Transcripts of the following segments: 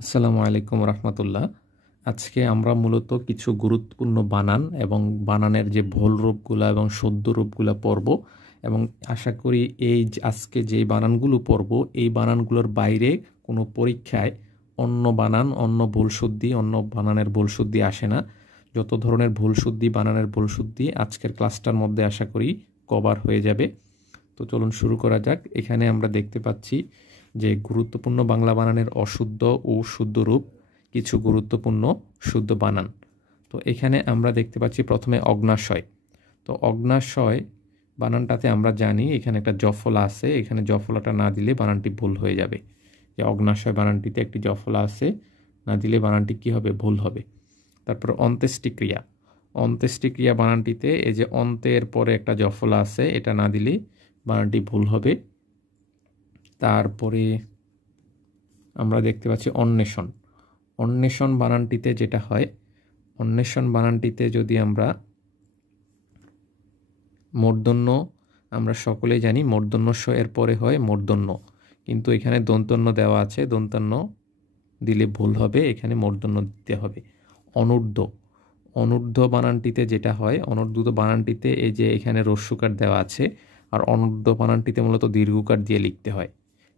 আসসালামু আলাইকুম রহমতুল্লাহ। আজকে আমরা মূলত কিছু গুরুত্বপূর্ণ বানান এবং বানানের যে ভুল রূপগুলো এবং শুদ্ধ রূপগুলো পড়ব এবং আশা করি আজকে যে বানানগুলো পড়ব এই বানানগুলোর বাইরে কোনো পরীক্ষায় অন্য বানান অন্য ভুলশুদ্ধি অন্য বানানের ভুলশুদ্ধি আসে না। যত ধরনের ভুলশুদ্ধি বানানের ভুলশুদ্ধি আজকের ক্লাসটার মধ্যে আশা করি কভার হয়ে যাবে। তো চলুন শুরু করা যাক। এখানে আমরা দেখতে পাচ্ছি যে গুরুত্বপূর্ণ বাংলা বানানের অশুদ্ধ ও শুদ্ধ রূপ, কিছু গুরুত্বপূর্ণ শুদ্ধ বানান। তো এখানে আমরা দেখতে পাচ্ছি প্রথমে অগ্ন্যাশয়। তো অগ্ন্যাশয় বানানটাতে আমরা জানি এখানে একটা জফলা আছে, এখানে জফলাটা না দিলে বানানটি ভুল হয়ে যাবে। যে অগ্ন্যাশয় বানানটিতে একটি জফলা আছে, না দিলে বানানটি কী হবে? ভুল হবে। তারপর অন্ত্যেষ্টিক্রিয়া। অন্ত্যেষ্টিক্রিয়া বানানটিতে এই যে অন্তের পরে একটা জফলা আছে, এটা না দিলে বানানটি ভুল হবে। তারপরে আমরা দেখতে পাচ্ছি অন্বেষণ। অন্বেষণ বানানটিতে যেটা হয়, অন্বেষণ বানানটিতে যদি আমরা মূর্ধন্য, আমরা সকলেই জানি মূর্ধন্য স এর পরে হয় মূর্ধন্য, কিন্তু এখানে দন্তন্য দেওয়া আছে, দন্তন্য দিলে ভুল হবে, এখানে মূর্ধন্য দিতে হবে। অনূর্ধ্ব। অনূর্ধ্ব বানানটিতে যেটা হয়, অনূর্ধ্ব বানানটিতে এই যে এখানে রস্যকার দেওয়া আছে, আর অনূর্ধ্ব বানানটিতে মূলত দীর্ঘকার দিয়ে লিখতে হয়।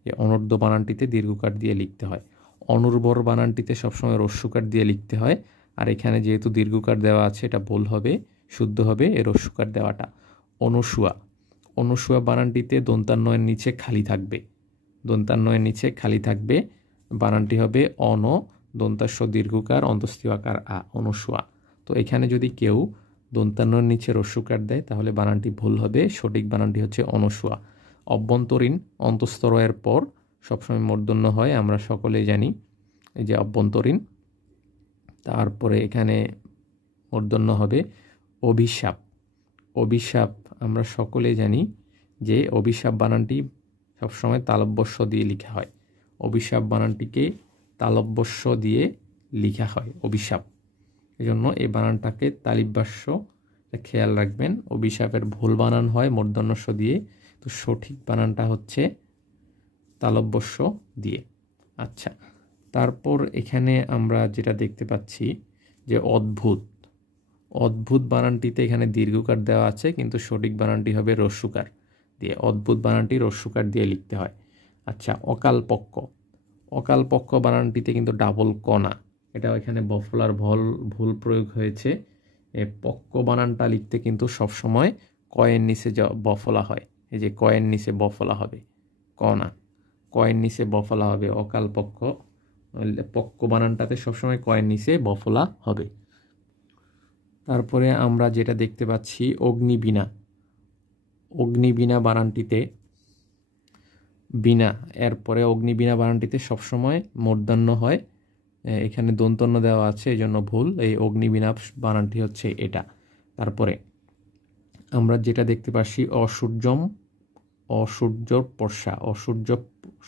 যে অনূর্ধ্ব বানানটিতে দীর্ঘকার দিয়ে লিখতে হয়। অনুর্বর বানানটিতে সবসময় রস্যকার দিয়ে লিখতে হয়, আর এখানে যেহেতু দীর্ঘকার দেওয়া আছে এটা ভুল হবে, শুদ্ধ হবে এই রস্যকার দেওয়াটা। অনুসুয়া। অনুসুয়া বানানটিতে দন্তান্বয়ের নিচে খালি থাকবে, দন্তান্বয়ের নিচে খালি থাকবে, বানানটি হবে অন, দন্তাস্ব দীর্ঘকার, অন্তস্থিয় আকার আ, অনুসুয়া। তো এখানে যদি কেউ দন্তান্বয়ের নিচে রস্যকার দেয় তাহলে বানানটি ভুল হবে, সঠিক বানানটি হচ্ছে অনুসুয়া। অভ্যন্তরীণ অন্তস্তরয়ের পর সবসময় মূর্ধন্য হয়, আমরা সকলেই জানি, এই যে অভ্যন্তরীণ। তারপরে এখানে মূর্ধন্য হবে। অভিশাপ। অভিশাপ আমরা সকলেই জানি যে অভিশাপ বানানটি সবসময় তালব্যস্য দিয়ে লেখা হয়, অভিশাপ বানানটিকে তালব্যস্য দিয়ে লেখা হয় অভিশাপ, এজন্য এই বানানটাকে তালিব্যাস্য খেয়াল রাখবেন। অভিশাপের ভুল বানান হয় মূর্ধন্যস্য দিয়ে, তো সঠিক বানানটা হচ্ছে তালব্যস্য দিয়ে। আচ্ছা, তারপর এখানে আমরা যেটা দেখতে পাচ্ছি যে অদ্ভুত। অদ্ভুত বানানটিতে এখানে দীর্ঘকার দেওয়া আছে, কিন্তু সঠিক বানানটি হবে রস্যকার দিয়ে, অদ্ভুত বানানটি রস্যকার দিয়ে লিখতে হয়। আচ্ছা, অকালপক্ষ। অকালপক্ষ বানানটিতে কিন্তু ডাবল ক না, এটা এখানে বফলার ভুল প্রয়োগ হয়েছে। পক্ষ বানানটা লিখতে কিন্তু সবসময় কয়ের নিচে বফলা হয়, এই যে কয়ের নিচে বফলা হবে, ক না, কয়ের নিচে বফলা হবে। অকালপক্ষ পক্ষ বানানটাতে সবসময় কয়ের নিচে বফলা হবে। তারপরে আমরা যেটা দেখতে পাচ্ছি অগ্নিবীণা। অগ্নিবীণা বানানটিতে বীণা এরপরে অগ্নিবীণা বানানটিতে সবসময় মূর্ধন্য হয়, এখানে দন্তন্য দেওয়া আছে এই জন্য ভুল, এই অগ্নিবীণা বানানটি হচ্ছে এটা। তারপরে আমরা যেটা দেখতে পাচ্ছি অসূর্যম, অসূর্য স্পর্শা, অসূর্য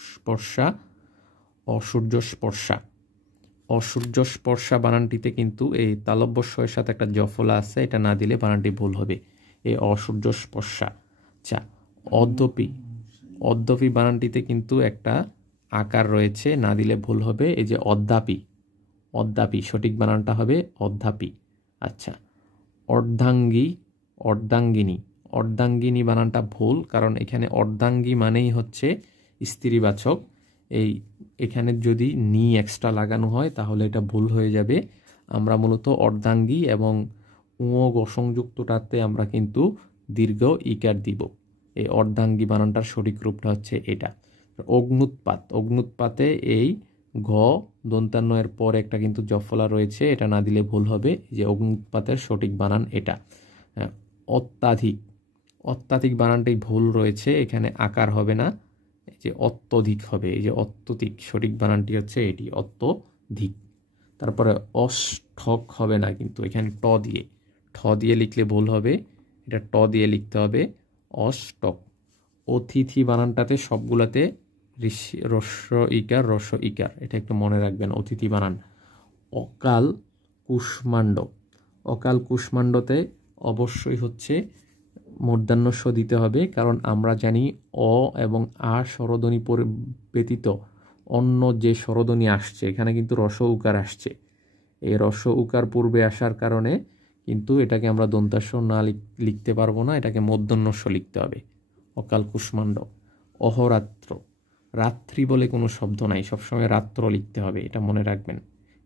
স্পর্শা, অসূর্য স্পর্শা। অসূর্য স্পর্শা বানানটিতে কিন্তু এই তালব্যস্যের সাথে একটা জফলা আছে, এটা না দিলে বানানটি ভুল হবে, এই অসূর্য স্পর্শা। আচ্ছা, অদ্যপি। অদ্যপি বানানটিতে কিন্তু একটা আকার রয়েছে, না দিলে ভুল হবে, এই যে অদ্যাপি, অদ্যাপি, সঠিক বানানটা হবে অদ্যাপি। আচ্ছা, অর্ধাঙ্গী, অর্ধাঙ্গিনী। অর্ধাঙ্গিনী বানানটা ভুল, কারণ এখানে অর্ধাঙ্গী মানেই হচ্ছে স্ত্রীবাচক, এই এখানে যদি নি এক্সট্রা লাগানো হয় তাহলে এটা ভুল হয়ে যাবে। আমরা মূলত অর্ধাঙ্গী এবং সংযুক্তটাতে আমরা কিন্তু দীর্ঘ ইকার দিব, এই অর্ধাঙ্গী বানানটার সঠিক রূপটা হচ্ছে এটা। অগ্নুৎপাত। অগ্নুৎপাতে এই ঘ দন্তান্বয়ের পর একটা কিন্তু জফলা রয়েছে, এটা না দিলে ভুল হবে, যে অগ্নুৎপাতের সঠিক বানান এটা। অত্যাধিক। অত্যাধিক বানানটাই ভুল রয়েছে, এখানে আকার হবে না, এই যে অত্যধিক হবে, এই যে অত্যধিক, সঠিক বানানটি হচ্ছে এটি, অত্যধিক। তারপরে অষ্ঠক হবে না, কিন্তু এখানে ট দিয়ে, ঠ দিয়ে লিখলে ভুল হবে, এটা ট দিয়ে লিখতে হবে, অষ্টক। অতিথি বানানটাতে সবগুলাতে রস্য ইকার, রস্য ইকার, এটা একটু মনে রাখবেন, অতিথি বানান। অকাল কুষ্মাণ্ড। অকাল কুষ্মাণ্ডতে অবশ্যই হচ্ছে মূর্ধন্যস্য দিতে হবে, কারণ আমরা জানি অ এবং আ স্বরধ্বনি ব্যতীত অন্য যে স্বরধ্বনি আসছে, এখানে কিন্তু রস উকার আসছে, এই রস উকার পূর্বে আসার কারণে কিন্তু এটাকে আমরা দন্তাস্ব না লিখতে পারবো না, এটাকে মূর্ধন্য ষ লিখতে হবে। অকাল কুষ্মাণ্ড। অহরাত্র, রাত্রি বলে কোনো শব্দ নাই, সবসময় রাত্র লিখতে হবে, এটা মনে রাখবেন।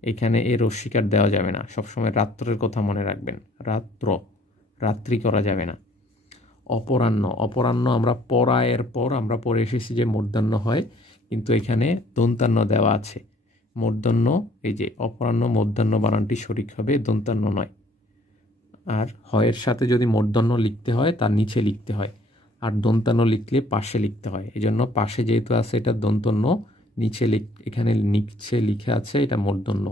এখানে এ রস্বীকার দেওয়া যাবে না, সবসময় রাত্রের কথা মনে রাখবেন। রাত্র, রাত্রি করা যাবে না। অপরাহ্ন, অপরাহ্ন আমরা পরায়ের পর আমরা পড়ে এসেছি যে মূর্ধন্য হয়, কিন্তু এখানে দন্তান্ন দেওয়া আছে। মূর্ধন্য, এই যে অপরাহ্ন মূর্ধন্য বানানটি সঠিক হবে, দন্তান্ন নয়। আর হয়ের সাথে যদি মূর্ধন্য লিখতে হয় তার নিচে লিখতে হয়, আর দন্তান্ন লিখলে পাশে লিখতে হয়। এই জন্য পাশে যেহেতু আছে এটা দন্তন্য, নিচে এখানে নিচে লিখে আছে এটা মূর্ধন্য,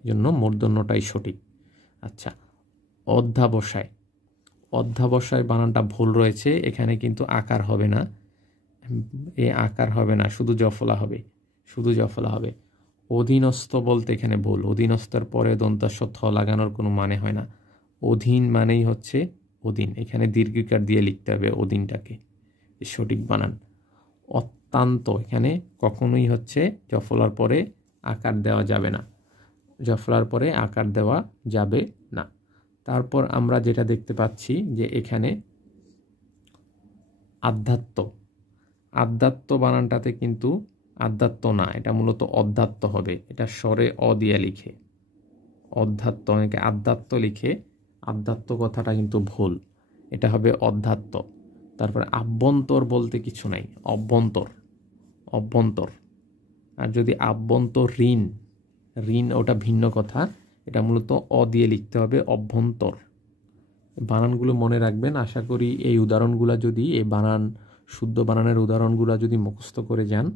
এই জন্য মূর্ধন্যটাই সঠিক। আচ্ছা, অধ্যাবসায়, অধ্যাবসায় বানানটা ভুল রয়েছে, এখানে কিন্তু আকার হবে না, এ আকার হবে না, শুধু জফলা হবে, শুধু জফলা হবে। অধীনস্থ বলতে এখানে ভুল, অধীনস্থর পরে দন্তাস্ব থ লাগানোর কোনো মানে হয় না। অধীন মানেই হচ্ছে অধীন, এখানে দীর্ঘিকার দিয়ে লিখতে হবে অধীনটাকে, সঠিক বানান। অত্যন্ত, এখানে কখনোই হচ্ছে জফলার পরে আকার দেওয়া যাবে না, জফলার পরে আকার দেওয়া যাবে না। তারপর আমরা যেটা দেখতে পাচ্ছি যে এখানে আধ্যাত্ম, আধ্যাত্ম বানানটাতে কিন্তু আধ্যাত্ম না, এটা মূলত অধ্যাত্ম হবে, এটা স্বরে অ দিয়ে লিখে অধ্যাত্ম, অনেকে আধ্যাত্ম লিখে, আধ্যাত্ম কথাটা কিন্তু ভুল, এটা হবে অধ্যাত্ম। তারপরে আভ্যন্তর বলতে কিছু নাই, অভ্যন্তর, অভ্যন্তর। আর যদি আভ্যন্তর ঋণ, ঋণ ওটা ভিন্ন কথা, এটা মূলত অ দিয়ে লিখতে হবে, অভ্যন্তর। বানানগুলো মনে রাখবেন। আশা করি এই উদাহরণগুলো যদি, এই বানান শুদ্ধ বানানের উদাহরণগুলো যদি মুখস্থ করে যান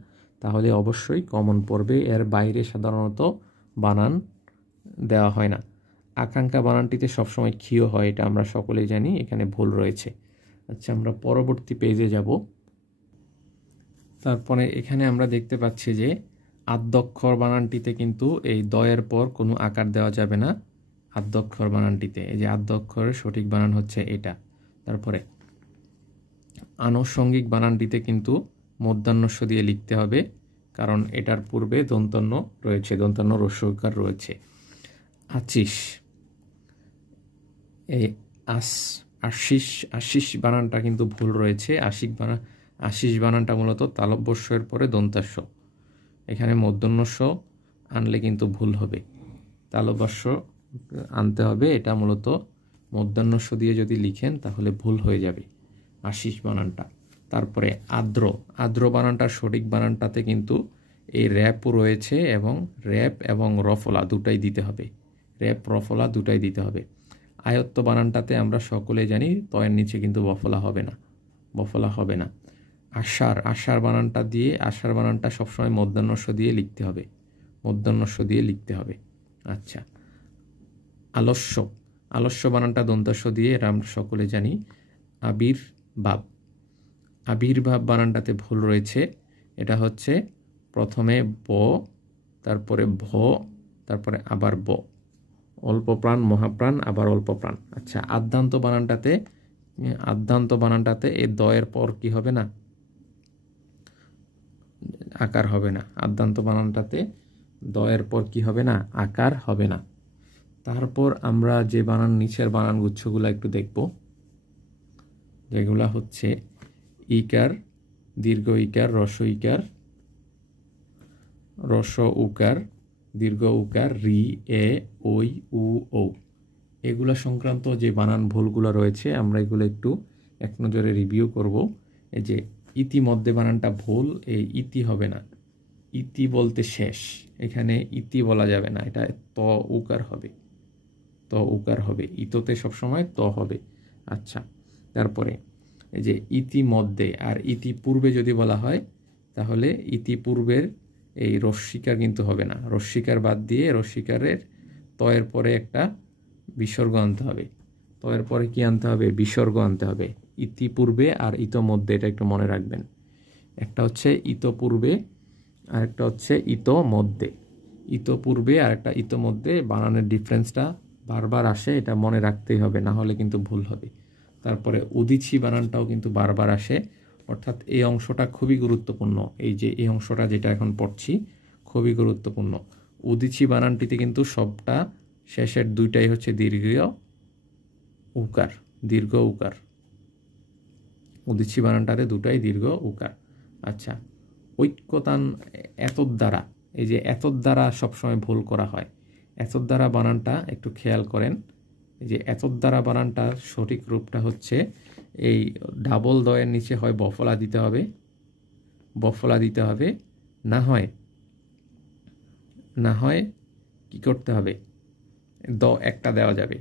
তাহলে অবশ্যই কমন পড়বে, এর বাইরে সাধারণত বানান দেওয়া হয় না। আকাঙ্ক্ষা বানানটিতে সবসময় ক্ষীয় হয়, এটা আমরা সকলেই জানি, এখানে ভুল রয়েছে। আচ্ছা, আমরা পরবর্তী পেজে যাব। তারপরে এখানে আমরা দেখতে পাচ্ছি যে আদ্যক্ষর বানানটিতে কিন্তু এই দয়ের পর কোনো আকার দেওয়া যাবে না, আদ্যক্ষর বানানটিতে, এই যে আদ্যক্ষরের সঠিক বানান হচ্ছে এটা। তারপরে আনুষঙ্গিক বানানটিতে কিন্তু মূর্ধন্যস্ব দিয়ে লিখতে হবে, কারণ এটার পূর্বে দন্তন্য রয়েছে, দন্তন্য রস্যকার রয়েছে। আচিস, এই আশিস, আশিস বানানটা কিন্তু ভুল রয়েছে, আশিস বানানটা মূলত তালব্যস্যের পরে দন্তাস্ব, এখানে মূর্ধন্যস্ব আনলে কিন্তু ভুল হবে, তালব্যস্য আনতে হবে, এটা মূলত মূর্ধন্যস্ব দিয়ে যদি লিখেন তাহলে ভুল হয়ে যাবে আশিস বানানটা। তারপরে আর্দ্র, আর্দ্র বানানটার সঠিক বানানটাতে কিন্তু এই র্যাপও রয়েছে, এবং র্যাপ এবং রফলা দুটাই দিতে হবে, র্যাপ রফলা দুটাই দিতে হবে। আয়ত্ত বানানটাতে আমরা সকলে জানি তয়ের নিচে কিন্তু বফলা হবে না, বফলা হবে না। আষাঢ়, আষাঢ় বানানটা দিয়ে, আষাঢ় বানানটা সবসময় মূর্ধন্যস্ব দিয়ে লিখতে হবে, মূর্ধন্যস্ব দিয়ে লিখতে হবে। আচ্ছা, আলস্য, আলস্য বানানটা দন্তাস্ব দিয়ে, এটা আমরা সকলে জানি। আবির্ভাব, আবির্ভাব বানানটাতে ভুল রয়েছে, এটা হচ্ছে প্রথমে ব, তারপরে ভ, তারপরে আবার ব, অল্প প্রাণ মহাপ্রাণ, আবার অল্প প্রাণ। আচ্ছা, আদ্যান্ত বানানটাতে, আদ্যান্ত বানানটাতে এই দয়ের পর কি হবে না, আকার হবে না, আদ্যান্ত বানানটাতে দয়ের পর কি হবে না, আকার হবে না। তারপর আমরা যে বানান নিচের বানান গুচ্ছগুলো একটু দেখব, যেগুলা হচ্ছে ইকার, দীর্ঘ ইকার, রস ইকার, রস উকার, দীর্ঘ উকার, রি, এ, ওই, উ, ও, এগুলা সংক্রান্ত যে বানান ভুলগুলো রয়েছে আমরা এগুলো একটু এক নজরে রিভিউ করব। এই যে ইতিমধ্যে বানানটা ভুল, এই ইতি হবে না, ইতি বলতে শেষ, এখানে ইতি বলা যাবে না, এটা ত উকার হবে, ত উকার হবে, ইততে সবসময় ত হবে। আচ্ছা, তারপরে এই যে ইতিমধ্যে আর ইতিপূর্বে যদি বলা হয় তাহলে ইতিপূর্বের এই রস্যিকার কিন্তু হবে না, রস্যিকার বাদ দিয়ে রস্যিকারের তয়ের পরে একটা বিসর্গ আনতে হবে, তয়ের পরে কি আনতে হবে, বিসর্গ আনতে হবে। ইতিপূর্বে আর ইতোমধ্যে, এটা একটু মনে রাখবেন, একটা হচ্ছে ইতপূর্বে আর একটা হচ্ছে ইতোমধ্যে, ইতপূর্বে আর একটা ইতোমধ্যে, বানানের ডিফারেন্সটা বারবার আসে, এটা মনে রাখতেই হবে, না হলে কিন্তু ভুল হবে। তারপরে উদিছি বানানটাও কিন্তু বারবার আসে, অর্থাৎ এই অংশটা খুবই গুরুত্বপূর্ণ। এই যে এই অংশটা যেটা এখন পড়ছি খুবই গুরুত্বপূর্ণ। উদিচি বানানটিতে কিন্তু সবটা শেষের দুইটাই হচ্ছে দীর্ঘ উকার, দীর্ঘ উকার। উদিচি বানানটাতে দুটাই দীর্ঘ উকার। আচ্ছা, ঐক্যতান এতদ দ্বারা, এই যে এতদ দ্বারা সবসময় ভুল করা হয়। এতদ দ্বারা বানানটা একটু খেয়াল করেন। এই যে এতদ দ্বারা বানানটার সঠিক রূপটা হচ্ছে এই ডাবল দয়ের নিচে হয় বফলা দিতে হবে, বফলা দিতে হবে, না হয় কি করতে হবে, দ একটা দেওয়া যাবে,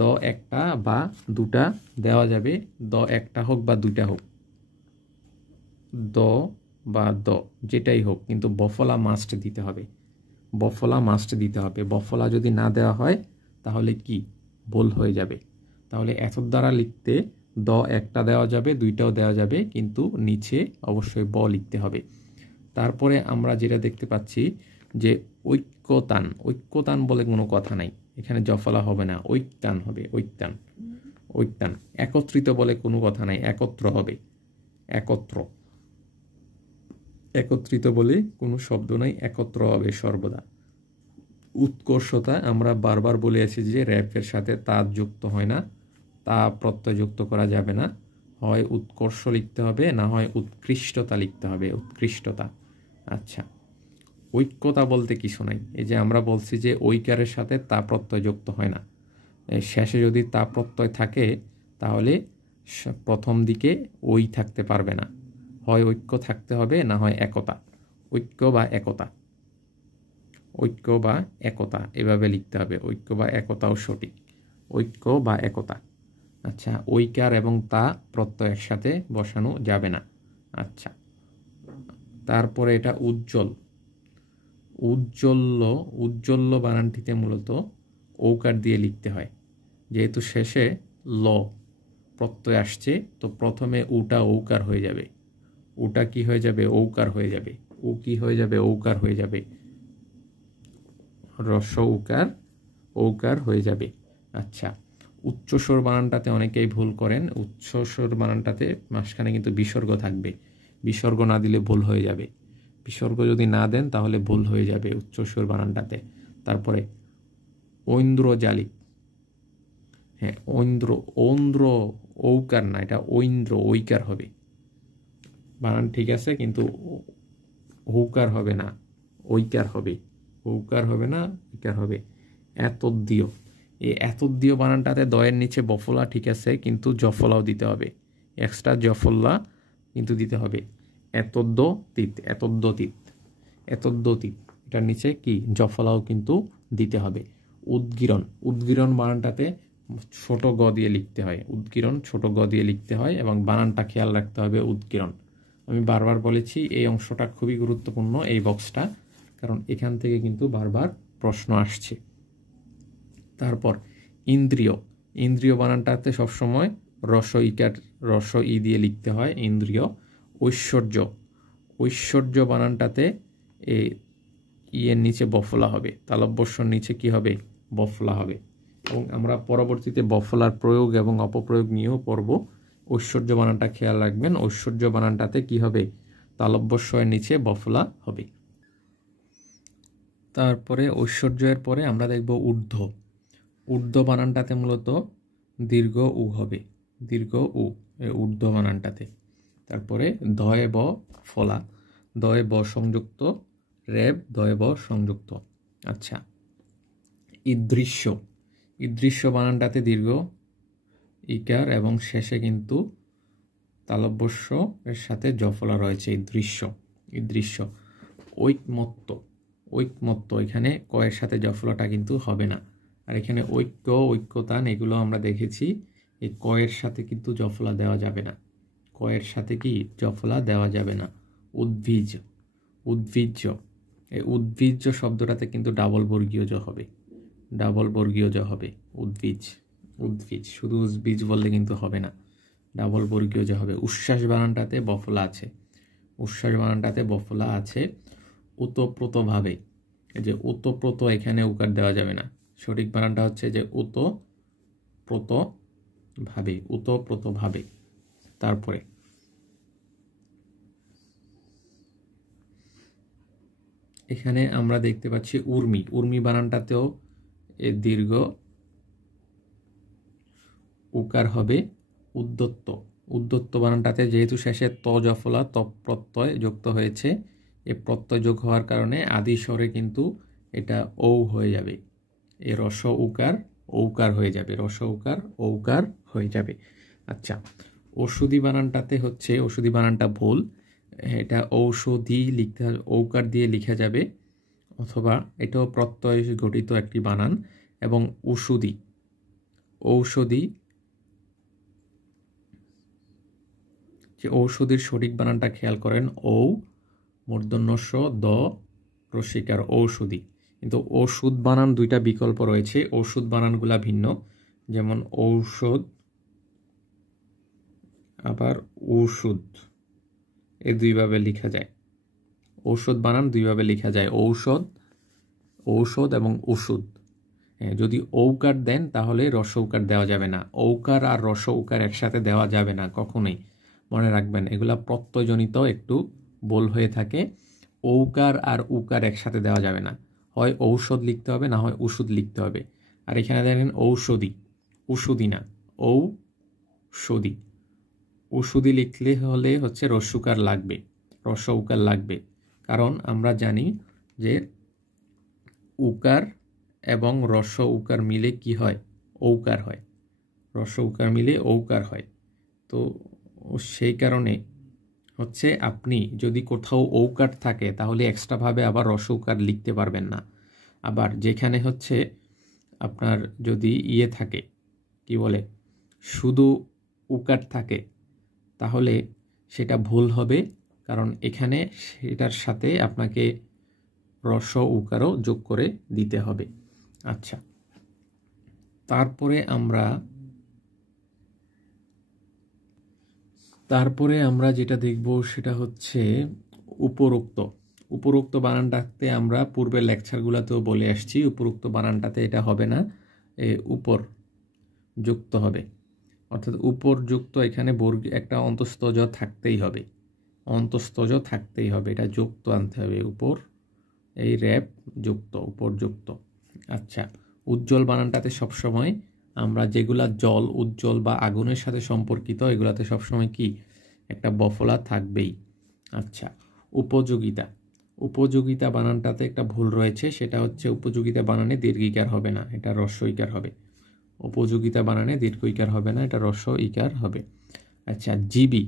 দ একটা বা দুটা দেওয়া যাবে, দ একটা হোক বা দুটা হোক, দ বা দ যেটাই হোক, কিন্তু বফলা মাস্ট দিতে হবে, বফলা মাস্ট দিতে হবে। বফলা যদি না দেওয়া হয় তাহলে কি ভুল হয়ে যাবে। তাহলে এতদ দ্বারা লিখতে দ একটা দেওয়া যাবে, দুইটাও দেওয়া যাবে, কিন্তু নিচে অবশ্যই ব লিখতে হবে। তারপরে আমরা যেটা দেখতে পাচ্ছি যে ঐক্যতান, ঐক্যতান বলে কোনো কথা নাই, এখানে জফলা হবে না, ঐক্যান হবে, ঐক্যান, ঐক্যান। একত্রিত বলে কোনো কথা নাই, একত্র হবে, একত্র, একত্রিত বলে কোনো শব্দ নাই, একত্র হবে সর্বদা। উৎকর্ষতা আমরা বারবার বলে আছি যে র্যাপের সাথে তা যুক্ত হয় না, তা প্রত্যয় যুক্ত করা যাবে না, হয় উৎকর্ষ লিখতে হবে, না হয় উৎকৃষ্টতা লিখতে হবে, উৎকৃষ্টতা। আচ্ছা, ঐক্যতা বলতে কিছু নাই। এই যে আমরা বলছি যে ঐকারের সাথে তা প্রত্যয় যুক্ত হয় না, শেষে যদি তা প্রত্যয় থাকে তাহলে প্রথম দিকে ওই থাকতে পারবে না, হয় ঐক্য থাকতে হবে, না হয় একতা, ঐক্য বা একতা, ঐক্য বা একতা এভাবে লিখতে হবে। ঐক্য বা একতাও সঠিক, ঐক্য বা একতা। আচ্ছা, ঐকার এবং তা প্রত্যয় একসাথে বসানো যাবে না। আচ্ছা, তারপরে এটা উজ্জ্বল, উজ্জ্বল্য, উজ্জ্বল্য বানানটিতে মূলত ঔকার দিয়ে লিখতে হয়। যেহেতু শেষে ল প্রত্যয় আসছে, তো প্রথমে উটা ঔকার হয়ে যাবে, উটা কি হয়ে যাবে, ঔকার হয়ে যাবে, উ কি হয়ে যাবে, ঔকার হয়ে যাবে, রস্ব উকার ঔকার হয়ে যাবে। আচ্ছা, উচ্চস্বর বানানটাতে অনেকেই ভুল করেন, উচ্চস্বর বানানটাতে মাঝখানে কিন্তু বিসর্গ থাকবে, বিসর্গ না দিলে ভুল হয়ে যাবে, বিসর্গ যদি না দেন তাহলে ভুল হয়ে যাবে উচ্চস্বর বানানটাতে। তারপরে ঐন্দ্রজালিক, হ্যাঁ ঐন্দ্র, ঐন্দ্র ঔকার না, এটা ঐন্দ্র, ঐকার হবে, বানান ঠিক আছে কিন্তু ঔকার হবে না, ঐকার হবে, ঔকার হবে না, ঐকার হবে। এতদ্দীয়, এই এতদ্দীয় বানানটাতে দয়ের নিচে বফলা ঠিক আছে, কিন্তু জফলাও দিতে হবে, এক্সট্রা জফলা কিন্তু দিতে হবে। এতদ্দতীত, এতদ্দতীত, এতদ্দতীত, এটার নিচে কি জফলাও কিন্তু দিতে হবে। উদ্গীরণ, উদ্গীরণ বানানটাতে ছোট গ দিয়ে লিখতে হয়, উদ্গীরণ ছোট গ দিয়ে লিখতে হয় এবং বানানটা খেয়াল রাখতে হবে, উদ্গীরণ। আমি বারবার বলেছি এই অংশটা খুবই গুরুত্বপূর্ণ, এই বক্সটা, কারণ এখান থেকে কিন্তু বারবার প্রশ্ন আসছে। তারপর ইন্দ্রিয়, ইন্দ্রিয় বানানটাতে সবসময় রস ই দিয়ে লিখতে হয়, ইন্দ্রিয়। ঐশ্বর্য, ঐশ্বর্য বানানটাতে ইয়ের নিচে বফলা হবে, তালব্যস্যর নিচে কি হবে, বফলা হবে। এবং আমরা পরবর্তীতে বফলার প্রয়োগ এবং অপপ্রয়োগ নিয়েও পড়ব। ঐশ্বর্য বানানটা খেয়াল রাখবেন, ঐশ্বর্য বানানটাতে কি হবে, তালব্যস্যের নিচে বফলা হবে। তারপরে ঐশ্বর্যের পরে আমরা দেখব ঊর্ধ্ব, ঊর্ধ্ব বানানটাতে মূলত দীর্ঘ উ হবে, দীর্ঘ উ ঊর্ধ্ব বানানটাতে। তারপরে ধয়ে ব ফলা, দয়ে ব সংযুক্ত, রেব দয়ে ব সংযুক্ত। আচ্ছা, ঈদৃশ্য, ঈদৃশ্য বানানটাতে দীর্ঘ ইকার এবং শেষে কিন্তু তালব্যস্য এর সাথে জফলা রয়েছে, ঈদৃশ্য, ঈদৃশ্য। ঐকমত্য, ঐকমত্য, এখানে কয়ের সাথে জফলাটা কিন্তু হবে না। আর এখানে ঐক্য, ঐক্যতান এগুলো আমরা দেখেছি, এই কয়ের সাথে কিন্তু জফলা দেওয়া যাবে না, কয়ের সাথে কি জফলা দেওয়া যাবে না। উদ্ভিজ, উদ্ভিজ্জ, এই উদ্ভিজ্জ শব্দটাতে কিন্তু ডাবল বর্গীয় জ হবে, ডাবল বর্গীয় জ হবে, উদ্ভিজ, উদ্ভিজ, শুধু উদ্ভিজ বললে কিন্তু হবে না, ডাবল বর্গীয় জ হবে। উচ্ছ্বাস বানানটাতে বফলা আছে, উচ্ছ্বাস বানানটাতে বফলা আছে। ওতপ্রোতভাবে, এই যে ওতপ্রোত, এখানে উকার দেওয়া যাবে না, সঠিক বানানটা হচ্ছে যে ওতপ্রোতভাবে, ওতপ্রোতভাবে। তারপরে এখানে আমরা দেখতে পাচ্ছি উর্মি, উর্মি বানানটাতেও এর দীর্ঘ উকার হবে উদ্যত্ত। উদ্যত্ত বানানটাতে যেহেতু শেষে ত জফলা ত প্রত্যয় যুক্ত হয়েছে, এ প্রত্যয় যোগ হওয়ার কারণে আদি স্বরে কিন্তু এটা ঔ হয়ে যাবে। এ রস উকার ঔকার হয়ে যাবে, রস উকার ঔকার হয়ে যাবে। আচ্ছা, ওষুধি বানানটাতে হচ্ছে, ওষুধি বানানটা ভুল, এটা ঔষধি লিখতে হবে, ঔকার দিয়ে লিখা যাবে, অথবা এটাও প্রত্যয় গঠিত একটি বানান। এবং ঔষধি, ঔষধি, যে ঔষধির সঠিক বানানটা খেয়াল করেন, ঔ মূর্ধন্য স দ রসিকার ঔষধি। কিন্তু ওষুধ বানান দুইটা বিকল্প রয়েছে, ওষুধ বানানগুলা ভিন্ন, যেমন ঔষধ আবার ঔষধ, এই দুইভাবে লেখা যায়। ঔষধ বানান দুইভাবে লেখা যায়, ঔষধ, ঔষধ এবং ওষুধ। যদি ঔকার দেন তাহলে রস উকার দেওয়া যাবে না, ঔকার আর রস উকার একসাথে দেওয়া যাবে না কখনোই, মনে রাখবেন। এগুলা প্রত্যয়জনিত একটু ভুল হয়ে থাকে, ঔকার আর উকার একসাথে দেওয়া যাবে না, হয় ঔষধ লিখতে হবে না হয় ওষুধ লিখতে হবে। আর এখানে দেখেন ঔষধি, ওষুধি না, ঔষধি। ওষুধি লিখলে হলে হচ্ছে রস্যুকার লাগবে, রস উকার লাগবে, কারণ আমরা জানি যে উকার এবং রস উকার মিলে কি হয়, ঔকার হয়, রস উকার মিলে ঔকার হয়। তো সেই কারণে হচ্ছে আপনি যদি কোথাও ঔকার থাকে তাহলে এক্সট্রাভাবে আবার রস উকার লিখতে পারবেন না। আবার যেখানে হচ্ছে আপনার যদি ইয়ে থাকে, কি বলে, শুধু উকার থাকে, তাহলে সেটা ভুল হবে, কারণ এখানে সেটার সাথে আপনাকে রস উকারও যোগ করে দিতে হবে। আচ্ছা, তারপরে আমরা যেটা দেখব সেটা হচ্ছে উপরোক্ত। উপরোক্ত বানানটাতে আমরা পূর্বের লেকচারগুলোতেও বলে আসছি, উপরোক্ত বানানটাতে এটা হবে না, উপর যুক্ত হবে, অর্থাৎ উপর যুক্ত, এখানে বর্গ একটা অন্তস্তজ থাকতেই হবে, অন্তস্তজ থাকতেই হবে, এটা যুক্ত আনতে হবে, উপর, এই র্যাপ যুক্ত, উপর যুক্ত। আচ্ছা, উজ্জ্বল বানানটাতে সবসময় আমরা যেগুলা জল, উজ্জ্বল বা আগুনের সাথে সম্পর্কিত, এগুলাতে সবসময় কি একটা বফলা থাকবেই। আচ্ছা, উপযোগিতা, উপযোগিতা বানানটাতে একটা ভুল রয়েছে, সেটা হচ্ছে উপযোগিতা বানানে দীর্ঘিকার হবে না, এটা রস্বইকার হবে। উপযোগিতা বানানে দীর্ঘইকার হবে না, এটা রস্ব ইকার হবে। আচ্ছা, জীবী,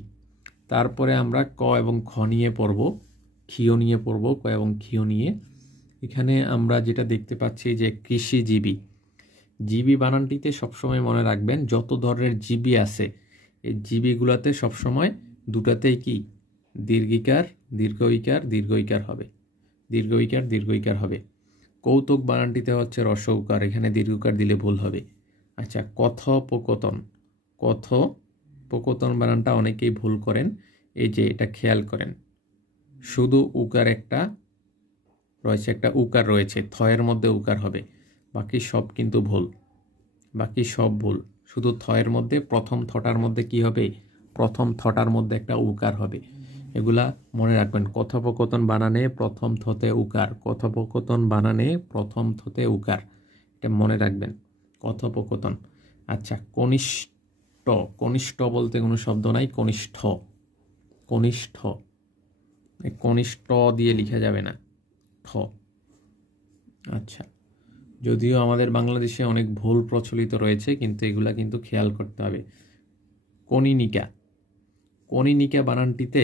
তারপরে আমরা ক এবং খ নিয়ে পড়ব, ক্ষীয় নিয়ে পড়ব, ক এবং ক্ষীয় নিয়ে। এখানে আমরা যেটা দেখতে পাচ্ছি যে কৃষিজীবী, জীবী বানানটিতে সবসময় মনে রাখবেন যত ধরনের জীবী আছে এই জীবীগুলোতে সবসময় দুটাতেই কি দীর্ঘিকার দীর্ঘইকার দীর্ঘইকার হবে, দীর্ঘইকার দীর্ঘইকার হবে। কৌতুক বানানটিতে হচ্ছে রস্ব উকার, এখানে দীর্ঘকার দিলে ভুল হবে। আচ্ছা, কথোপকথন, কথোপকথন বানানটা অনেকেই ভুল করেন, এই যে এটা খেয়াল করেন, শুধু উকার একটা রয়েছে, একটা উকার রয়েছে, থয়ের মধ্যে উকার হবে, বাকি সব কিন্তু ভুল, বাকি সব ভুল। শুধু থয়ের মধ্যে প্রথম থটার মধ্যে কি হবে, প্রথম থটার মধ্যে একটা উকার হবে, এগুলা মনে রাখবেন। কথোপকথন বানানে প্রথম থতে উকার, কথোপকথন বানানে প্রথম থতে উকার, এটা মনে রাখবেন, কথোপকথন। আচ্ছা, কনিষ্ঠ, কনিষ্ঠ বলতে কোনো শব্দ নাই, কনিষ্ঠ, কনিষ্ঠ, কনিষ্ঠ দিয়ে লিখা যাবে না, ঠ। আচ্ছা, যদিও আমাদের বাংলাদেশে অনেক ভুল প্রচলিত রয়েছে, কিন্তু এগুলা কিন্তু খেয়াল করতে হবে। কনিনিকা, কনিনিকা বানানটিতে,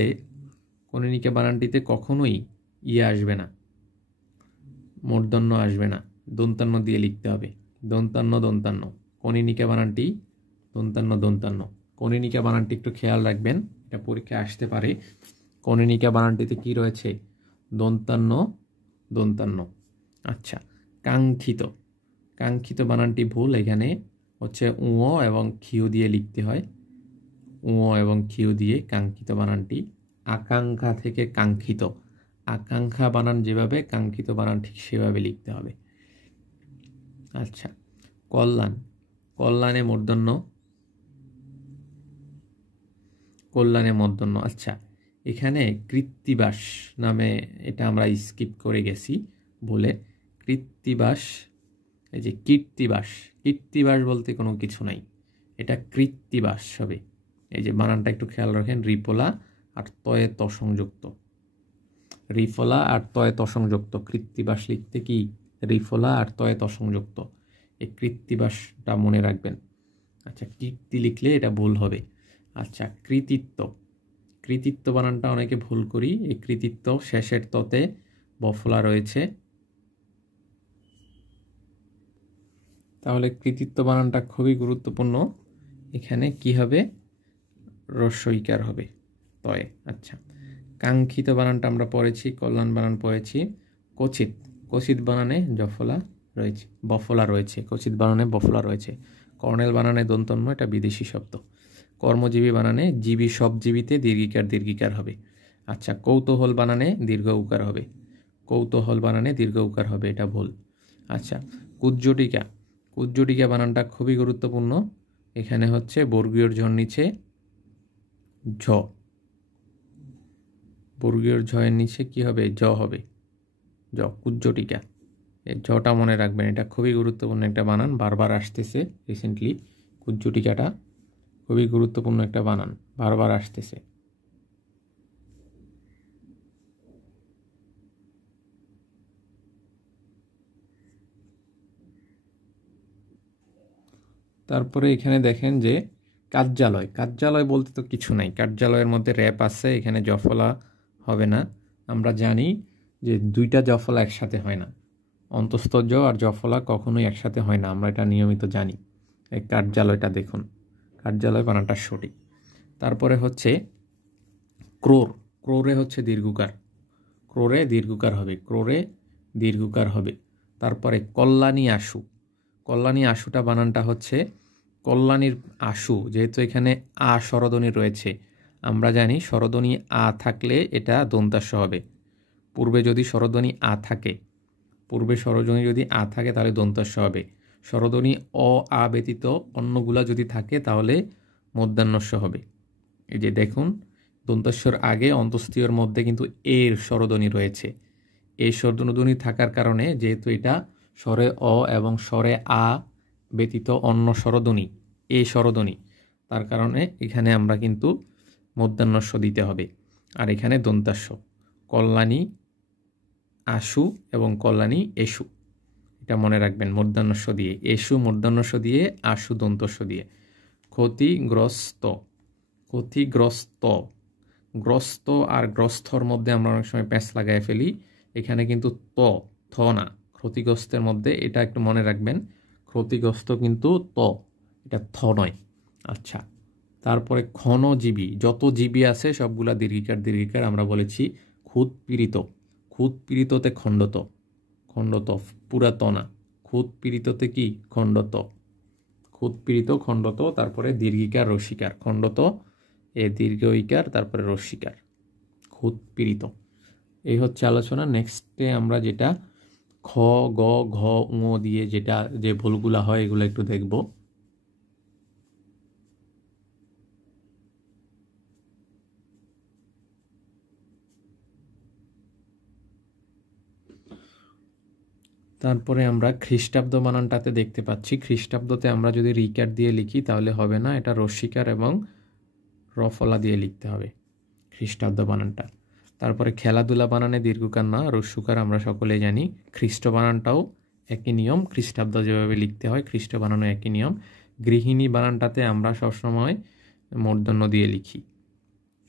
কনিনিকা বানানটিতে কখনোই ইয়ে আসবে না, মূর্ধন্য আসবে না, দন্তান্ন দিয়ে লিখতে হবে, দন্তান্ন দন্তান্ন। কনিনিকা বানানটি দন্তান্ন দন্তান্ন, কনিনিকা বানানটি একটু খেয়াল রাখবেন, এটা পরীক্ষায় আসতে পারে। কনিনিকা বানানটিতে কি রয়েছে, দন্তান্ন দন্তান্ন। আচ্ছা, কাঙ্ক্ষিত, কাঙ্ক্ষিত বানানটি ভুল, এখানে হচ্ছে উঁ এবং ক্ষিয় দিয়ে লিখতে হয়, উঁ এবং ক্ষিয় দিয়ে কাঙ্ক্ষিত বানানটি। আকাঙ্ক্ষা থেকে কাঙ্ক্ষিত, আকাঙ্ক্ষা বানান যেভাবে, কাঙ্ক্ষিত বানান ঠিক সেভাবে লিখতে হবে। আচ্ছা, কল্যাণ, কল্যাণে মূর্ধন্য, কল্যাণে মূর্ধন্য। আচ্ছা, এখানে কৃত্তিবাস নামে, এটা আমরা স্কিপ করে গেছি বলে, কৃত্তিবাস, এই যে কীর্তিবাস, কীর্তিবাস বলতে কোনো কিছু নাই, এটা কৃত্তিবাস হবে। এই যে বানানটা একটু খেয়াল রাখেন, রিফলা আর তয়ে ত সংযুক্ত, রিফলা আর তয়ে ত সংযুক্ত। কৃত্তিবাস লিখতে কি রিফলা আর তয়ে ত সংযুক্ত, এই কৃত্তিবাসটা মনে রাখবেন। আচ্ছা, কীর্তি লিখলে এটা ভুল হবে। আচ্ছা, কৃতিত্ব, কৃতিত্ব বানানটা অনেকে ভুল করি। এই কৃতিত্ব শেষের ততে বফলা রয়েছে, তাহলে কৃতিত্ব বানানটা খুবই গুরুত্বপূর্ণ। এখানে কি হবে, রস্বইকার হবে তয়ে। আচ্ছা, কাঙ্ক্ষিত বানানটা আমরা পড়েছি, কল্যাণ বানান পড়েছি। কচিত, কচিত বানানে জফলা রয়েছে, বফলা রয়েছে, কচিত বানানে বফলা রয়েছে। কর্নেল বানানে দন্তন্য, এটা বিদেশি শব্দ। কর্মজীবী বানানে জীবী সব জীবিতে দীর্ঘিকার দীর্ঘিকার হবে। আচ্ছা, কৌতূহল বানানে দীর্ঘ উকার হবে, কৌতূহল বানানে দীর্ঘ উকার হবে, এটা ভুল। আচ্ছা, কুজ্জটিকা, কুজ্জটিকা বানানটা খুবই গুরুত্বপূর্ণ। এখানে হচ্ছে বর্গীয় ঝর নিচে ঝ, বর্গীয় ঝয়ের নিচে কি হবে, জ হবে, জ, কুজ্জটিকা। এই জটা মনে রাখবেন, এটা খুবই গুরুত্বপূর্ণ একটা বানান, বারবার আসতেছে রিসেন্টলি। কুজ্জটিকাটা খুবই গুরুত্বপূর্ণ একটা বানান, বারবার আসতেছে। তারপরে এখানে দেখেন যে কার্যালয়, কার্যালয় বলতে তো কিছু নাই, কার্যালয়ের মধ্যে র্যাপ আছে, এখানে জফলা হবে না। আমরা জানি যে দুইটা জফলা একসাথে হয় না, অন্তস্থ জ আর জফলা কখনোই একসাথে হয় না, আমরা এটা নিয়মিত জানি। এই কার্যালয়টা দেখুন, কার্যালয় বানানটা সঠিক। তারপরে হচ্ছে ক্রোর, ক্রোরে হচ্ছে দীর্ঘকার, ক্রোরে দীর্ঘকার হবে, ক্রোরে দীর্ঘকার হবে। তারপরে কল্যাণী আশু, কল্যাণী আশুটা বানানটা হচ্ছে কল্যাণীর আশু, যেহেতু এখানে আ স্বরধ্বনি রয়েছে, আমরা জানি স্বরধ্বনি আ থাকলে এটা দন্তাস্য হবে। পূর্বে যদি স্বরধ্বনি আ থাকে, পূর্বে স্বরধ্বনি যদি আ থাকে তাহলে দন্তাস্য হবে। স্বরধ্বনি অ আ ব্যতীত অন্যগুলা যদি থাকে তাহলে মধ্যাহ্নস্য হবে। এই যে দেখুন, দন্তাস্যর আগে অন্তস্থীয়র মধ্যে কিন্তু এর স্বরধ্বনি রয়েছে। এই স্বরধ্বনি থাকার কারণে, যেহেতু এটা স্বরে অ এবং স্বরে আ ব্যতীত অন্য স্বরধ্বনি এ স্বরধ্বনি, তার কারণে এখানে আমরা কিন্তু মধ্যাহ্নস্য দিতে হবে। আর এখানে দন্তাস্য, কল্যাণী আশু এবং কল্যাণী এসু, এটা মনে রাখবেন, মধ্যাহ্নস্য দিয়ে, এসু মধ্যাহ্নস্য দিয়ে, আশু দন্তস্য দিয়ে। ক্ষতিগ্রস্ত, ক্ষতিগ্রস্ত, গ্রস্ত আর গ্রস্থর মধ্যে আমরা অনেক সময় প্যাঁচ লাগাই ফেলি, এখানে কিন্তু ত, থ না, ক্ষতিগ্রস্তের মধ্যে, এটা একটু মনে রাখবেন, ক্ষতিগ্রস্ত কিন্তু ত, এটা থ নয়। আচ্ছা, তারপরে ক্ষণজীবী, যত জীবী আছে সবগুলা দীর্ঘিকার দীর্ঘিকার, আমরা বলেছি। খুদ পীড়িত, খুদ পীড়িততে খণ্ডত, খণ্ডত পুরাত না, খুদ পীড়িততে কি খণ্ডত, খুদ পীড়িত খণ্ডত। তারপরে দীর্ঘিকার রসিকার, খণ্ডত এ দীর্ঘ ইকার, তারপরে রসিকার, খুদ পীড়িত। এই হচ্ছে আলোচনা। নেক্সটে আমরা যেটা খ, গ, ঘ, ঙ দিয়ে যেটা যে ভুলগুলা হয় এগুলো একটু দেখব। তারপরে আমরা খ্রিস্টাব্দ বানানটাতে দেখতে পাচ্ছি, খ্রিস্টাব্দতে আমরা যদি রিকার দিয়ে লিখি তাহলে হবে না, এটা রসিকার এবং রফলা দিয়ে লিখতে হবে খ্রিস্টাব্দ বানানটা। তারপরে খেলাধুলা বানানে দীর্ঘকার না, রস্যুকার আমরা সকলে জানি। খ্রিস্ট বানানটাও একই নিয়ম, খ্রিস্টাব্দ যেভাবে লিখতে হয় খ্রিস্ট বানানো একই নিয়ম। গৃহিণী বানানটাতে আমরা সবসময় মূর্ধন্য দিয়ে লিখি,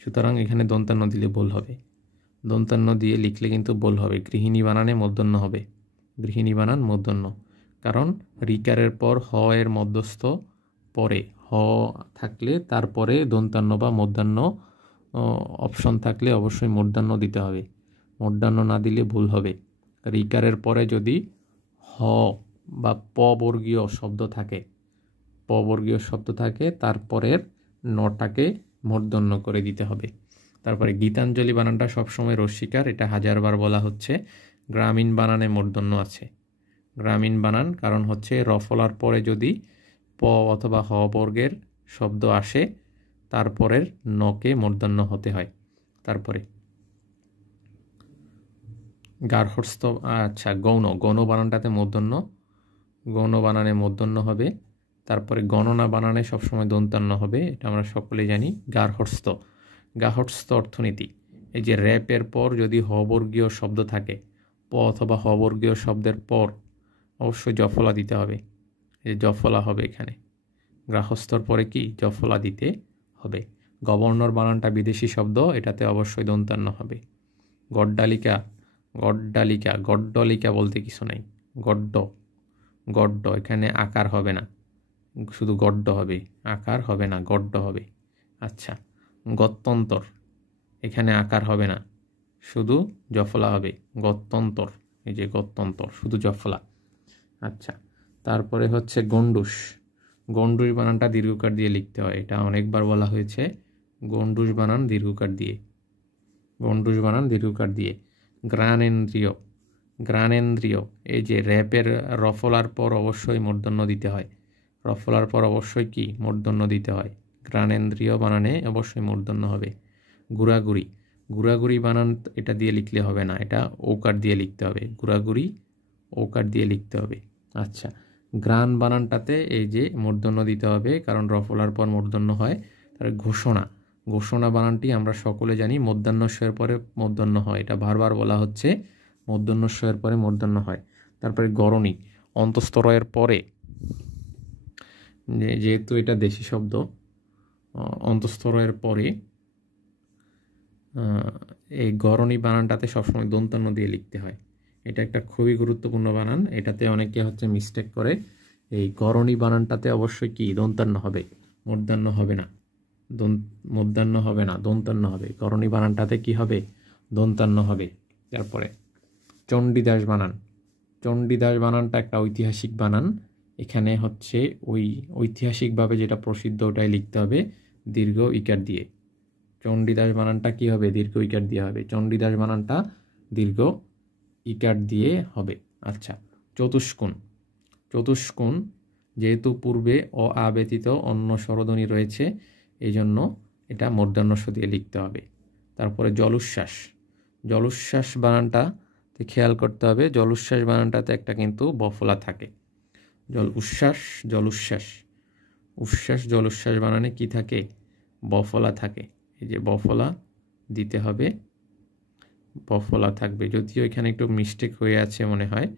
সুতরাং এখানে দন্তান্ন দিলে ভুল হবে, দন্তান্ন দিয়ে লিখলে কিন্তু ভুল হবে। গৃহিণী বানানে মূর্ধন্য হবে, গৃহিণী বানান মূর্ধন্য, কারণ রিকারের পর হ এর মধ্যস্থ পরে, হ থাকলে তারপরে দন্তান্ন বা মূর্ধন্য অপশন থাকলে অবশ্যই মূর্ধন্য দিতে হবে, মূর্ধন্য না দিলে ভুল হবে। রিকারের পরে যদি হ বা প বর্গীয় শব্দ থাকে, প বর্গীয় শব্দ থাকে, তারপরের নটাকে মূর্ধন্য করে দিতে হবে। তারপরে গীতাঞ্জলি বানানটা সবসময় রস্যিকার, এটা হাজারবার বলা হচ্ছে। গ্রামীণ বানানে মূর্ধন্য আছে, গ্রামীণ বানান, কারণ হচ্ছে রফলার পরে যদি প অথবা হ বর্গের শব্দ আসে তারপরের নকে মূর্ধন্য হতে হয়। তারপরে গার্হস্থ্য, আচ্ছা গৌণ, গৌণ বানানটাতে মূর্ধন্য, গৌণ বানানে মূর্ধন্য হবে। তারপরে গণনা বানানে সবসময় দন্তান্ন হবে, এটা আমরা সকলেই জানি। গার্হস্থ্য, গার্হস্থ্য অর্থনীতি। এই যে র্যাপের পর যদি হবর্গীয় শব্দ থাকে, প অথবা হবর্গীয় শব্দের পর অবশ্যই জফলা দিতে হবে। এই জফলা হবে এখানে, গার্হস্থ্যর পরে কি জফলা দিতে হবে। গভর্নর বানানটা বিদেশি শব্দ, এটাতে অবশ্যই দন্তান্ন হবে। গড্ডালিকা, গড্ডালিকা, গড্ডলিকা বলতে কিছু নাই, গড্ড, গড্ড, এখানে আকার হবে না, শুধু গড্ড হবে, আকার হবে না, গড্ড হবে। আচ্ছা, গত্যন্তর, এখানে আকার হবে না, শুধু জফলা হবে, গত্যন্তর, এই যে গত্যন্তর, শুধু জফলা। আচ্ছা, তারপরে হচ্ছে গন্ডুস, গন্ডুস বানানটা দীর্ঘকার দিয়ে লিখতে হয়, এটা অনেকবার বলা হয়েছে। গন্ডুস বানান দীর্ঘকার দিয়ে, গন্ডুস বানান দীর্ঘকার দিয়ে। গ্রানেন্দ্রিয়, গ্রানেন্দ্রিয়, এই যে র্যাপের রফলার পর অবশ্যই মূর্ধন্য দিতে হয়, রফলার পর অবশ্যই কি মূর্ধন্য দিতে হয়। গ্রানেন্দ্রিয় বানানে অবশ্যই মূর্ধন্য হবে। গুড়াগুড়ি, গুড়াগুড়ি বানান এটা দিয়ে লিখলে হবে না, এটা ওকার দিয়ে লিখতে হবে, গুড়াগুড়ি ওকার দিয়ে লিখতে হবে। আচ্ছা, গ্রান বানানটাতে এই যে মূর্ধন্য দিতে হবে, কারণ রফলার পর মূর্ধন্য হয়। তারপরে ঘোষণা, ঘোষণা বানানটি আমরা সকলে জানি মূর্ধন্যস্বয়ের পরে মূর্ধন্য হয়, এটা বারবার বলা হচ্ছে, মূর্ধন্যস্বয়ের পরে মূর্ধন্য হয়। তারপরে গরণী, অন্তস্তরয়ের পরে, যেহেতু এটা দেশি শব্দ, অন্তস্তরয়ের পরে এই গরণী বানানটাতে সবসময় দন্তান্ন দিয়ে লিখতে হয়, এটা একটা খুবই গুরুত্বপূর্ণ বানান, এটাতে অনেকে হচ্ছে মিস্টেক করে। এই গরণী বানানটাতে অবশ্যই কি দন্তান্ন হবে, মূর্ধন্য হবে না, মূর্ধন্য হবে না, দন্তান্ন হবে। গরণী বানানটাতে কি হবে, দন্তান্ন হবে। তারপরে চণ্ডীদাস বানান, চণ্ডীদাস বানানটা একটা ঐতিহাসিক বানান, এখানে হচ্ছে ওই ঐতিহাসিকভাবে যেটা প্রসিদ্ধ ওটাই লিখতে হবে দীর্ঘ ইকার দিয়ে। চণ্ডীদাস বানানটা কি হবে, দীর্ঘ ইকার দিয়ে হবে, চণ্ডীদাস বানানটা দীর্ঘ ইকার দিয়ে হবে। আচ্ছা, চতুষ্কোণ, চতুষ্কোণ যেহেতু পূর্বে অ আ ব্যতীত অন্য স্বরধ্বনি রয়েছে, এই জন্য এটা মূর্ধন্যস্ব দিয়ে লিখতে হবে। তারপরে জলোচ্ছ্বাস, জলোচ্ছ্বাস বানানটা খেয়াল করতে হবে, জলোচ্ছ্বাস বানানটাতে একটা কিন্তু বফলা থাকে। জল উচ্ছ্বাস, জলোচ্ছ্বাস, উচ্ছ্বাস জলোচ্ছ্বাস বানানে কি থাকে, বফলা থাকে, এই যে বফলা দিতে হবে, বফলা থাকবে। যদিও এখানে একটু মিস্টেক হয়ে আছে মনে হয়,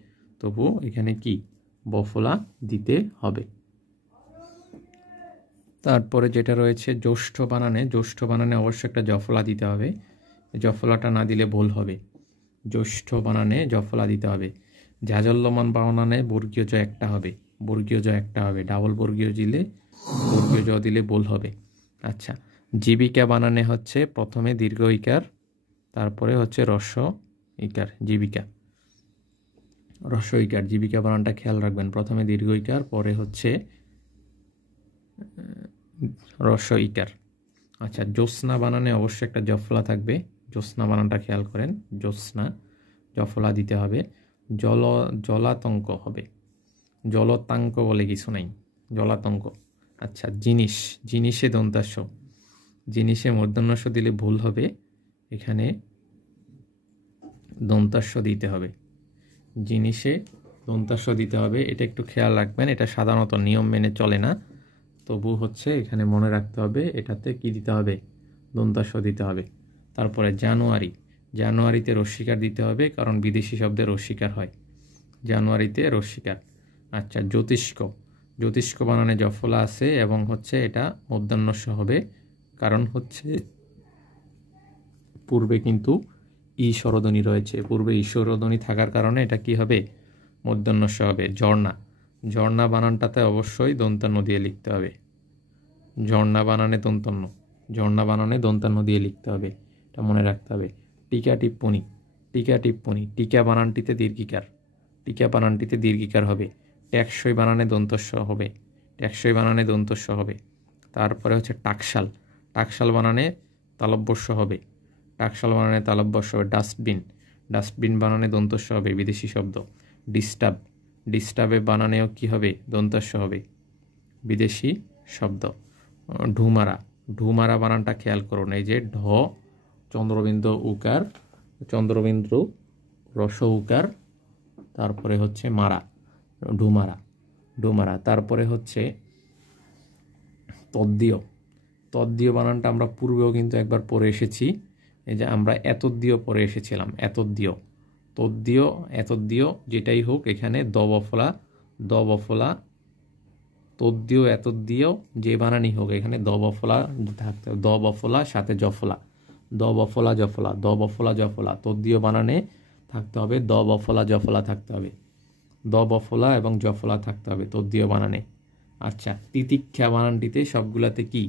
তবুও এখানে কি বফলা দিতে হবে। তারপরে যেটা রয়েছে জ্যৈষ্ঠ বানানে, জ্যৈষ্ঠ বানানে অবশ্যই একটা জফলা দিতে হবে, জফলাটা না দিলে ভুল হবে, জ্যৈষ্ঠ বানানে জফলা দিতে হবে। জাজল্যমান বানানে বর্গীয় জ একটা হবে, বর্গীয় জ একটা হবে, ডাবল বর্গীয় দিলে, বর্গীয় জ দিলে ভুল হবে। আচ্ছা, জীবিকা বানানে হচ্ছে প্রথমে দীর্ঘ ইকার, তারপরে হচ্ছে হ্রস্ব ইকার, জীবিকা, হ্রস্ব ইকার, জীবিকা বানানটা খেয়াল রাখবেন, প্রথমে দীর্ঘ ইকার, পরে হচ্ছে হ্রস্ব ইকার। আচ্ছা, জ্যোৎস্না বানানে অবশ্যই একটা জফলা থাকবে, জ্যোৎস্না বানানটা খেয়াল করেন, জ্যোৎস্না জফলা দিতে হবে। জলাতঙ্ক হবে, জলতাঙ্ক বলে কিছু নাই, জলাতঙ্ক। আচ্ছা, জিনিস, জিনিসে দন্তাস্ব, জিনিসে মূর্ধন্যস্ব দিলে ভুল হবে, এখানে দন্তাস্ব দিতে হবে, জিনিসে দন্তাস্ব দিতে হবে, এটা একটু খেয়াল রাখবেন, এটা সাধারণত নিয়ম মেনে চলে না, তবু হচ্ছে এখানে মনে রাখতে হবে, এটাতে কি দিতে হবে, দন্তাস্ব দিতে হবে। তারপরে জানুয়ারি, জানুয়ারিতে রস্বীকার দিতে হবে, কারণ বিদেশি শব্দে রস্বীকার হয়, জানুয়ারিতে রস্বীকার। আচ্ছা, জ্যোতিষ্ক, জ্যোতিষ্ক বানানে জফলা আছে এবং হচ্ছে এটা মূর্ধন্যস্ব হবে, কারণ হচ্ছে পূর্বে কিন্তু ই স্বরধ্বনি রয়েছে, পূর্বে ই স্বরধ্বনি থাকার কারণে এটা কি হবে, মূর্ধন্যস্ব হবে। ঝর্ণা, ঝর্ণা বানানটাতে অবশ্যই দন্তান্ন দিয়ে লিখতে হবে, ঝর্ণা বানানে দন্তান্ন, ঝর্ণা বানানে দন্তান্ন দিয়ে লিখতে হবে, এটা মনে রাখতে হবে। টিকা টিপ্পনী, টিকা টিপ্পনী, টিকা বানানটিতে দীর্ঘিকার, টিকা বানানটিতে দীর্ঘিকার হবে। ট্যাক্সই বানানে দন্তস্ব হবে, ট্যাক্সই বানানে দন্তস্ব হবে। তারপরে হচ্ছে টাকশাল, টাকশাল বানানে তালব্যস্য হবে, টাকশাল বানানে তালব্যস্য হবে। ডাস্টবিন, ডাস্টবিন বানানে দন্তস্ব হবে, বিদেশি শব্দ। ডিস্টার্ব, ডিস্টার্বে বানানেও কি হবে, দন্তস্ব হবে, বিদেশি শব্দ। ঢুমারা, ঢুমারা বানানটা খেয়াল করুন, এই যে ঢ চন্দ্রবিন্দু উকার, চন্দ্রবিন্দু রস উকার, তারপরে হচ্ছে মারা, ডুমারা, ডুমারা, তারপরে হচ্ছে তদ্দীয়। তদ্দীয় বানানটা আমরা পূর্বেও কিন্তু একবার পড়ে এসেছি, এই যে আমরা এতদ্দীয় পড়ে এসেছিলাম, এতদ্দীয়, তদ্দীয়, এতদ্দীয় যেটাই হোক, এখানে দ বফলা, দ বফলা, তদ্দীয় এতদ্দীয় যে বানানই হোক এখানে দ বফলা থাকতে হবে, দ বফলা সাথে জফলা, দ বফলা জফলা, দ বফলা জফলা, তদ্দীয় বানানে থাকতে হবে দ বফলা জফলা থাকতে হবে, দ বফলা এবং জফলা থাকতে হবে তদ্দীয় বানানে। আচ্ছা, তিতিক্ষা বানানটিতে সবগুলাতে কি?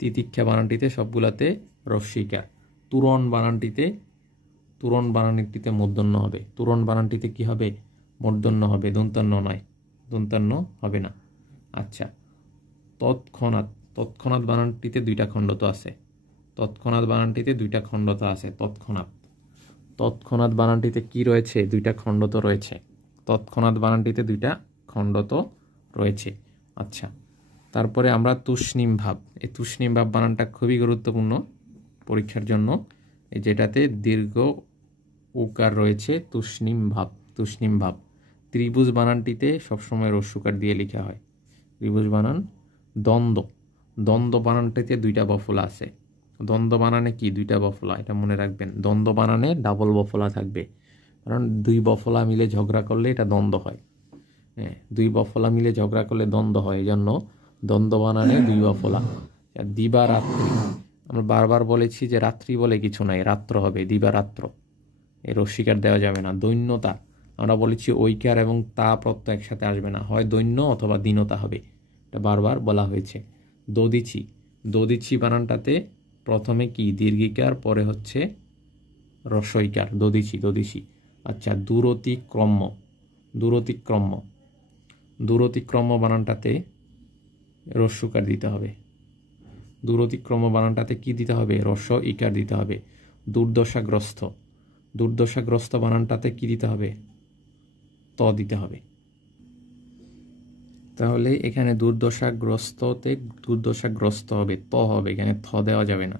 তিতিক্ষা বানানটিতে সবগুলাতে রস্যিকার। তুরন বানানটিতে, তুরন বানানটিতে মূর্ধন্য হবে। তুরন বানানটিতে কি হবে? মূর্ধন্য হবে, দন্তান্ন নয়, দন্তান্ন হবে না। আচ্ছা, তৎক্ষণাৎ, তৎক্ষণাৎ বানানটিতে দুইটা খণ্ডত আছে, তৎক্ষণাৎ বানানটিতে দুইটা খণ্ডত আছে, তৎক্ষণাৎ, তৎক্ষণাৎ বানানটিতে কি রয়েছে? দুইটা খণ্ডত রয়েছে, তৎক্ষণাৎ বানানটিতে দুইটা খণ্ডত রয়েছে। আচ্ছা, তারপরে আমরা তুষ্ণীম ভাব, এই তুষ্ণীম ভাব বানানটা খুবই গুরুত্বপূর্ণ পরীক্ষার জন্য, যেটাতে দীর্ঘ উকার রয়েছে, তুষ্ণীম ভাব, তুষ্ণীম ভাব। ত্রিভুজ বানানটিতে সবসময় রস্যকার দিয়ে লেখা হয়, ত্রিভুজ বানান। দ্বন্দ্ব, দ্বন্দ্ব বানানটিতে দুইটা বফলা আছে, দ্বন্দ্ব বানানে কি? দুইটা বফলা, এটা মনে রাখবেন। দ্বন্দ্ব বানানে ডাবল বফলা থাকবে, কারণ দুই বফলা মিলে ঝগড়া করলে এটা দ্বন্দ্ব হয়। হ্যাঁ, দুই বফলা মিলে ঝগড়া করলে দ্বন্দ্ব হয়, এই জন্য দ্বন্দ্ব বানানে দুই বফলা। দিবা রাত্রি, আমরা বারবার বলেছি যে রাত্রি বলে কিছু নাই, রাত্র হবে, দিবা রাত্র, এর রস্যিকার দেওয়া যাবে না। দৈন্যতা, আমরা বলেছি ঐকার এবং তা প্রত্যয় একসাথে আসবে না, হয় দৈন্য অথবা দীনতা হবে, এটা বারবার বলা হয়েছে। দদিচি, দদিচি বানানটাতে প্রথমে কি? দীর্ঘিকার, পরে হচ্ছে রস্যইকার, দদিচি, দদিচি। আচ্ছা, দূরতিক্রম্য, দূরতিক্রম্য, দূরতিক্রম্য বানানটাতে রস্যকার দিতে হবে, দূরতিক্রম্য বানানটাতে কি দিতে হবে? রস্য ইকার দিতে হবে। দুর্দশাগ্রস্ত, দুর্দশাগ্রস্ত বানানটাতে কি দিতে হবে? ত দিতে হবে। তাহলে এখানে দুর্দশাগ্রস্ততে দুর্দশাগ্রস্ত হবে, ত হবে, এখানে থ দেওয়া যাবে না।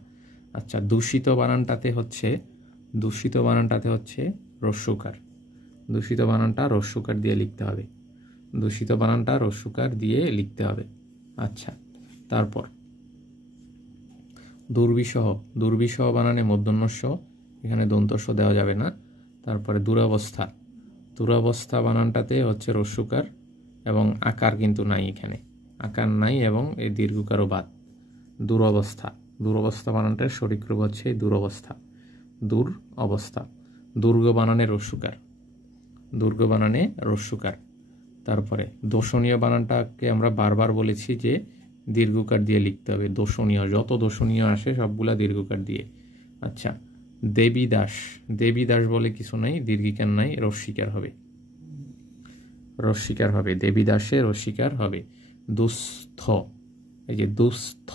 আচ্ছা, দূষিত বানানটাতে হচ্ছে, দূষিত বানানটাতে হচ্ছে রস্যকার, দূষিত বানানটা রস্যকার দিয়ে লিখতে হবে, দূষিত বানানটা রস্যকার দিয়ে লিখতে হবে। আচ্ছা, তারপর দুর্বিষহ, দুর্বিষহ বানানে মূর্ধন্যস্য, এখানে দন্তস্য দেওয়া যাবে না। তারপরে দুরবস্থা, দুরবস্থা বানানটাতে হচ্ছে রস্যকার এবং আকার কিন্তু নাই, এখানে আকার নাই এবং এই দীর্ঘকারও বাদ। দুরবস্থা, দুরবস্থা বানানটার সঠিক রূপ হচ্ছে দুরবস্থা, দূর অবস্থা। দুর্গ বানানে রস্যকার, দুর্গ বানানে রস্যকার। তারপরে দোষণীয় বানানটাকে আমরা বারবার বলেছি যে দীর্ঘকার দিয়ে লিখতে হবে, দোষণীয়, যত দোষণীয় আসে সবগুলা দীর্ঘকার দিয়ে। আচ্ছা, দেবীদাস, দেবীদাস বলে কিছু নাই, দীর্ঘিকার নাই, রস্যিকার হবে, রস্যিকার হবে, দেবীদাসে রস্যিকার হবে। দুস্থ, এই যে দুস্থ,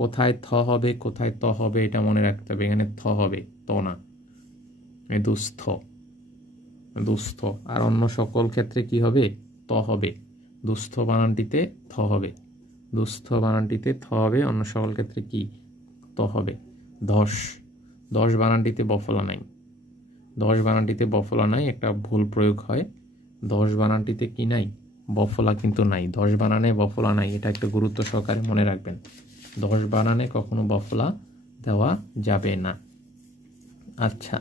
কোথায় থ হবে কোথায় ত হবে এটা মনে রাখতে হবে, এখানে থ হবে, ত না, এই দুস্থ, দুস্থ। আর অন্য সকল ক্ষেত্রে কি হবে? ত হবে, দুস্থ বানানটিতে থ হবে, দুস্থ বানানটিতে থ হবে, অন্য সকল ক্ষেত্রে কি? ত হবে। ধস, ধস বানানটিতে বফলা নাই, ধস বানানটিতে বফলা নাই, একটা ভুল প্রয়োগ হয়, ধস বানানটিতে কি নাই? বফলা কিন্তু নাই, ধস বানানে বফলা নাই, এটা একটা গুরুত্ব সহকারে মনে রাখবেন। ধস বানানে কখনো বফলা দেওয়া যাবে না। আচ্ছা,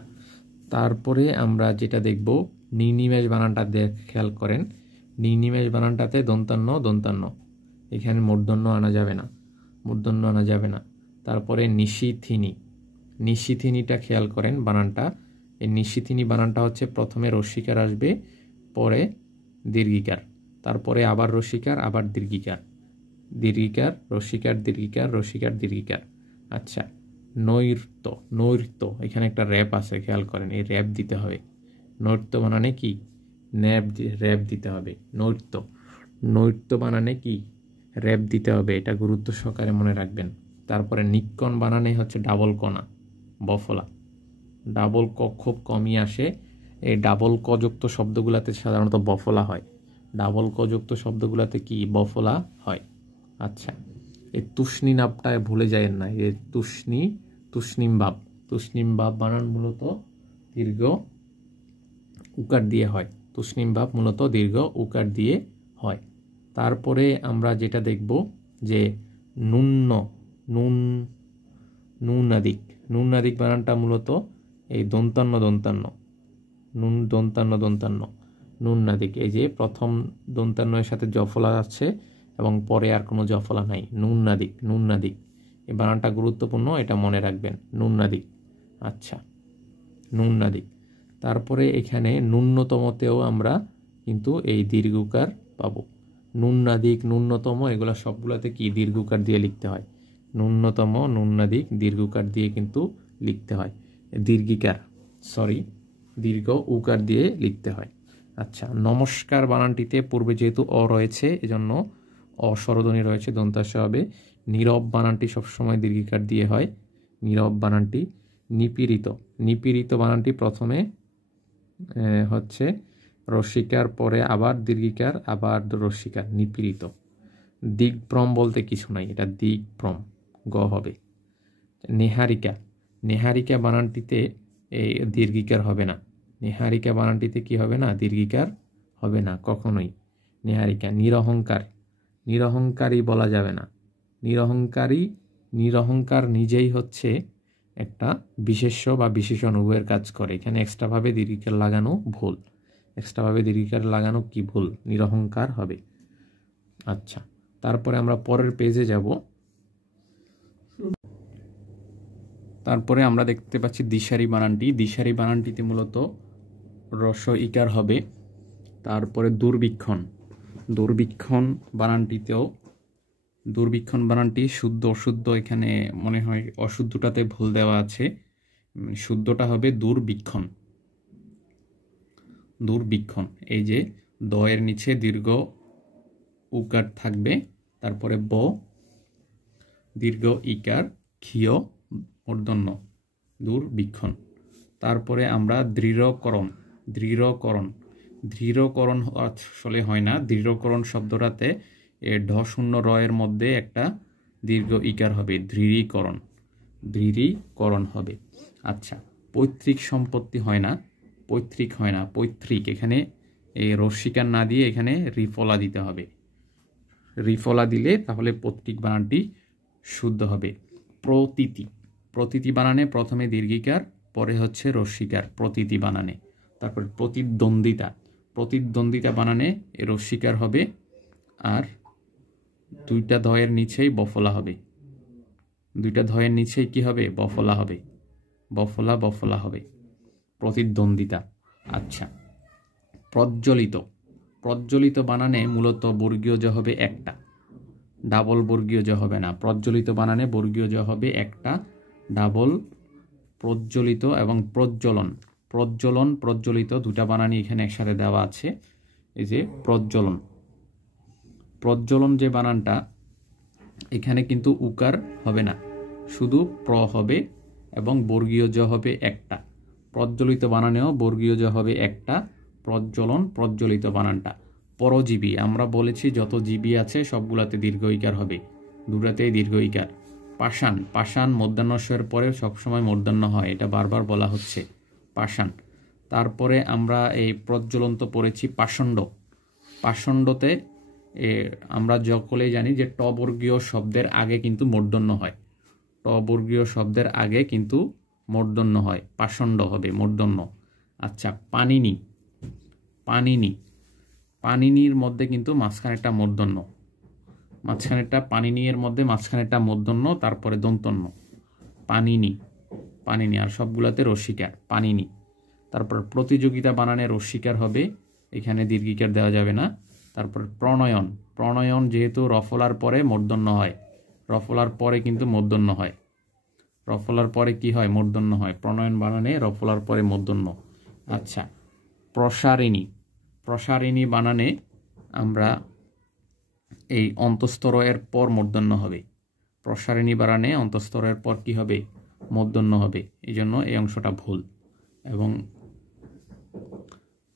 তারপরে আমরা যেটা দেখব, নির্নিমেষ বানানটা খেয়াল করেন, নির্নিমেষ বানানটাতে দন্তান্ন, দন্তান্ন, এখানে মূর্ধন্য আনা যাবে না, মূর্ধন্য আনা যাবে না। তারপরে নিশিথিনী, নিশিথিনীটা খেয়াল করেন বানানটা, এই নিশিথিনী বানানটা হচ্ছে প্রথমে রস্যিকার আসবে, পরে দীর্ঘিকার, তারপরে আবার রস্যিকার, আবার দীর্ঘিকার, দীর্ঘিকার রস্যিকার, দীর্ঘিকার রস্যিকার, দীর্ঘিকার। আচ্ছা, নৈর্ত, নৈর্ত, এখানে একটা র্যাপ আছে, খেয়াল করেন, এই র্যাপ দিতে হবে। নৈর্ত বানানে কি? ন্যাপ, র্যাপ দিতে হবে। নৈর্ত, নৈর্ত বানানে কি? র্যাপ দিতে হবে, এটা গুরুত্ব সহকারে মনে রাখবেন। তারপরে নিক্কণ বানানে হচ্ছে ডাবল কণা, বফলা, ডাবল ক খুব কমই আসে, এই ডাবল ক যুক্ত শব্দগুলোতে সাধারণত বফলা হয়, ডাবল ক যুক্ত শব্দগুলোতে কি? বফলা হয়। আচ্ছা, এই তুষ্ণী নাবটায় ভুলে যায়েন না, এই তুষ্ণী, তুষ্ণীম ভাব, তুষ্ণীম ভাব বানান মূলত দীর্ঘ উকার দিয়ে হয়। তুষ্ণীম ভাব মূলত দীর্ঘ উকার দিয়ে হয়। তারপরে আমরা যেটা দেখব যে নুন্ন নুন নুনাদিক নুনাদিক বানানটা মূলত এই দন্তান্ন দন্তান্ন নুন দন্তান্ন দন্তান্ন নুনাদিক। এই যে প্রথম দন্তান্নের সাথে জফলা আছে এবং পরে আর কোনো জফলা নাই। নুনাদিক নুনাদিক এই বানানটা গুরুত্বপূর্ণ, এটা মনে রাখবেন। নুনাদিক। আচ্ছা, নুনাদিক। তারপরে এখানে ন্যূনতমতেও আমরা কিন্তু এই দীর্ঘকার পাবো। নুনাদিক ন্যূনতম এগুলা সবগুলোতে কি দীর্ঘকার দিয়ে লিখতে হয়। ন্যূনতম নুনাদিক দীর্ঘকার দিয়ে কিন্তু লিখতে হয়। দীর্ঘ উকার দিয়ে লিখতে হয়। আচ্ছা, নমস্কার বানানটিতে পূর্বে যেহেতু অ রয়েছে এজন্য অস্বরধ্বনি রয়েছে, দন্তাস্ব হবে। নীরব বানানটি সবসময় দীর্ঘিকার দিয়ে হয়। নীরব বানানটি। নিপীড়িত নিপীড়িত বানানটি প্রথমে হচ্ছে রস্যিকার, পরে আবার দীর্ঘিকার, আবার রস্যিকার। নিপীড়িত। দিগ্ভ্রম বলতে কিছু নাই, এটা দিগ্ভ্রম গ হবে। নেহারিকা নেহারিকা বানানটিতে এই দীর্ঘিকার হবে না। নেহারিকা বানানটিতে কি হবে না? দীর্ঘিকার হবে না কখনোই। নেহারিকা। নিরহংকার নিরহংকারী বলা যাবে না। নিরহংকার নিজেই হচ্ছে একটা বিশেষ্য বা বিশেষণ উভয়ের কাজ করে। এখানে এক্সট্রাভাবে দীর্ঘিকার লাগানো ভুল। এক্সট্রাভাবে দীর্ঘিকার লাগানো কি ভুল? নিরহংকার হবে। আচ্ছা, তারপরে আমরা পরের পেজে যাব। তারপরে আমরা দেখতে পাচ্ছি দিশারি বানানটি। দিশারি বানানটিতে মূলত রস্ব ইকার হবে। তারপরে দুর্বীক্ষণ বানানটি শুদ্ধ অশুদ্ধ এখানে মনে হয় অশুদ্ধটাতে ভুল দেওয়া আছে, শুদ্ধটা হবে দুর্বীক্ষণ। এই যে দ এর নিচে দীর্ঘ উকার থাকবে, তারপরে ব দীর্ঘ ইকার, ক্ষীয় মূর্ধন্য, দুর্বীক্ষণ। তারপরে আমরা দৃঢ়করণ আসলে হয় না। দৃঢ়করণ শব্দটাতে ঢ শূন্য র এর মধ্যে একটা দীর্ঘ ইকার হবে, দৃঢ়ীকরণ হবে। আচ্ছা, পৈতৃক সম্পত্তি হয় না, পৈতৃক এখানে এই রস্যিকার না দিয়ে এখানে রিফলা দিতে হবে। রিফলা দিলে তাহলে পৈতৃক বানানটি শুদ্ধ হবে। প্রতীতি বানানে প্রথমে দীর্ঘিকার, পরে হচ্ছে রস্যিকার প্রতীতি বানানে। তারপর প্রতিদ্বন্দ্বিতা বানানে রস্যিকার হবে, আর দুইটা ধয়ের নিচেই বফলা হবে। দুইটা ধয়ের নিচেই কি হবে? বফলা হবে। বফলা হবে। প্রতিদ্বন্দ্বিতা। আচ্ছা, প্রজ্বলিত বানানে মূলত বর্গীয় জ হবে একটা, ডাবল বর্গীয় জ হবে না। প্রজ্বলিত বানানে বর্গীয় জ হবে একটা, ডাবল। প্রজ্বলিত এবং প্রজ্বলিত দুটা বানানই এখানে একসাথে দেওয়া আছে। এই যে প্রজ্বলন যে বানানটা, এখানে কিন্তু উকার হবে না, শুধু প্র হবে এবং বর্গীয় জ হবে একটা। প্রজ্বলিত বানানেও বর্গীয় জ হবে একটা, প্রজ্বলিত বানানটা। পরজীবী আমরা বলেছি যত জীবী আছে সবগুলাতে দীর্ঘ ইকার হবে, দুটাতেই দীর্ঘ ইকার। পাষাণ মধ্যাহ্নস্বরের পরে সবসময় মূর্ধন্য হয়, এটা বারবার বলা হচ্ছে, পাষাণ। তারপরে আমরা এই প্রজ্বলন্ত পড়েছি পাষণ্ডতে আমরা সকলেই জানি যে ট বর্গীয় শব্দের আগে কিন্তু মূর্ধন্য হয়। ট বর্গীয় শব্দের আগে কিন্তু মূর্ধন্য হয়, পাষণ্ড হবে মূর্ধন্য। আচ্ছা, পানিনির মধ্যে কিন্তু মাঝখানেরটা মূর্ধন্য, পানিনি এর মধ্যে মাঝখানেরটা মূর্ধন্য, তারপরে দন্তন্য। পানিনি আর সবগুলাতে রস্যিকার, পানিনি। তারপর প্রতিযোগিতা বানানে রস্যিকার হবে, এখানে দীর্ঘিকার দেওয়া যাবে না। তারপর প্রণয়ন যেহেতু রফলার পরে মূর্ধন্য হয়, রফলার পরে কিন্তু মূর্ধন্য হয়, রফলার পরে কি হয়? মূর্ধন্য হয়। প্রণয়ন বানানে রফলার পরে মূর্ধন্য। আচ্ছা, প্রসারিণী বানানে আমরা এই অন্তস্তর এর পর মূর্ধন্য হবে। প্রসারিণী বানানে অন্তস্তর এর পর কি হবে? মূর্ধন্য হবে। এই জন্য এই অংশটা ভুল, এবং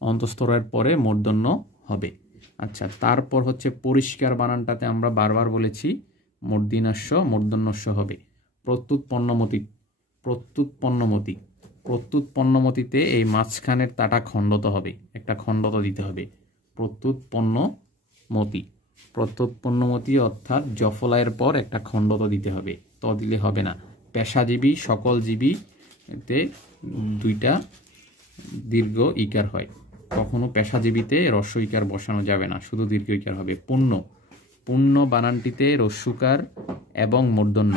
অন্তস্তরের পরে মূর্ধন্য হবে। আচ্ছা, তারপর হচ্ছে পরিষ্কার বানানটাতে আমরা বারবার বলেছি মূর্ধন্যস্ব হবে। প্রত্যুৎপন্নমতি। প্রত্যুৎপন্নমতিতে এই মাঝখানের তাটা খণ্ডত হবে, একটা খণ্ডত দিতে হবে। প্রত্যুৎপন্নমতি, প্রত্যুৎপন্নমতি অর্থাৎ জফলায়ের পর একটা খণ্ডত দিতে হবে, তো দিলে হবে না। পেশাজীবী সকল জীবীতে দুইটা দীর্ঘ ইকার হয়, কখনো পেশাজীবীতে হ্রস্ব ইকার বসানো যাবে না, শুধু দীর্ঘ ইকার হবে। পুণ্য, পুণ্য বানানটিতে হ্রস্বকার এবং মূর্ধন্য,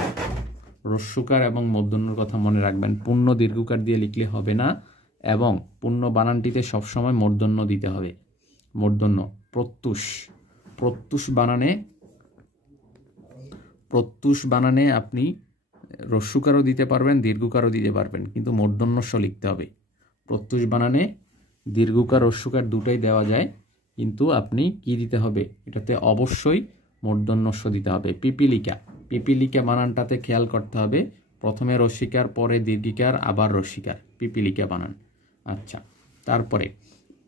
হ্রস্বকার এবং মূর্ধন্যর কথা মনে রাখবেন। পুণ্য দীর্ঘকার দিয়ে লিখলে হবে না, এবং পুণ্য বানানটিতে সবসময় মূর্ধন্য দিতে হবে, মূর্ধন্য। প্রত্যুষ, প্রত্যুষ বানানে, প্রত্যুষ বানানে আপনি হ্রস্বকারও দিতে পারবেন, দীর্ঘকারও দিতে পারবেন, কিন্তু মূর্ধন্যস্ব লিখতে হবে। প্রত্যুষ বানানে দীর্ঘকার হ্রস্বকার দুটোই দেওয়া যায়, কিন্তু আপনি কি দিতে হবে, এটাতে অবশ্যই মূর্ধন্যস্ব দিতে হবে। পিপিলিকা, পিপিলিকা বানানটাতে খেয়াল করতে হবে, প্রথমে রস্বীকার, পরে দীর্ঘিকার, আবার রস্বীকার, পিপিলিকা বানান। আচ্ছা, তারপরে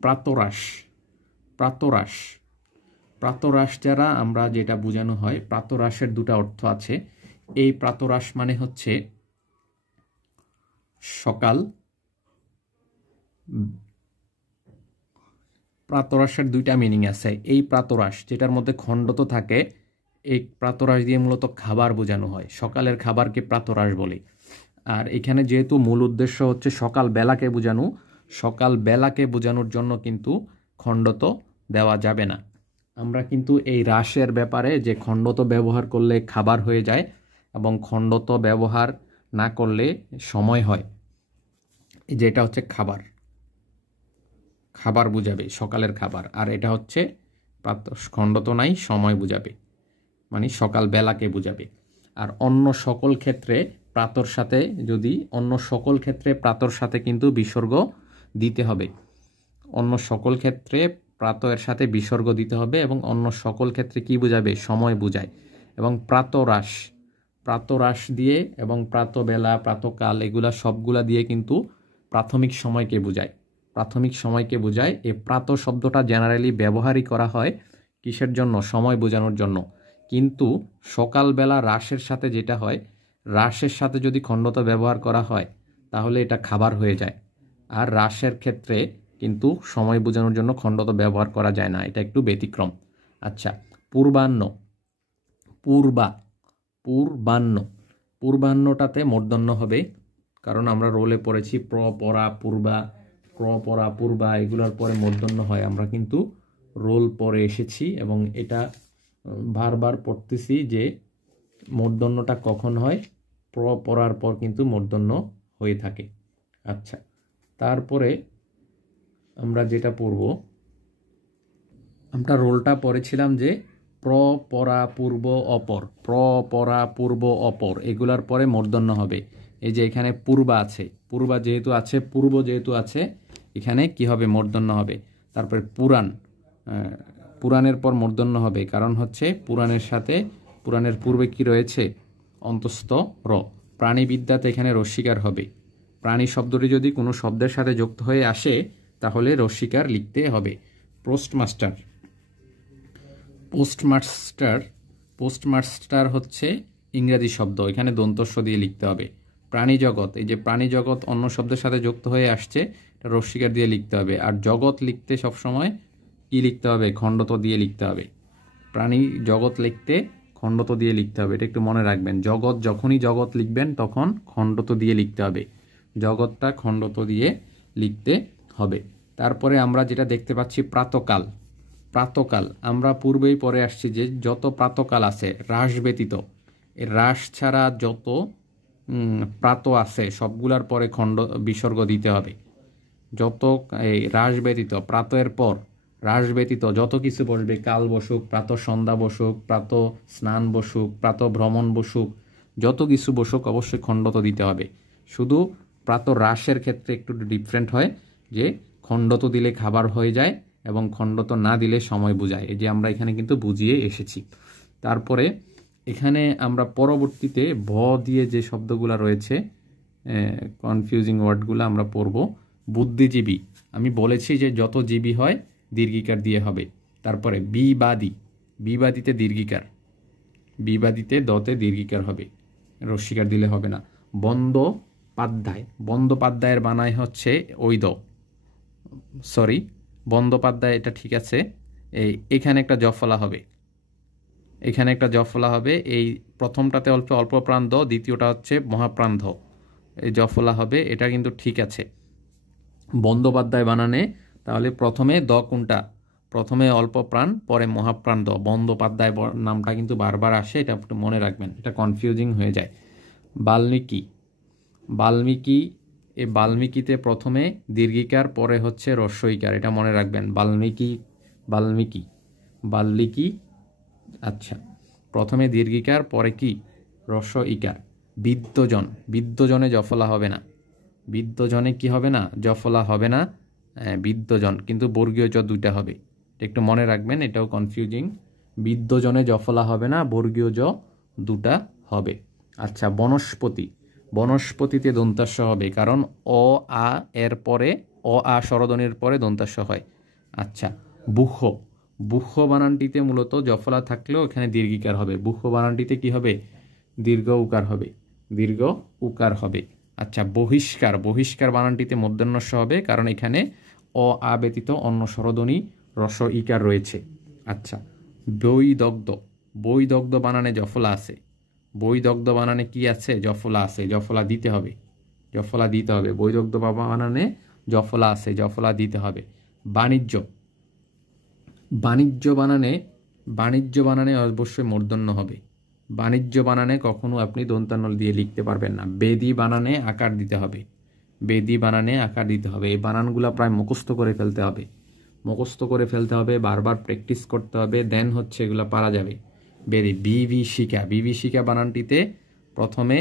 প্রাতরাশ, প্রাতরাশ, প্রাতরাশ যারা আমরা যেটা বোঝানো হয়, প্রাতরাশের দুটো অর্থ আছে। এই প্রাতরাশ মানে হচ্ছে সকাল, প্রাতরাশের দুইটা মিনিং আছে। এই প্রাতরাশ যেটার মধ্যে খণ্ডত থাকে, এই প্রাতরাশ দিয়ে মূলত খাবার বোঝানো হয়, সকালের খাবারকে প্রাতরাশ বলে। আর এখানে যেহেতু মূল উদ্দেশ্য হচ্ছে সকাল বেলাকে বোঝানো, সকাল বেলাকে বোঝানোর জন্য কিন্তু খণ্ডত দেওয়া যাবে না। আমরা কিন্তু এই রাশের ব্যাপারে যে খণ্ডত ব্যবহার করলে খাবার হয়ে যায় এবং খণ্ডত ব্যবহার না করলে সময় হয়, যেটা হচ্ছে খাবার, খাবার বুঝাবে, সকালের খাবার। আর এটা হচ্ছে খণ্ডত নাই, সময় বুঝাবে, মানে সকাল বেলাকে বুঝাবে। আর অন্য সকল ক্ষেত্রে প্রাতর সাথে, যদি অন্য সকল ক্ষেত্রে প্রাতর সাথে কিন্তু বিসর্গ দিতে হবে, অন্য সকল ক্ষেত্রে প্রাতর সাথে বিসর্গ দিতে হবে, এবং অন্য সকল ক্ষেত্রে কি বুঝাবে, সময় বুঝায়। এবং প্রাতরাশ, প্রাতরাশ দিয়ে এবং প্রাতবেলা, প্রাতকাল, এগুলা সবগুলা দিয়ে কিন্তু প্রাথমিক সময়কে বোঝায়, প্রাথমিক সময়কে বোঝায়। এই প্রাত শব্দটা জেনারেলি ব্যবহারই করা হয় কিসের জন্য, সময় বোঝানোর জন্য। কিন্তু সকালবেলা রাশের সাথে যেটা হয়, রাশের সাথে যদি খণ্ডত ব্যবহার করা হয় তাহলে এটা খাবার হয়ে যায়। আর রাশের ক্ষেত্রে কিন্তু সময় বোঝানোর জন্য খণ্ডত ব্যবহার করা যায় না, এটা একটু ব্যতিক্রম। আচ্ছা, পূর্বাহ্ন, পূর্বা, পূর্বাহ্ন, পূর্বাহ্নটাতে মূর্ধন্য হবে, কারণ আমরা রোলে পড়েছি প্র, পরা, পূর্বা, প্র, পরা, পূর্বা, এগুলোর পরে মূর্ধন্য হয়। আমরা কিন্তু রোল পরে এসেছি এবং এটা বারবার পড়তেছি যে মূর্ধন্যটা কখন হয়, প্র পড়ার পর কিন্তু মূর্ধন্য হয়ে থাকে। আচ্ছা, তারপরে আমরা যেটা পড়ব, আমরা রোলটা পড়েছিলাম যে প্র, পরা, পূর্ব, অপর, প্র, পরা, পূর্ব, অপর, এগুলার পরে মূর্ধন্য হবে। এই যে এখানে পূর্বা আছে, পূর্বা যেহেতু আছে, পূর্ব যেহেতু আছে, এখানে কি হবে, মূর্ধন্য হবে। তারপরে পুরাণ, পুরাণের পর মূর্ধন্য হবে, কারণ হচ্ছে পুরাণের সাথে, পুরাণের পূর্বে কি রয়েছে, অন্তস্থ র। প্রাণীবিদ্যাতে এখানে রস্বীকার হবে, প্রাণী শব্দটি যদি কোনো শব্দের সাথে যুক্ত হয়ে আসে তাহলে রস্বীকার লিখতে হবে। পোস্টমাস্টার, পোস্টমাস্টার, পোস্টমাস্টার হচ্ছে ইংরেজি শব্দ, এখানে দন্তস্ব দিয়ে লিখতে হবে। প্রাণী জগৎ, এই যে প্রাণী জগৎ অন্য শব্দের সাথে যুক্ত হয়ে আসছে, এটা রস্বীকার দিয়ে লিখতে হবে। আর জগৎ লিখতে সবসময় কি লিখতে হবে, খণ্ডত দিয়ে লিখতে হবে। প্রাণী জগৎ লিখতে খণ্ডত দিয়ে লিখতে হবে, এটা একটু মনে রাখবেন। জগৎ, যখনই জগৎ লিখবেন তখন খণ্ডত দিয়ে লিখতে হবে, জগৎটা খণ্ডত দিয়ে লিখতে হবে। তারপরে আমরা যেটা দেখতে পাচ্ছি প্রাতকাল, প্রাতকাল আমরা পূর্বেই পড়ে আসছি যে যত প্রাতকাল আছে রাস ব্যতীত, এর রাস ছাড়া যত প্রাত আছে সবগুলার পরে খণ্ড বিসর্গ দিতে হবে। যত এই রাস ব্যতীত, প্রাতের পর রাস ব্যতীত যত কিছু বসবে, কাল বসুক, প্রাত সন্ধ্যা বসুক, প্রাত স্নান বসুক, প্রাত ভ্রমণ বসুক, যত কিছু বসুক অবশ্যই খণ্ডত দিতে হবে। শুধু প্রাত রাসের ক্ষেত্রে একটু ডিফারেন্ট হয়, যে খণ্ডত দিলে খাবার হয়ে যায় এবং খণ্ডত না দিলে সময় বোঝায়, এই যে আমরা এখানে কিন্তু বুঝিয়ে এসেছি। তারপরে এখানে আমরা পরবর্তীতে ভ দিয়ে যে শব্দগুলো রয়েছে, কনফিউজিং ওয়ার্ডগুলো আমরা পড়ব। বুদ্ধিজীবী, আমি বলেছি যে যত জীবী হয় দীর্ঘিকার দিয়ে হবে। তারপরে বিবাদী, বিবাদীতে দীর্ঘিকার, বিবাদীতে দতে দীর্ঘিকার হবে, রস্বীকার দিলে হবে না। বন্দ পাধ্যায়, বন্দ্যোপাধ্যায়ের বানায় হচ্ছে ঐদ, সরি বন্দ্যোপাধ্যায়, এটা ঠিক আছে। এখানে একটা জফলা হবে, এখানে একটা জফলা হবে। এই প্রথমটাতে অল্প অল্প প্রাণ দ, দ্বিতীয়টা হচ্ছে মহাপ্রাণ ধ, এই জফলা হবে, এটা কিন্তু ঠিক আছে। বন্দ্যোপাধ্যায় বানানে তাহলে প্রথমে দ কোনটা, প্রথমে অল্প প্রাণ পরে মহাপ্রাণ দ, বন্দ্যোপাধ্যায় নামটা কিন্তু বারবার আসে, এটা একটু মনে রাখবেন, এটা কনফিউজিং হয়ে যায়। বাল্মীকি, বাল্মীকি, এই বাল্মীকিতে প্রথমে দীর্ঘিকার পরে হচ্ছে হ্রস্বইকার, এটা মনে রাখবেন। বাল্মীকি, বাল্মীকি, বাল্মীকি, আচ্ছা প্রথমে দীর্ঘিকার পরে কি হ্রস্ব ইকার। বিদ্যজন, বিদ্যজনে জফলা হবে না, বিদ্যজনে কি হবে না, জফলা হবে না, বিদ্যজন কিন্তু বর্গীয় জ দুইটা হবে, একটু মনে রাখবেন, এটাও কনফিউজিং। বিদ্যজনে জফলা হবে না, বর্গীয় জ দুটা হবে। আচ্ছা বনস্পতি, বনস্পতিতে দন্তাস্য হবে, কারণ অ আ এর পরে অ আ স্বরধ্বনির পরে দন্তাস্য হয়। আচ্ছা বুহ, বুহ বানানটিতে মূলত জফলা থাকলেও এখানে দীর্ঘিকার হবে, বুহ বানানটিতে কি হবে, দীর্ঘ উকার হবে, দীর্ঘ উকার হবে। আচ্ছা বহিষ্কার, বহিষ্কার বানানটিতে মূর্ধন্যস্য হবে, কারণ এখানে অ আ ব্যতীত অন্য স্বরধ্বনি রস ইকার রয়েছে। আচ্ছা বৈদগ্ধ, বৈদগ্ধ বানানে জফলা আছে, বৈদগ্ধ বানানে কি আছে, জফলা আছে, জফলা দিতে হবে, জফলা দিতে হবে। বৈদগ্ধ বানানে জফলা আছে, জফলা দিতে হবে। বাণিজ্য, বাণিজ্য বানানে, বাণিজ্য বানানে অবশ্যই মূর্ধন্য হবে, বাণিজ্য বানানে কখনো আপনি দন্তান্ন দিয়ে লিখতে পারবেন না। বেদি বানানে আকার দিতে হবে, বেদি বানানে আকার দিতে হবে। এই বানানগুলো প্রায় মুখস্থ করে ফেলতে হবে, মুখস্থ করে ফেলতে হবে, বারবার প্র্যাকটিস করতে হবে, দেন হচ্ছে এগুলো পারা যাবে। বেদি, বিভীষিকা, বিভীষিকা বানানটিতে প্রথমে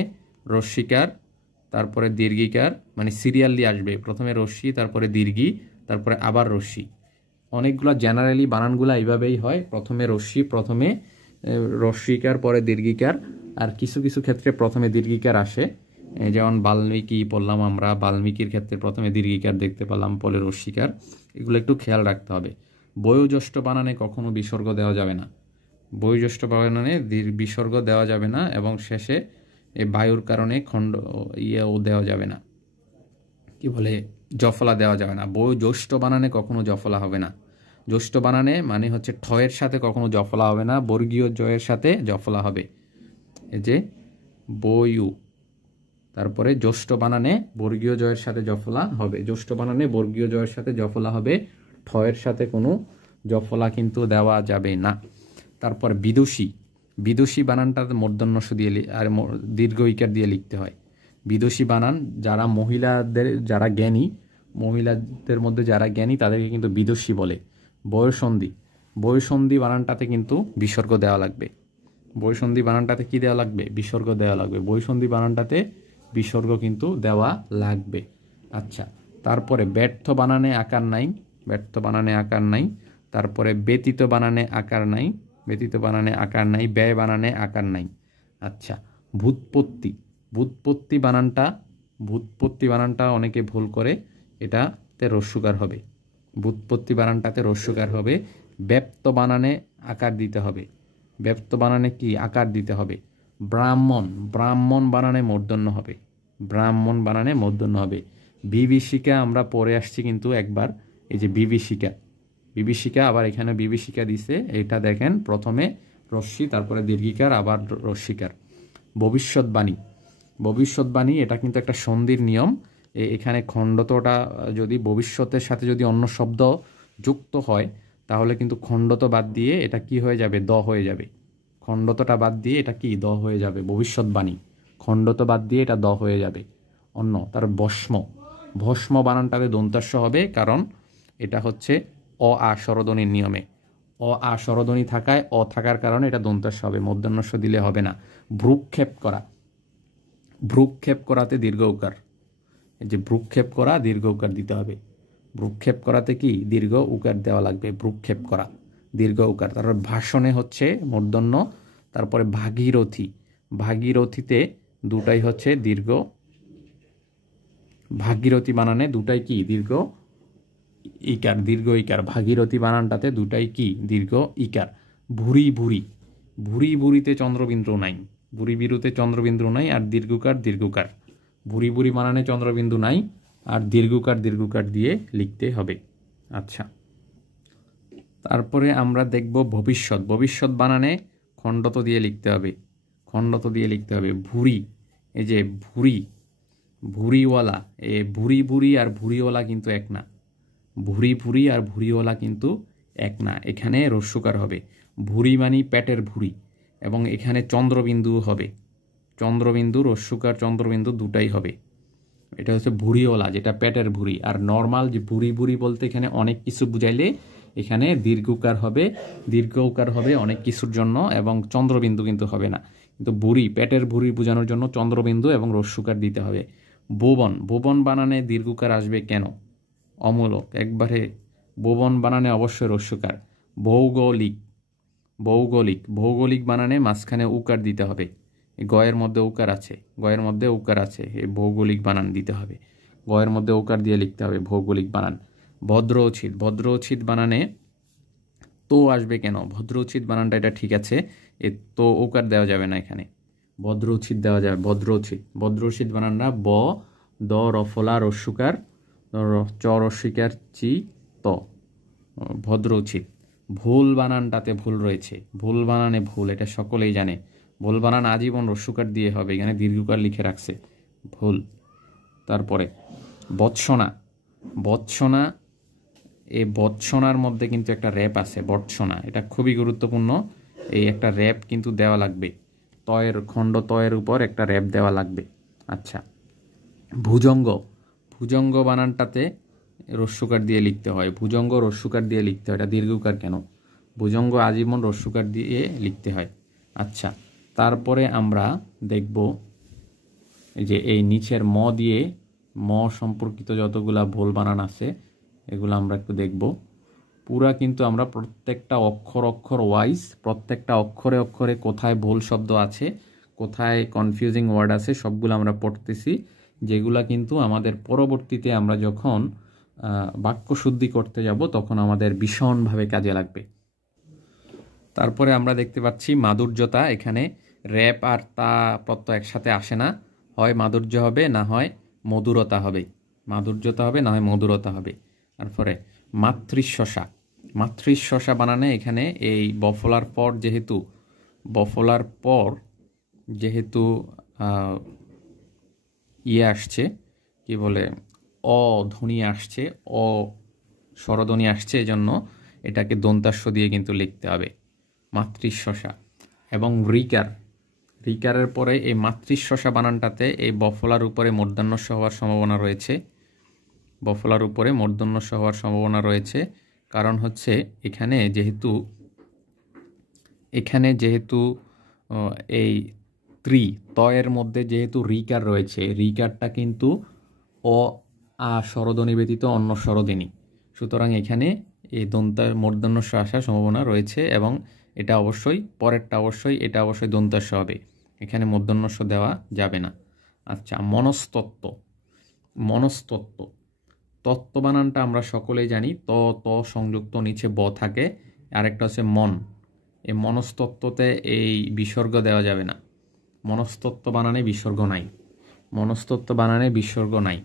রস্যিকার তারপরে দীর্ঘিকার, মানে সিরিয়ালি আসবে, প্রথমে রস্যি তারপরে দীর্ঘি তারপরে আবার রস্যি। অনেকগুলো জেনারেলি বানানগুলো এইভাবেই হয়, প্রথমে রস্যি, প্রথমে রস্যিকার পরে দীর্ঘিকার, আর কিছু কিছু ক্ষেত্রে প্রথমে দীর্ঘিকার আসে, যেমন বাল্মীকি পড়লাম আমরা, বাল্মীকির ক্ষেত্রে প্রথমে দীর্ঘিকার দেখতে পেলাম পরে রস্যিকার, এগুলো একটু খেয়াল রাখতে হবে। বয়োজ্যেষ্ঠ বানানে কখনো বিসর্গ দেওয়া যাবে না, বয়োজ্যেষ্ঠ বানানে বিসর্গ দেওয়া যাবে না, এবং শেষে এই বায়ুর কারণে খণ্ড ইয়েও দেওয়া যাবে না, কি বলে জফলা দেওয়া যাবে না। বয়োজ্যেষ্ঠ বানানে কখনো জফলা হবে না, জ্যৈষ্ঠ বানানে মানে হচ্ছে ঠয়ের সাথে কখনো জফলা হবে না, বর্গীয় জয়ের সাথে জফলা হবে, এই যে বয়ু, তারপরে জ্যৈষ্ঠ বানানে বর্গীয় জয়ের সাথে জফলা হবে, জ্যৈষ্ঠ বানানে বর্গীয় জয়ের সাথে জফলা হবে, ঠয়ের সাথে কোনো জফলা কিন্তু দেওয়া যাবে না। তারপর বিদুষী, বিদুষী বানানটা মূর্ধন্যস্য দিয়ে আর দীর্ঘ ইকার দিয়ে লিখতে হয়। বিদুষী বানান যারা মহিলাদের, যারা জ্ঞানী, মহিলাদের মধ্যে যারা জ্ঞানী তাদেরকে কিন্তু বিদুষী বলে। বয়সন্ধি, বয়সন্ধি বানানটাতে কিন্তু বিসর্গ দেওয়া লাগবে, বয়সন্ধি বানানটাতে কি দেওয়া লাগবে, বিসর্গ দেওয়া লাগবে, বয়সন্ধি বানানটাতে বিসর্গ কিন্তু দেওয়া লাগবে। আচ্ছা তারপরে ব্যর্থ বানানে আকার নাই, ব্যর্থ বানানে আকার নাই। তারপরে ব্যতীত বানানে আকার নাই, ব্যতীত বানানে আকার নাই। ব্যয় বানানে আকার নাই। আচ্ছা ভূতপত্তি, ভূতপত্তি বানানটা, ভূতপত্তি বানানটা অনেকে ভুল করে, এটাতে রস্যকার হবে, ভূতপত্তি বানানটাতে রস্যকার হবে। ব্যপ্ত বানানে আকার দিতে হবে, ব্যপ্ত বানানে কি আকার দিতে হবে। ব্রাহ্মণ, ব্রাহ্মণ বানানে মূর্ধন্য হবে, ব্রাহ্মণ বানানে মূর্ধন্য হবে। বিভীষিকা আমরা পরে আসছি কিন্তু একবার, এই যে বিভীষিকা, বিভীষিকা আবার এখানে বিভীষিকা দিছে, এটা দেখেন প্রথমে রস্যি তারপরে দীর্ঘিকার আবার রস্যিকার। ভবিষ্যৎবাণী, ভবিষ্যৎবাণী এটা কিন্তু একটা সন্ধির নিয়ম, এখানে খণ্ডতটা যদি ভবিষ্যতের সাথে যদি অন্য শব্দ যুক্ত হয় তাহলে কিন্তু খণ্ডত বাদ দিয়ে এটা কি হয়ে যাবে, দ হয়ে যাবে, খণ্ডতটা বাদ দিয়ে এটা কি দ হয়ে যাবে, ভবিষ্যৎবাণী, খণ্ডত বাদ দিয়ে এটা দ হয়ে যাবে অন্য। তার ভস্ম, ভস্ম বানানটাতে দন্তাস্য হবে, কারণ এটা হচ্ছে অ আ স্বরধ্বনির নিয়মে, অ আ স্বরধ্বনি থাকায় অ থাকার কারণে এটা দন্তাস্য হবে, মূর্ধন্যস্য দিলে হবে না। ভ্রুক্ষেপ করা, ভ্রুক্ষেপ করাতে দীর্ঘ উকার, এই যে ভ্রুক্ষেপ করা দীর্ঘ উকার দিতে হবে, ভ্রুক্ষেপ করাতে কি দীর্ঘ উকার দেওয়া লাগবে, ভ্রুক্ষেপ করা দীর্ঘ উকার। তারপর ভাষণে হচ্ছে মূর্ধন্য। তারপরে ভাগীরথী, ভাগীরথীতে দুটাই হচ্ছে দীর্ঘ, ভাগীরথী বানানে দুটাই কি দীর্ঘ ইকার, দীর্ঘ ইকার। ভাগীরথী বানানটাতে দুটাই কি দীর্ঘ ইকার। ভুরি ভুরি, ভুরি ভুরিতে চন্দ্রবিন্দু নাই, ভুরি বিরুতে চন্দ্রবিন্দু নাই, আর দীর্ঘকার দীর্ঘকার, ভুরি ভুরি বানানে চন্দ্রবিন্দু নাই, আর দীর্ঘকার দিয়ে লিখতে হবে। আচ্ছা, তারপরে আমরা দেখব ভবিষ্যৎ। ভবিষ্যৎ বানানে খণ্ডত দিয়ে লিখতে হবে, খণ্ডত দিয়ে লিখতে হবে। ভুরি, এই যে ভুরি, ভুরিওয়ালা, এ ভুরি ভুরি আর ভুরিওয়ালা কিন্তু এক না। ভুরি ভুরি আর ভুরিওয়ালা কিন্তু এক না, এখানে রস্যকার হবে। ভুরি মানি পেটের ভুরি, এবং এখানে চন্দ্রবিন্দু হবে, চন্দ্রবিন্দু রস্যকার চন্দ্রবিন্দু দুটাই হবে। এটা হচ্ছে ভুরিওয়ালা, যেটা পেটের ভুরি। আর নর্মাল যে ভুরি ভুরি বলতে এখানে অনেক কিছু বুঝাইলে এখানে দীর্ঘকার হবে অনেক কিছুর জন্য, এবং চন্দ্রবিন্দু কিন্তু হবে না। কিন্তু ভুরি, পেটের ভুরি বোঝানোর জন্য চন্দ্রবিন্দু এবং রস্যকার দিতে হবে। ভুবন, ভুবন বানানে দীর্ঘকার আসবে কেন? অমূলক একবারে। ভুবন বানানে অবশ্যই রস্যকার। ভৌগোলিক, ভৌগোলিক, ভৌগোলিক বানানে মাঝখানে উকার দিতে হবে। গয়ের মধ্যে উকার আছে, গয়ের মধ্যে উকার আছে, এই ভৌগোলিক বানান দিতে হবে। গয়ের মধ্যে উকার দিয়ে লিখতে হবে ভৌগোলিক বানান। ভদ্রোচিত, ভদ্রোচিত বানানে তো আসবে কেন? ভদ্রোচিত বানানটা এটা ঠিক আছে, এ তো উকার দেওয়া যাবে না এখানে, ভদ্রোচিত দেওয়া যাবে। ভদ্রোচিত, ভদ্রোচিত বানানটা ব, দ, রফলা, রস্যকার, চ রস্যকার, চি, ত, ভদ্রোচিত। ভুল বানানটাতে ভুল রয়েছে, ভুল বানানে ভুল, এটা সকলেই জানে। ভুল বানান আজীবন রস্যকার দিয়ে হবে, এখানে দীর্ঘকার লিখে রাখছে, ভুল। তারপরে বৎসনা, বৎসনা, এই বৎসনার মধ্যে কিন্তু একটা র্যাপ আছে, বৎসনা, এটা খুবই গুরুত্বপূর্ণ। এই একটা র্যাপ কিন্তু দেওয়া লাগবে, তয়ের খণ্ড তয়ের উপর একটা র্যাপ দেওয়া লাগবে। আচ্ছা, ভুজঙ্গ, ভুজঙ্গ বানানটাতে রস্যকার দিয়ে লিখতে হয়, ভুজঙ্গ রস্যকার দিয়ে লিখতে হয়, এটা দীর্ঘকার কেন? ভুজঙ্গ আজীবন রস্যকার দিয়ে লিখতে হয়। আচ্ছা, তারপরে আমরা দেখব যে এই নিচের ম দিয়ে, ম সম্পর্কিত যতগুলা ভুল বানান আছে এগুলো আমরা একটু দেখব। পুরা কিন্তু আমরা প্রত্যেকটা অক্ষর ওয়াইজ, প্রত্যেকটা অক্ষরে কোথায় ভুল শব্দ আছে, কোথায় কনফিউজিং ওয়ার্ড আছে, সবগুলো আমরা পড়তেছি, যেগুলা কিন্তু আমাদের পরবর্তীতে আমরা যখন বাক্য শুদ্ধি করতে যাব তখন আমাদের ভীষণভাবে কাজে লাগবে। তারপরে আমরা দেখতে পাচ্ছি মাধুর্যতা, এখানে র্যাপ আর তা প্রত্যয় একসাথে আসে না, হয় মাধুর্য হবে না হয় মধুরতা হবে, মাধুর্যতা হবে না হয় মধুরতা হবে। তারপরে মাতৃশ্বসা, মাতৃশ্বসা বানানে এখানে এই বফলার পর যেহেতু, বফলার পর যেহেতু ইয়ে আসছে, কি বলে, অ ধ্বনি আসছে, অ স্বরধ্বনি আসছে, এজন্য এটাকে দন্তাস্য দিয়ে কিন্তু লিখতে হবে, মাতৃশ্বসা। এবং রিকার, রিকারের পরে এই মাতৃশ্বসা বানানটাতে এই বফলার উপরে মূর্ধন্যস্য হওয়ার সম্ভাবনা রয়েছে, বফলার উপরে মূর্ধন্যস্য হওয়ার সম্ভাবনা রয়েছে। কারণ হচ্ছে এখানে যেহেতু এই তয়ের মধ্যে যেহেতু রিকার রয়েছে, রিকারটা কিন্তু অ আ স্বরধ্বনি ব্যতীত অন্য স্বরধ্বনি, সুতরাং এখানে এই দন্তার মূর্ধন্যস্য আসার সম্ভাবনা রয়েছে, এবং এটা অবশ্যই পরেরটা অবশ্যই, এটা অবশ্যই দন্তাস্য হবে, এখানে মূর্ধন্যস্য দেওয়া যাবে না। আচ্ছা, মনস্তত্ত্ব, মনস্তত্ত্ব, তত্ত্ব বানানটা আমরা সকলেই জানি, ত সংযুক্ত নিচে ব থাকে, আরেকটা হচ্ছে মন। এই মনস্তত্ত্বতে এই বিসর্গ দেওয়া যাবে না, মনস্তত্ত্ব বানানে বিসর্গ নাই, মনস্তত্ত্ব বানানে বিসর্গ নাই,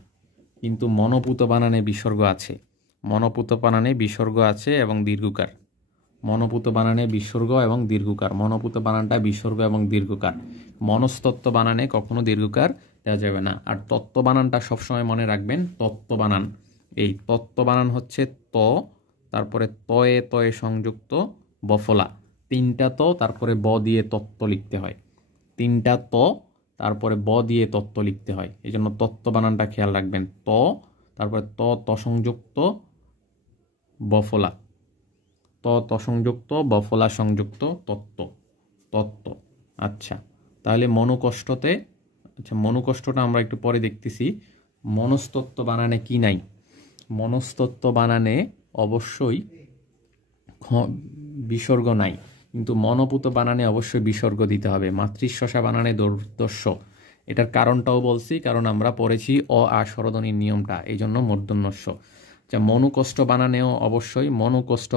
কিন্তু মনোপুত বানানে বিসর্গ আছে, মনোপুত বানানে বিসর্গ আছে এবং দীর্ঘকার, মনোপুত বানানে বিসর্গ এবং দীর্ঘকার, মনোপুত বানানটা বিসর্গ এবং দীর্ঘকার। মনস্তত্ত্ব বানানে কখনো দীর্ঘকার দেওয়া যাবে না। আর তত্ত্ব বানানটা সবসময় মনে রাখবেন, তত্ত্ব বানান, এই তত্ত্ব বানান হচ্ছে ত, তারপরে তয়ে সংযুক্ত বফলা, তিনটা ত, তারপরে ব দিয়ে তত্ত্ব লিখতে হয়, তিনটা ত, তারপরে ব দিয়ে তত্ত্ব লিখতে হয়, এই জন্য তত্ত্ব বানানটা খেয়াল রাখবেন, ত, তারপরে ত সংযুক্ত বফলা, ত সংযুক্ত বফলা সংযুক্ত তত্ত্ব, তত্ত্ব। আচ্ছা, তাহলে মনোকষ্টতে, আচ্ছা মনোকষ্টটা আমরা একটু পরে দেখতেছি। মনস্তত্ত্ব বানানে কি নাই? মনস্তত্ত্ব বানানে অবশ্যই বিসর্গ নাই, কিন্তু মনোপুত বানানে অবশ্যই বিসর্গ দিতে হবে। মাতৃশ্বসা বানানে দর্দস্য, এটার কারণটাও বলছি, কারণ আমরা পড়েছি অ আ স্বরধ্বনির নিয়মটা, এই জন্য মূর্ধন্যস্য। আচ্ছা, মনুকষ্ট বানানেও অবশ্যই, মনুকষ্ট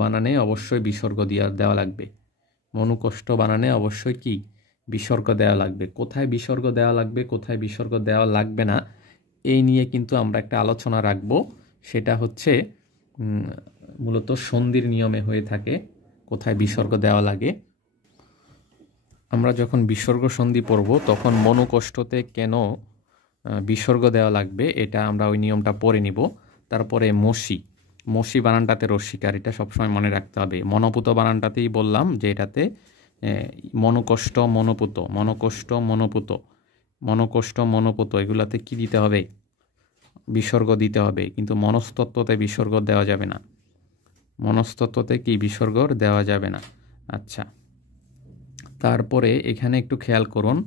বানানে অবশ্যই বিসর্গ দেওয়া লাগবে, মনুকষ্ট বানানে অবশ্যই কি বিসর্গ দেওয়া লাগবে। কোথায় বিসর্গ দেওয়া লাগবে, কোথায় বিসর্গ দেওয়া লাগবে না, এই নিয়ে কিন্তু আমরা একটা আলোচনা রাখব। সেটা হচ্ছে মূলত সন্ধির নিয়মে হয়ে থাকে কোথায় বিসর্গ দেওয়া লাগে। আমরা যখন বিসর্গ সন্ধি পড়ব তখন মনোকষ্টতে কেন বিসর্গ দেওয়া লাগবে এটা আমরা ওই নিয়মটা পড়ে নিব। তারপরে মসি বানানটাতে রস্বীকার, এটা সবসময় মনে রাখতে হবে। মনোপুত বানানটাতেই বললাম যে এটাতে মনোকষ্ট মনোপুত এগুলাতে কি দিতে হবে, বিসর্গ দিতে হবে। কিন্তু মনস্তত্ত্বতে বিসর্গ দেওয়া যাবে না, মনস্তত্ত্বতে কি বিসর্গ দেওয়া যাবে না। আচ্ছা, তারপরে এখানে একটু খেয়াল করুন,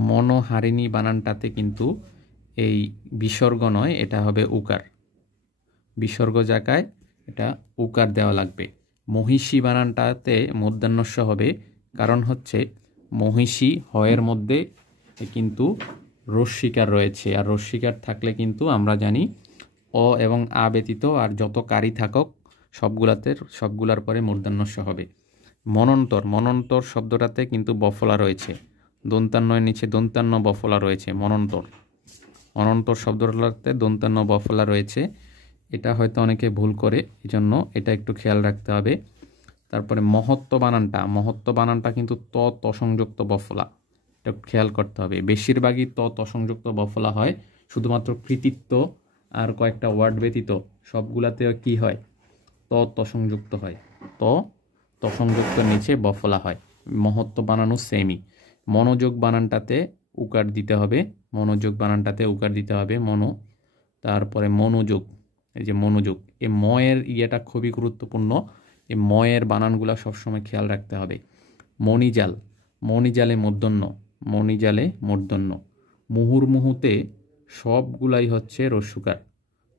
মনোহারিণী বানানটাতে কিন্তু এই বিসর্গ নয়, এটা হবে উকার। বিসর্গ জায়গায় এটা উকার দেওয়া লাগবে। মহিষী বানানটাতে মূর্ধন্যস্য হবে, কারণ হচ্ছে মহিষী হয়ের মধ্যে কিন্তু রস্বীকার রয়েছে, আর রস্বীকার থাকলে কিন্তু আমরা জানি অ এবং আ ব্যতীত আর যত কারি থাকুক সবগুলার পরে মূর্ধন্যস্য হবে। মনন্তর শব্দটাতে কিন্তু বফলা রয়েছে, দন্তান্নয়ের নিচে দন্তান্ন বফলা রয়েছে। মনন্তর শব্দটাতে দন্তান্ন বফলা রয়েছে, এটা হয়তো অনেকে ভুল করে, এই জন্য এটা একটু খেয়াল রাখতে হবে। তারপরে মহত্ব বানানটা কিন্তু ত সংযুক্ত বফলা, এটা খেয়াল করতে হবে। বেশিরভাগই ত সংযুক্ত বফলা হয়, শুধুমাত্র কৃতিত্ব আর কয়েকটা ওয়ার্ড ব্যতীত সবগুলাতে কি হয়, ত সংযুক্ত হয়, ত সংযুক্ত নিচে বফলা হয়। মহত্ব বানানো সেমই। মনোযোগ বানানটাতে উকার দিতে হবে, তারপরে মনোযোগ, এই যে মনোযোগ, এই ময়ের ইয়েটা খুবই গুরুত্বপূর্ণ। এই ময়ের বানানগুলা সবসময় খেয়াল রাখতে হবে। মণিজালে মূর্ধন্য। মুহুর্মুহুতে সবগুলাই হচ্ছে রস্যুকার,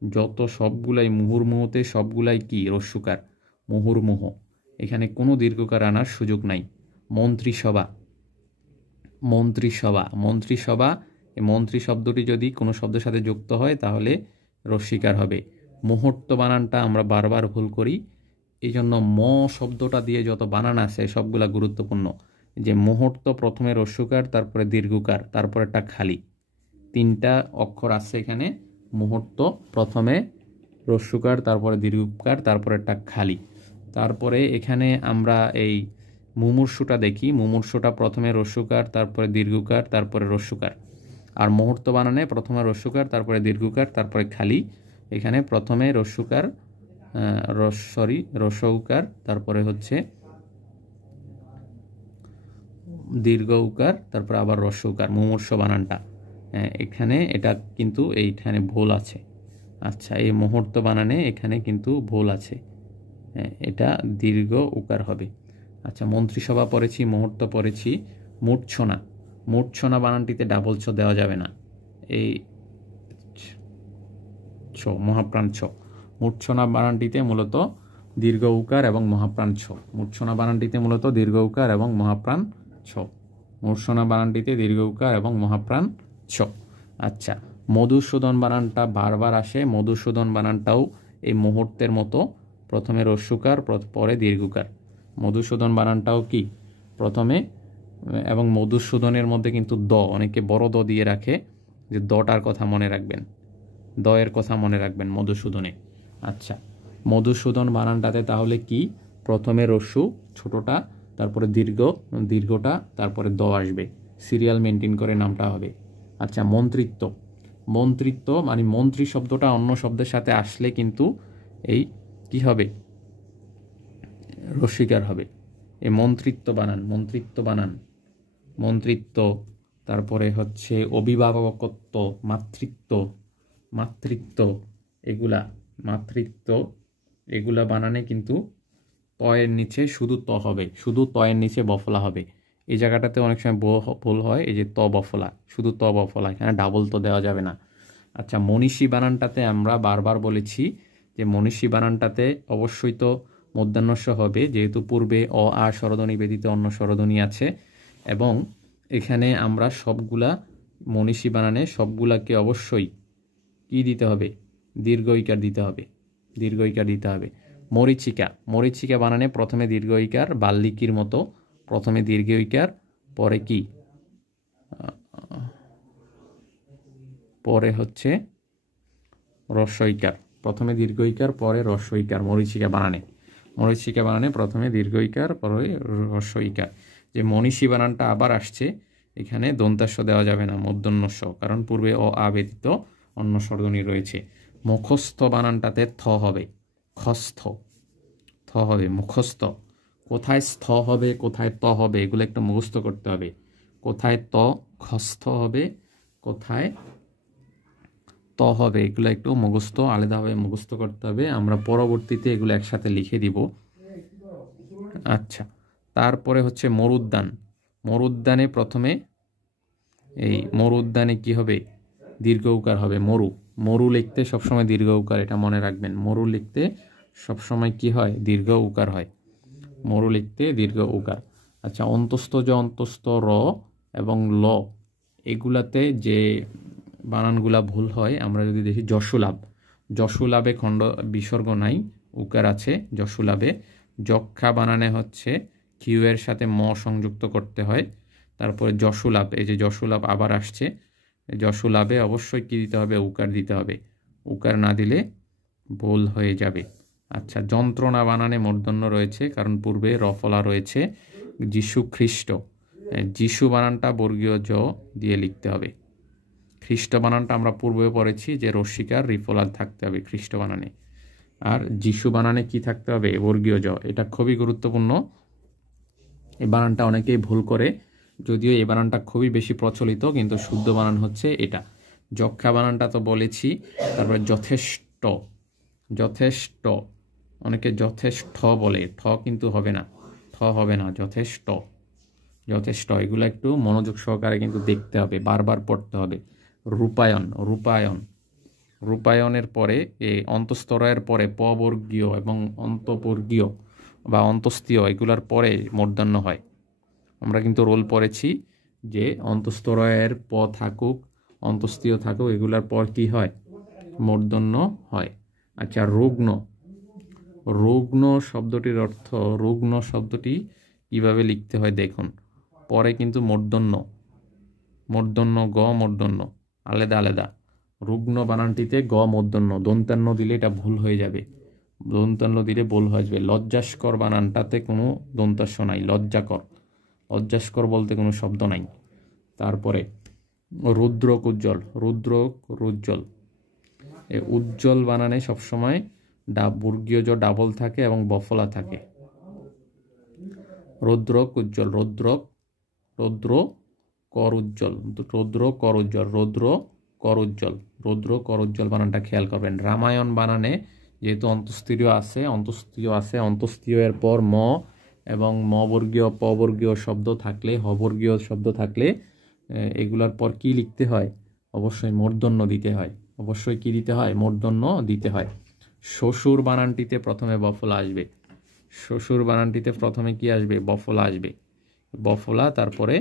যত সবগুলাই মুহুর্মুহুতে সবগুলাই কি রস্যুকার, মুহুর্মুহ, এখানে কোনো দীর্ঘকার আনার সুযোগ নাই। মন্ত্রিসভা, এই মন্ত্রী শব্দটি যদি কোনো শব্দের সাথে যুক্ত হয় তাহলে রস্বীকার হবে। মুহূর্ত বানানটা আমরা বারবার ভুল করি, এই জন্য ম শব্দটা দিয়ে যত বানান আছে সবগুলা গুরুত্বপূর্ণ। যে মুহূর্ত প্রথমে রস্যকার, তারপরে দীর্ঘকার, তারপরে একটা খালি, তিনটা অক্ষর আছে এখানে। মুহূর্ত প্রথমে রস্যকার, তারপরে দীর্ঘকার, তারপরে একটা খালি। তারপরে এখানে আমরা এই মুমূর্ষুটা দেখি, মুমূর্ষুটা প্রথমে রস্যকার, তারপরে দীর্ঘকার, তারপরে রস্যকার। আর মুহূর্ত বানানে প্রথমে রস্যকার, তারপরে দীর্ঘকার, তারপরে খালি। এখানে প্রথমে রস্যকার, রস্যকার, তারপরে হচ্ছে দীর্ঘ উকার, তারপরে আবার রস্যকার, মুমূর্ষ বানানটা। এখানে এটা কিন্তু এইখানে ভুল আছে। আচ্ছা, এই মুহূর্ত বানানে এখানে কিন্তু ভুল আছে, এটা দীর্ঘ উকার হবে। আচ্ছা, মন্ত্রিসভা পড়েছি, মুহূর্ত পড়েছি। মূর্ছনা বানানটিতে ডাবল ছ দেওয়া যাবে না, এই ছ, মহাপ্রাণ ছ। মূর্ছনা বানানটিতে মূলত দীর্ঘ উকার এবং মহাপ্রাণ ছ। মূর্ছনা বানানটিতে মূলত দীর্ঘ উকার এবং মহাপ্রাণ ছ। মূর্ছনা বানানটিতে দীর্ঘ উকার এবং মহাপ্রাণ ছ। আচ্ছা, মধুসূদন বানানটা বারবার আসে। মধুসূদন বানানটাও এই মুহূর্তের মতো, প্রথমে রস্যকার, পরে দীর্ঘকার। মধুসূদন বানানটাও কি প্রথমে, এবং মধুসূদনের মধ্যে কিন্তু দ, অনেকে বড় দ দিয়ে রাখে, যে দটার কথা মনে রাখবেন, দ এর কথা মনে রাখবেন মধুসূদনে। আচ্ছা, মধুসূদন বানানটাতে তাহলে কি, প্রথমে রস্যু ছোটটা, তারপরে দীর্ঘটা, তারপরে দ আসবে, সিরিয়াল মেনটেন করে নামটা হবে। আচ্ছা, মন্ত্রিত্ব মানে মন্ত্রী শব্দটা অন্য শব্দের সাথে আসলে কিন্তু এই কি হবে, রস্বীকার হবে। এই মন্ত্রিত্ব বানান, তারপরে হচ্ছে অভিভাবকত্ব, মাতৃত্ব, এগুলা বানানে কিন্তু তয়ের নিচে শুধু ত হবে, শুধু তয়ের নিচে বফলা হবে। এই জায়গাটাতে অনেক সময় ভুল হয়, এই যে ত বফলা, শুধু ত বফলা, এখানে ডাবল তো দেওয়া যাবে না। আচ্ছা, মনীষী বানানটাতে আমরা বারবার বলেছি যে মনীষী বানানটাতে অবশ্যই তো মধ্যাহ্নস্য হবে, যেহেতু পূর্বে অ আ স্বরধ্বনি ব্যতীত অন্য স্বরধ্বনি আছে, এবং এখানে আমরা সবগুলা মনীষী বানানে সবগুলাকে অবশ্যই কি দিতে হবে, দীর্ঘ ইকার দিতে হবে। মরীচিকা, মরীচিকা বানানে প্রথমে দীর্ঘ ইকার, বাল্মীকির মতো প্রথমে দীর্ঘ ইকার, পরে কি, পরে হচ্ছে হ্রস্ব ইকার, প্রথমে দীর্ঘ ইকার পরে হ্রস্ব ইকার। মরীচিকা বানানে, মরীচিকা বানানে প্রথমে দীর্ঘ ইকার পরে হ্রস্ব ইকার। যে মনীষী বানানটা আবার আসছে, এখানে দন্তাস্ব দেওয়া যাবে না, মূর্ধন্য স, কারণ পূর্বে অ আ ব্যতীত অন্য স্বরধ্বনি রয়েছে। মুখস্থ বানানটাতে থ হবে, খস্থ, থ হবে মুখস্থ। কোথায় স্থ হবে কোথায় ত হবে এগুলো একটু মুখস্থ করতে হবে। কোথায় ত খস্থ হবে, কোথায় ত হবে, এগুলো একটু মুখস্থ, আলাদাভাবে মুখস্থ করতে হবে। আমরা পরবর্তীতে এগুলো একসাথে লিখে দিব। আচ্ছা, তারপরে হচ্ছে মরুদ্যান। মরুদ্যানে প্রথমে এই মরুদ্যানে কি হবে, দীর্ঘ উকার হবে। মরু, মরু লিখতে সবসময় দীর্ঘ উকার, এটা মনে রাখবেন। মরু লিখতে সবসময় কি হয়, দীর্ঘ উকার হয়। মরু লিখতে দীর্ঘ উকার। আচ্ছা, অন্তস্থ জ, অন্তস্থ র এবং ল, এগুলাতে যে বানানগুলা ভুল হয় আমরা যদি দেখি, যশোলাভ, যশোলাভে খণ্ড বিসর্গ নাই, উকার আছে যশোলাভে। যক্ষা বানানে হচ্ছে কিউ এর সাথে ম সংযুক্ত করতে হয়। তারপরে যশোলাভ, এই যে যশোলাভ আবার আসছে, যশোলাভে অবশ্যই কি দিতে হবে, উকার দিতে হবে। উকার না দিলে ভুল হয়ে যাবে। আচ্ছা, যন্ত্রণা বানানে মূর্ধন্য রয়েছে, কারণ পূর্বে রফলা রয়েছে। যিশু খ্রিস্ট, যিশু বানানটা বর্গীয় জ দিয়ে লিখতে হবে। খ্রিস্ট বানানটা আমরা পূর্বে পড়েছি যে রস্যিকার রিফলাদ থাকতে হবে খ্রিস্ট বানানে। আর যিশু বানানে কি থাকতে হবে, বর্গীয় জ। এটা খুবই গুরুত্বপূর্ণ, এই বানানটা অনেকেই ভুল করে, যদিও এই বানানটা খুবই বেশি প্রচলিত, কিন্তু শুদ্ধ বানান হচ্ছে এটা। যক্ষা বানানটা তো বলেছি। তারপরে যথেষ্ট, যথেষ্ট, অনেকে যথেষ্ট বলে, ঠ কিন্তু হবে না, ঠ হবে না, যথেষ্ট, যথেষ্ট। এগুলো একটু মনোযোগ সহকারে কিন্তু দেখতে হবে, বারবার পড়তে হবে। রূপায়ণ, রূপায়ণ, রূপায়ণের পরে এই অন্তস্তরের পরে পবর্গীয় এবং অন্তবর্গীয় বা অন্তস্তীয় এগুলার পরে মূর্ধন্য হয়। আমরা কিন্তু রোল পড়েছি যে অন্তস্তরয়ের প থাকুক অন্তস্তীয় থাকুক এগুলার পর কি হয়, মূর্ধন্য হয়। আচ্ছা, রুগ্ন, রুগ্ন শব্দটির অর্থ, রুগ্ন শব্দটি কিভাবে লিখতে হয় দেখুন। পরে কিন্তু মূর্ধন্য, মূর্ধন্য গ, মূর্ধন্য আলাদা আলাদা। রুগ্ন বানানটিতে গ মূর্ধন্য, দন্তান্ন দিলে এটা ভুল হয়ে যাবে, দন্তান্ন দিলে ভুল হয়ে যাবে। লজ্জাস্কর বানানটাতে কোনো দন্তাস্ব নাই, লজ্জাকর, লজ্জাস্কর বলতে কোনো শব্দ নাই। তারপরে রুদ্রক উজ্জ্বল, রুদ্রক উজ্জ্বল, এই উজ্জ্বল বানানে সবসময় বর্গীয় জ ডাবল থাকে এবং বফলা থাকে। রৌদ্রক উজ্জ্বল, রৌদ্রক, রৌদ্র কর উজ্জ্বল, রৌদ্র কর উজ্জ্বল, রৌদ্র কর উজ্জ্বল, রৌদ্র কর উজ্জ্বল বানানটা খেয়াল করবেন। রামায়ণ বানানে যেহেতু অন্তস্তীয় আছে, অন্তস্তীয় আছে, অন্তস্তীয় এর পর ম এবং ম বর্গীয় প বর্গীয় শব্দ থাকলে, হ বর্গীয় শব্দ থাকলে এগুলার পর কি লিখতে হয়, অবশ্যই মূর্ধন্য দিতে হয়। অবশ্যই কি দিতে হয়, মূর্ধন্য দিতে হয়। শ্বশুর বানানটিতে প্রথমে বফলা আসবে, শ্বশুর বানানটিতে প্রথমে কি আসবে, বফলা আসবে, বফলা তারপরে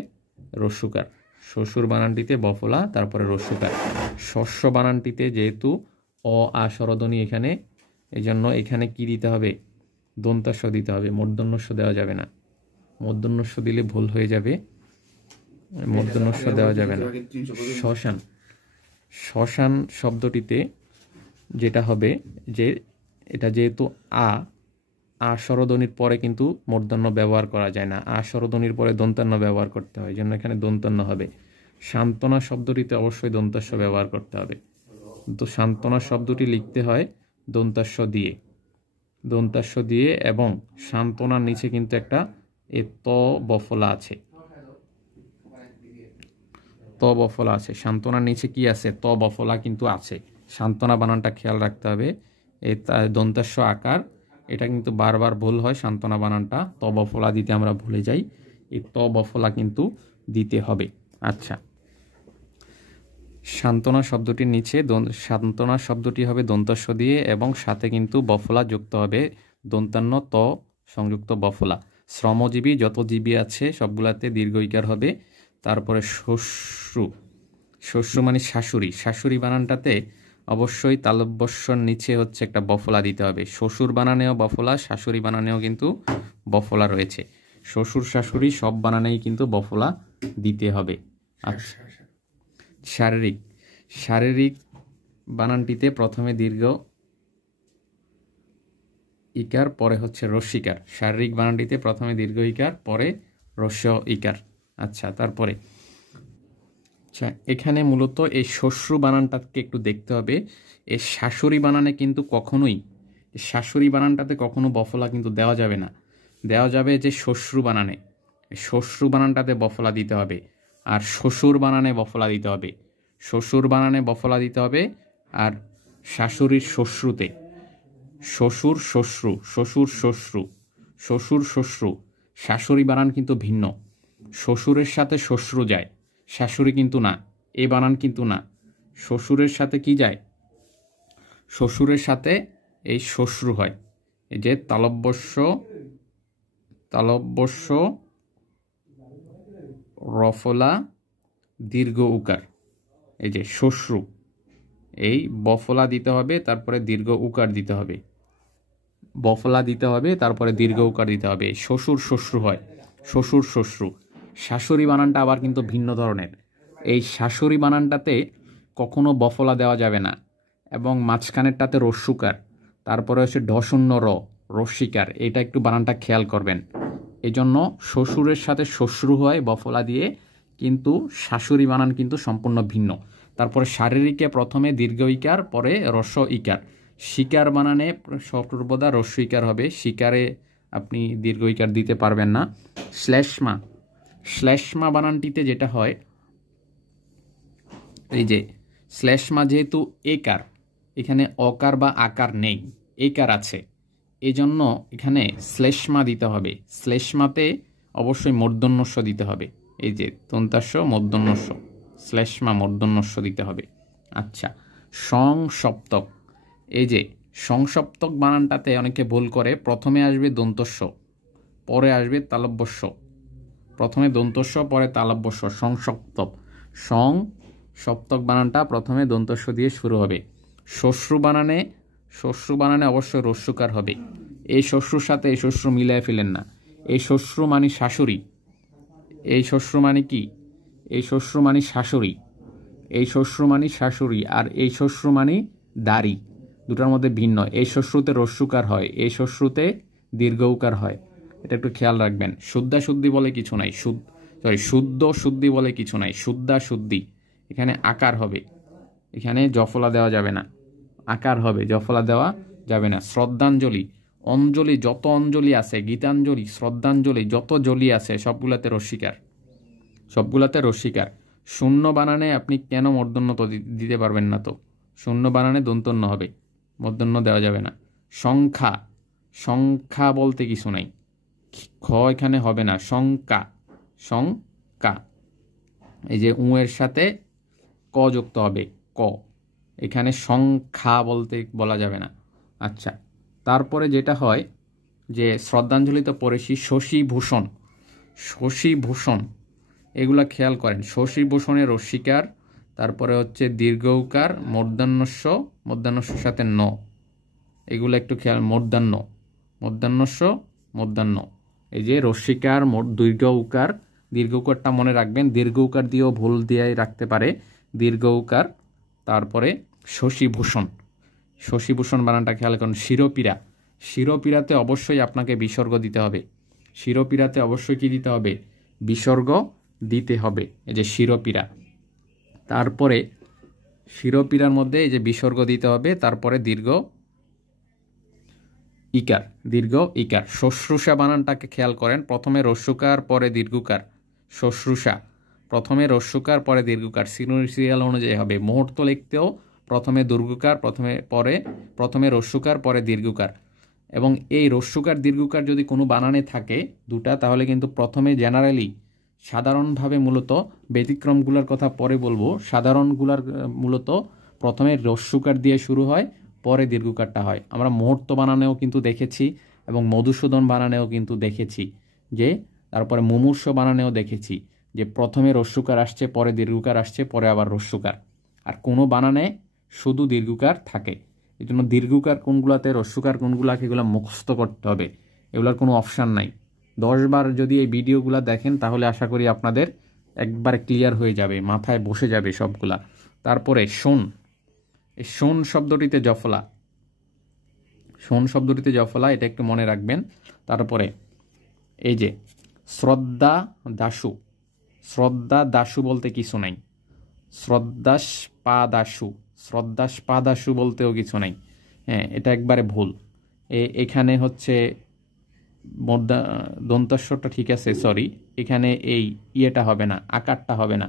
রস্যকার। শ্বশুর বানানটিতে বফলা তারপরে রস্যকার। শস্য বানানটিতে যেহেতু অ আ স্বরধ্বনি এখানে, এই জন্য এখানে কি দিতে হবে, দন্তাস্ব দিতে হবে, মূর্ধন্যস্ব দেওয়া যাবে না। মূর্ধন্যস্ব দিলে ভুল হয়ে যাবে, মূর্ধন্যস্ব দেওয়া যাবে না। শ্মশান, শ্মশান শব্দটিতে যেটা হবে যে এটা যেহেতু আ, আ স্বরধ্বনির পরে কিন্তু মূর্ধন্য ব্যবহার করা যায় না, আ স্বরধ্বনির পরে দন্তান্ন ব্যবহার করতে হয়, এই জন্য এখানে দন্তান্ন হবে। সান্ত্বনা শব্দটিতে অবশ্যই দন্তাস্ব ব্যবহার করতে হবে, কিন্তু সান্ত্বনা শব্দটি লিখতে হয় দন্তাস্ব দিয়ে, দন্তাস্ব দিয়ে, এবং সান্ত্বনার নিচে কিন্তু একটা এ ত বফলা আছে, ত বফলা আছে। সান্ত্বনার নিচে কি আছে, ত বফলা কিন্তু আছে। সান্ত্বনা বানানটা খেয়াল রাখতে হবে, এই দন্তাস্ব আকার, এটা কিন্তু বারবার ভুল হয়। সান্ত্বনা বানানটা ত বফলা দিতে আমরা ভুলে যাই, এই ত বফলা কিন্তু দিতে হবে। আচ্ছা, সান্ত্বনা শব্দটির নিচে সান্ত্বনা শব্দটি হবে দন্তাস্ব দিয়ে এবং সাথে কিন্তু বফলা যুক্ত হবে, দন্তান্ন ত সংযুক্ত বফলা। শ্রমজীবী, যত জীবী আছে সবগুলাতে দীর্ঘ ইকার হবে। তারপরে শস্যু, শস্যু মানে শাশুড়ি, শাশুড়ি বানানটাতে অবশ্যই তালব্যস্যর নিচে হচ্ছে একটা বফলা দিতে হবে। শ্বশুর বানানেও বফলা, শাশুড়ি বানানেও কিন্তু বফলা রয়েছে। শ্বশুর শাশুড়ি সব বানানেই কিন্তু বফলা দিতে হবে। আচ্ছা, শারীরিক, শারীরিক বানানটিতে প্রথমে দীর্ঘ ইকার, পরে হচ্ছে রস্যিকার। শারীরিক বানানটিতে প্রথমে দীর্ঘ ইকার, পরে রস্য ইকার। আচ্ছা, তারপরে আচ্ছা, এখানে মূলত এই শ্বশ্রু বানানটাকে একটু দেখতে হবে। এই শাশুড়ি বানানে কিন্তু কখনোই, শাশুড়ি বানানটাতে কখনো বফলা কিন্তু দেওয়া যাবে না। দেওয়া যাবে যে শ্বশ্রু বানানে, শ্বশ্রু বানানটাতে বফলা দিতে হবে। আর শ্বশুর বানানে বফলা দিতে হবে, শ্বশুর বানানে বফলা দিতে হবে। আর শাশুড়ির শ্বশ্রুতে, শ্বশুর শ্বশ্রু, শ্বশুর শ্বশ্রু, শ্বশুর শ্বশ্রু। শাশুড়ি বানান কিন্তু ভিন্ন। শ্বশুরের সাথে শ্বশ্রু যায়, শাশুড়ি কিন্তু না। এ বানান কিন্তু না। শ্বশুরের সাথে কি যায়? শ্বশুরের সাথে এই শ্বশ্রু হয়। এই যে তালব্যস্য, তালব্যস্য রফলা দীর্ঘ উকার, এই যে শ্বশ্রু, এই বফলা দিতে হবে, তারপরে দীর্ঘ উকার দিতে হবে। বফলা দিতে হবে, তারপরে দীর্ঘ উকার দিতে হবে। শ্বশুর শ্বশ্রু হয়, শ্বশুর শ্বশ্রু। শাশুড়ি বানানটা আবার কিন্তু ভিন্ন ধরনের। এই শাশুড়ি বানানটাতে কখনো বফলা দেওয়া যাবে না, এবং মাঝখানেরটাতে রস্যুকার, তারপরে হচ্ছে ঢশূন্য র, রস্যিকার। এটা একটু বানানটা খেয়াল করবেন। এই জন্য শ্বশুরের সাথে শ্বশ্রু হয় বফলা দিয়ে, কিন্তু শাশুড়ি বানান কিন্তু সম্পূর্ণ ভিন্ন। তারপরে শারীরিকে প্রথমে দীর্ঘ ইকার, পরে রস্য ইকার। শিকার বানানে সর্বদা রস্য ইকার হবে, শিকারে আপনি দীর্ঘ ইকার দিতে পারবেন না। শ্লেষ্মা, শ্লেষ্মা বানানটিতে যেটা হয়, এই যে শ্লেষ্মা যেহেতু একার, এখানে অকার বা আকার নেই, একার আছে, এই জন্য এখানে শ্লেষ্মা দিতে হবে। শ্লেষ্মাতে অবশ্যই মূর্ধন্যস্য দিতে হবে। এই যে দন্তাস্য মূর্ধন্যস্য, শ্লেষ্মা মূর্ধন্যস্য দিতে হবে। আচ্ছা, সংসপ্তক, এই যে সংসপ্তক বানানটাতে অনেকে ভুল করে, প্রথমে আসবে দন্তস্য, পরে আসবে তালব্যস্য। প্রথমে দন্তস্য, পরে তালব্যস্য, সংসপ্তক। সং সপ্তক বানানটা প্রথমে দন্তস্য দিয়ে শুরু হবে। শ্বশ্রু বানানে, শ্বশ্রু বানানে অবশ্যই রস্যুকার হবে। এই শ্বশ্রুর সাথে এই শ্বশ্রু মিলিয়ে ফেলেন না। এই শ্বশ্রু মানে শাশুড়ি, এই শ্বশ্রু মানে কি? এই শ্বশ্রু মানে শাশুড়ি, এই শ্বশ্রু মানে শাশুড়ি। আর এই শ্বশ্রু মানে দাড়ি, দুটার মধ্যে ভিন্ন। এই শ্বশ্রুতে রস্যুকার হয়, এই শ্বশ্রুতে দীর্ঘ উকার হয়। এটা একটু খেয়াল রাখবেন। শুদ্ধা শুদ্ধি বলে কিছু নাই, শুদ্ধ শুদ্ধি বলে কিছু নাই, শুদ্ধা শুদ্ধি। এখানে আকার হবে, এখানে জফলা দেওয়া যাবে না, আকার হবে, জফলা দেওয়া যাবে না। শ্রদ্ধাঞ্জলি, অঞ্জলি, যত অঞ্জলি আছে, গীতাঞ্জলি, শ্রদ্ধাঞ্জলি, যত জলি আছে সবগুলাতে রস্যিকার, সবগুলাতে রস্যিকার। শূন্য বানানে আপনি কেন মূর্ধন্য তো দিতে পারবেন না? তো শূন্য বানানে দন্তন্য হবে, মূর্ধন্য দেওয়া যাবে না। সংখ্যা, সংখ্যা বলতে কিছু নাই, খ এখানে হবে না, সংখ্যা, সংখ্যা। এই যে এর সাথে ক যুক্ত হবে, ক, এখানে সংখ্যা বলতে বলা যাবে না। আচ্ছা, তারপরে যেটা হয় যে শ্রদ্ধাঞ্জলিতে পড়েছি শশীভূষণ, শশীভূষণ, এগুলা খেয়াল করেন। শশীভূষণের রস্যিকার, তারপরে হচ্ছে দীর্ঘ উকার, মূর্ধন্যস্য, মূর্ধন্যস্যের সাথে ন, এগুলো একটু খেয়াল। মূর্ধন্য, মূর্ধন্যস্য, মূর্ধন্য। এই যে রস্যিকার, দীর্ঘ উকার, দীর্ঘ উকারটা মনে রাখবেন। দীর্ঘ উকার দিয়েও ভুল দিয়ে রাখতে পারে, দীর্ঘ উকার। তারপরে শশীভূষণ, শশীভূষণ বানানটা খেয়াল করুন। শিরোপীড়া, শিরোপীড়াতে অবশ্যই আপনাকে বিসর্গ দিতে হবে, শিরোপীড়াতে অবশ্যই কি দিতে হবে? বিসর্গ দিতে হবে। এই যে শিরোপীড়া, তারপরে শিরোপীড়ার মধ্যে এই যে বিসর্গ দিতে হবে, তারপরে দীর্ঘ ইকার, দীর্ঘ ইকার। শুশ্রূষা বানানটাকে খেয়াল করেন, প্রথমে রস্যুকার, পরে দীর্ঘকার। শুশ্রূষা, প্রথমে রস্যুকার, পরে দীর্ঘকার, সিরিয়াল অনুযায়ী হবে। মুহূর্ত লিখতেও প্রথমে দীর্ঘকার, প্রথমে রস্যুকার, পরে দীর্ঘকার। এবং এই রস্যুকার দীর্ঘকার যদি কোনো বানানে থাকে দুটা, তাহলে কিন্তু প্রথমে জেনারেলি সাধারণভাবে, মূলত ব্যতিক্রমগুলোর কথা পরে বলবো, সাধারণগুলার মূলত প্রথমে রস্যুকার দিয়ে শুরু হয়, পরে দীর্ঘকারটা হয়। আমরা মুহূর্ত বানানেও কিন্তু দেখেছি, এবং মধুসূদন বানানেও কিন্তু দেখেছি, যে তারপরে মুমূর্ষ বানানেও দেখেছি যে প্রথমে রস্যুকার আসছে, পরে দীর্ঘকার আসছে, পরে আবার রস্যুকার। আর কোনো বানানে শুধু দীর্ঘকার থাকে। এই জন্য দীর্ঘকার কোনগুলাতে, হ্রস্বকার কোনগুলাকে, এগুলো মুখস্থ করতে হবে, এগুলোর কোনো অপশান নাই। 10 বার যদি এই ভিডিওগুলো দেখেন তাহলে আশা করি আপনাদের একবারে ক্লিয়ার হয়ে যাবে, মাথায় বসে যাবে সবগুলা। তারপরে শোন, এই শোন শব্দটিতে জফলা, শোন শব্দটিতে জফলা, এটা একটু মনে রাখবেন। তারপরে এই যে শ্রদ্ধা দাসু, শ্রদ্ধা দাসু বলতে কিছু নাই, শ্রদ্ধাস্পাদাসু, শ্রদ্ধাস্পাদাসু বলতেও কিছু নাই। হ্যাঁ, এটা একবারে ভুল। এখানে হচ্ছে দন্তস্বরটা ঠিক আছে, সরি, এখানে এই ইয়েটা হবে না, আকারটা হবে না।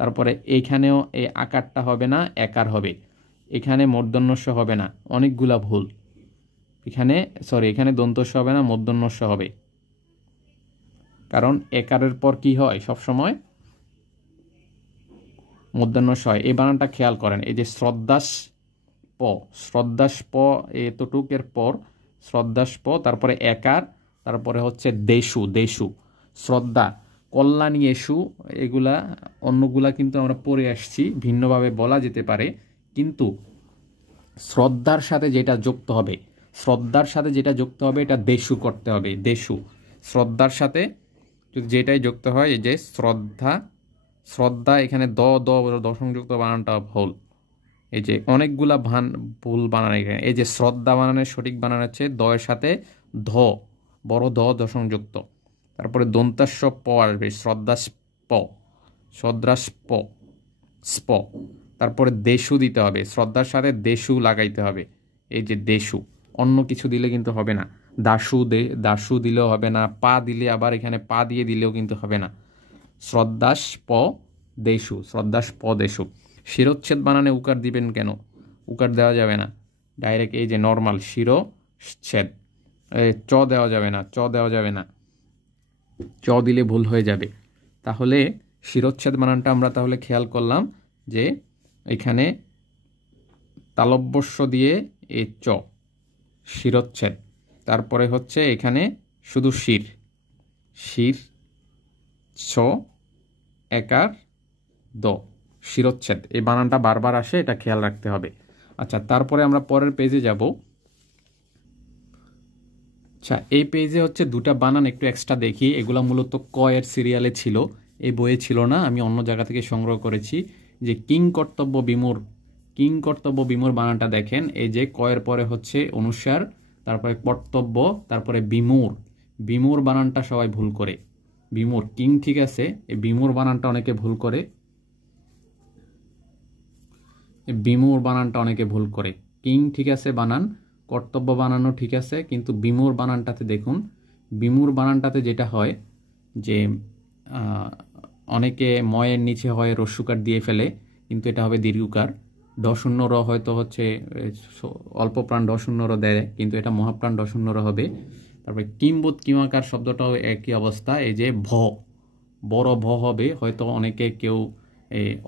তারপরে এইখানেও এই আকারটা হবে না, একার হবে। এখানে মূর্ধন্যস্ব হবে না, অনেকগুলা ভুল। এখানে সরি, এখানে দন্তস্ব হবে না, মূর্ধন্যস্ব হবে। কারণ একারের পর কি হয় সবসময়? মূর্ধন্যস্ব হয়। এই বানানটা খেয়াল করেন। এই যে শ্রদ্ধাস প, শ্রদ্ধাস প, এতটুকের পর শ্রদ্ধাস প, তারপরে একার, তারপরে হচ্ছে দেশু, দেশু, শ্রদ্ধা, কল্যাণী এসু, এগুলা অন্যগুলা কিন্তু আমরা পড়ে আসছি, ভিন্নভাবে বলা যেতে পারে। কিন্তু শ্রদ্ধার সাথে যেটা যুক্ত হবে, শ্রদ্ধার সাথে যেটা যুক্ত হবে, এটা দেশু করতে হবে, দেশু। শ্রদ্ধার সাথে যদি যেটাই যুক্ত হয়, এই যে শ্রদ্ধা, শ্রদ্ধা, এখানে দশমযুক্ত বানানটা ভুল। এই যে অনেকগুলা ভুল বানান এখানে। এই যে শ্রদ্ধা বানানের সঠিক বানান হচ্ছে দ এর সাথে ধ, বড় ধ দশমযুক্ত। তারপরে দন্তাস্ব প আসবে, শ্রদ্ধাস প, শ্রদ্ধাস প, স্প। তারপরে দেশু দিতে হবে, শ্রদ্ধার সাথে দেশু লাগাইতে হবে। এই যে দেশু, অন্য কিছু দিলে কিন্তু হবে না। দাসু, দাসু দিলেও হবে না, পা দিলে আবার এখানে পা দিয়ে দিলেও কিন্তু হবে না। শ্রদ্ধাস প দেশু, শ্রদ্ধাস প দেশু। শিরোচ্ছেদ বানানে উকার দিবেন কেন? উকার দেওয়া যাবে না, ডাইরেক্ট এই যে নর্মাল শিরোচ্ছেদ। চ দেওয়া যাবে না, চ দেওয়া যাবে না, চ দিলে ভুল হয়ে যাবে। তাহলে শিরোচ্ছেদ বানানটা আমরা তাহলে খেয়াল করলাম যে এখানে তালব্যস্য দিয়ে এই চ, শিরোচ্ছেদ। তারপরে হচ্ছে এখানে শুধু শির, শির, ছ, একার, দ, শিরোচ্ছেদ। এই বানানটা বারবার আসে, এটা খেয়াল রাখতে হবে। আচ্ছা, তারপরে আমরা পরের পেজে যাব। আচ্ছা, এই পেজে হচ্ছে দুটা বানান একটু এক্সট্রা দেখি। এগুলো মূলত ক এর সিরিয়ালে ছিল, এই বইয়ে ছিল না, আমি অন্য জায়গা থেকে সংগ্রহ করেছি। যে কিং কর্তব্য বিমূর, কিং কর্তব্য বিমূর বানানটা দেখেন। এই যে ক এর পরে হচ্ছে অনুসার, তারপরে কর্তব্য, তারপরে বিমূর। বিমূর বানানটা সবাই ভুল করে, বিমূর, কিং ঠিক আছে, এই বিমূর বানানটা অনেকে ভুল করে, বিমূর বানানটা অনেকে ভুল করে। কিং ঠিক আছে বানান, কর্তব্য বানানো ঠিক আছে, কিন্তু বিমূর বানানটাতে দেখুন, বিমূর বানানটাতে যেটা হয় যে অনেকে ময়ের নিচে হয় রস্যুকার দিয়ে ফেলে, কিন্তু এটা হবে দীর্ঘকার। ঢ শূন্য র হয়তো হচ্ছে অল্প প্রাণ ঢ শূন্য র দেয়, কিন্তু এটা মহাপ্রাণ ঢ শূন্য র হবে। তারপরে কিম্বুত কিমাকার শব্দটাও একই অবস্থা। এই যে ভ, বড় ভ হবে, হয়তো অনেকে কেউ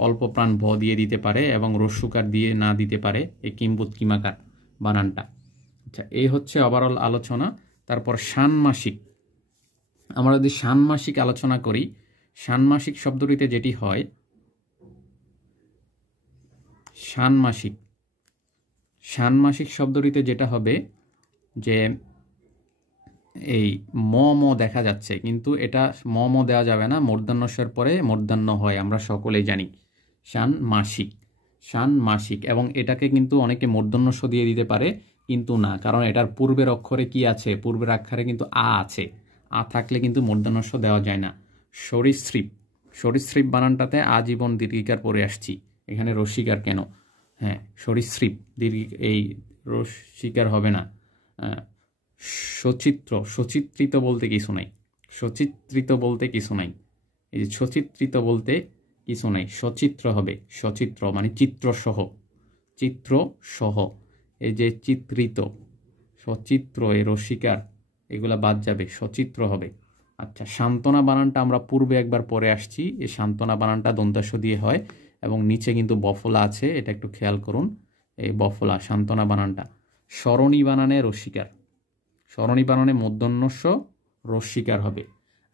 অল্প প্রাণ ভ দিয়ে দিতে পারে এবং রস্যুকার দিয়ে না দিতে পারে এই কিম্বুত কিমাকার বানানটা। আচ্ছা, এই হচ্ছে ওভারঅল আলোচনা। তারপর ষান্মাসিক, আমরা যদি ষান্মাসিক আলোচনা করি, ষান্মাসিক শব্দটিতে যেটি হয়, ষান্মাসিক, ষান্মাসিক শব্দটিতে যেটা হবে যে এই ম দেখা যাচ্ছে, কিন্তু এটা ম দেওয়া যাবে না, মূর্ধন্যস্বর পরে মূর্ধন্য হয়, আমরা সকলেই জানি। ষান্মাসিক, ষান্মাসিক। এবং এটাকে কিন্তু অনেকে মূর্ধন্যস্ব দিয়ে দিতে পারে, কিন্তু না, কারণ এটার পূর্বের অক্ষরে কি আছে, পূর্বের অক্ষরে কিন্তু আ আছে, আ থাকলে কিন্তু মূর্ধন্যস্ব দেওয়া যায় না। সরীসৃপ, সরীসৃপ বানানটাতে আজীবন দীর্ঘিকার পরে আসছি, এখানে রসিকার কেন? হ্যাঁ, সরীসৃপ দীর্ঘ, এই রসিকার হবে না। সচিত্র, সচিত্রিত বলতে কিছু নাই, সচিত্রিত বলতে কিছু নাই। এই যে সচিত্রিত বলতে কিছু নাই, সচিত্র হবে, সচিত্র মানে চিত্রসহ, চিত্রসহ। এই যে চিত্রিত, সচিত্র, এই রসিকার, এগুলা বাদ যাবে, সচিত্র হবে। আচ্ছা, সান্ত্বনা বানানটা আমরা পূর্বে একবার পরে আসছি। এই সান্ত্বনা বানানটা দন্তাস্ব দিয়ে হয় এবং নিচে কিন্তু বফলা আছে, এটা একটু খেয়াল করুন, এই বফলা সান্ত্বনা বানানটা। স্মরণী বানানে রসিকার, স্মরণী বানানে মূর্ধন্যস্ব রস্যিকার হবে।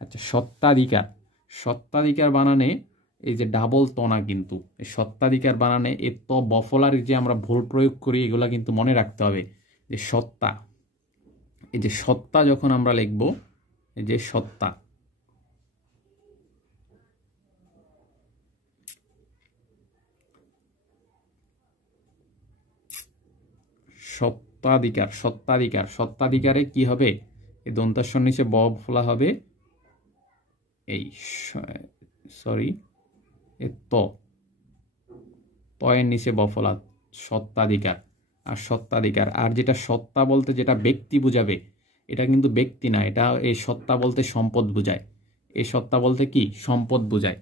আচ্ছা, সত্ত্বাধিকার, সত্ত্বাধিকার বানানে এই যে ডাবল ত না, কিন্তু এই সত্তাধিকার বানানে এ ত বফলার যে আমরা ভুল প্রয়োগ করি এগুলা কিন্তু মনে রাখতে হবে। যে সত্তা, এই যে সত্তা যখন আমরা লিখব, এই যে সত্তা, সত্তাধিকার, সত্তাধিকার, সত্তাধিকারে কি হবে, এই দন্তাস্বর নিচে ব ফলা হবে, এই সরি এ ত, তয়ের নিচে বফলা, সত্তাধিকার। আর সত্তাধিকার, আর যেটা সত্তা বলতে যেটা ব্যক্তি বুঝাবে, এটা কিন্তু ব্যক্তি না, এটা এই সত্তা বলতে সম্পদ বুঝায়। এই সত্তা বলতে কি সম্পদ বুঝায়,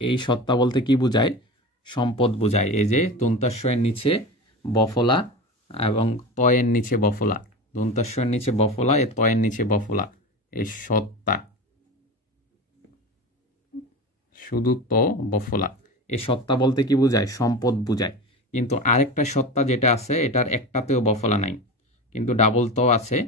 এই সত্তা বলতে কি বুঝায়, সম্পদ বুঝায়। এই যে দন্তাস্বয়ের নিচে বফলা এবং তয়ের নিচে বফলা, দন্তাস্বয়ের নিচে বফলা, এ তয়ের নিচে বফলা, এই সত্তা, শুধু ত বফলা। এই সত্তা বলতে কি বুঝায়, সম্পদ বুঝায়। কিন্তু আরেকটা সত্তা যেটা আছে এটার একটাতেও বফলা নাই, কিন্তু ডাবল ত আছে,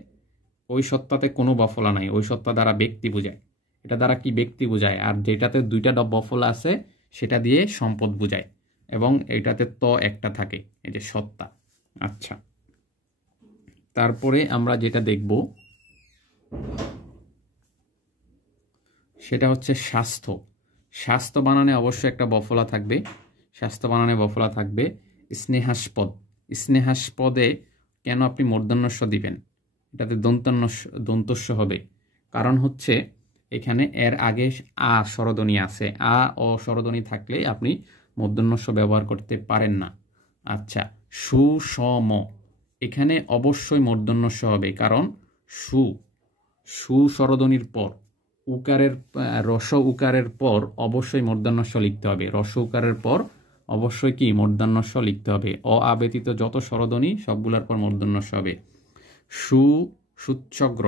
ওই সত্তাতে কোনো বফলা নাই, ওই সত্তা দ্বারা ব্যক্তি বুঝায়। এটা দ্বারা কি ব্যক্তি বুঝায়, আর যেটাতে দুইটা বফলা আছে সেটা দিয়ে সম্পদ বুঝায়, এবং এটাতে ত একটা থাকে, এই যে সত্তা। আচ্ছা, তারপরে আমরা যেটা দেখব সেটা হচ্ছে স্বাস্থ্য। স্বাস্থ্য বানানে অবশ্যই একটা বফলা থাকবে, স্বাস্থ্য বানানে বফলা থাকবে। স্নেহাস্পদ, স্নেহাস্পদে কেন আপনি মূর্ধন্যস্ব দিবেন, এটাতে দন্তস্ব হবে, কারণ হচ্ছে এখানে এর আগে আ স্বরধ্বনি আছে, আ অস্বরধ্বনি থাকলে আপনি মূর্ধন্যস্ব ব্যবহার করতে পারেন না। আচ্ছা, সুষম, এখানে অবশ্যই মূর্ধন্যস্ব হবে, কারণ সু স্বরধ্বনির পর উকারের রস উকারের পর অবশ্যই মূর্ধন্যস্ব লিখতে হবে, রস উকারের পর অবশ্যই কি মূর্ধন্যস্ব লিখতে হবে। অ আব্যতীত যত স্বরধ্বনি সবগুলোর পর মূর্ধন্যস্ব হবে। সুচ্ছগ্র,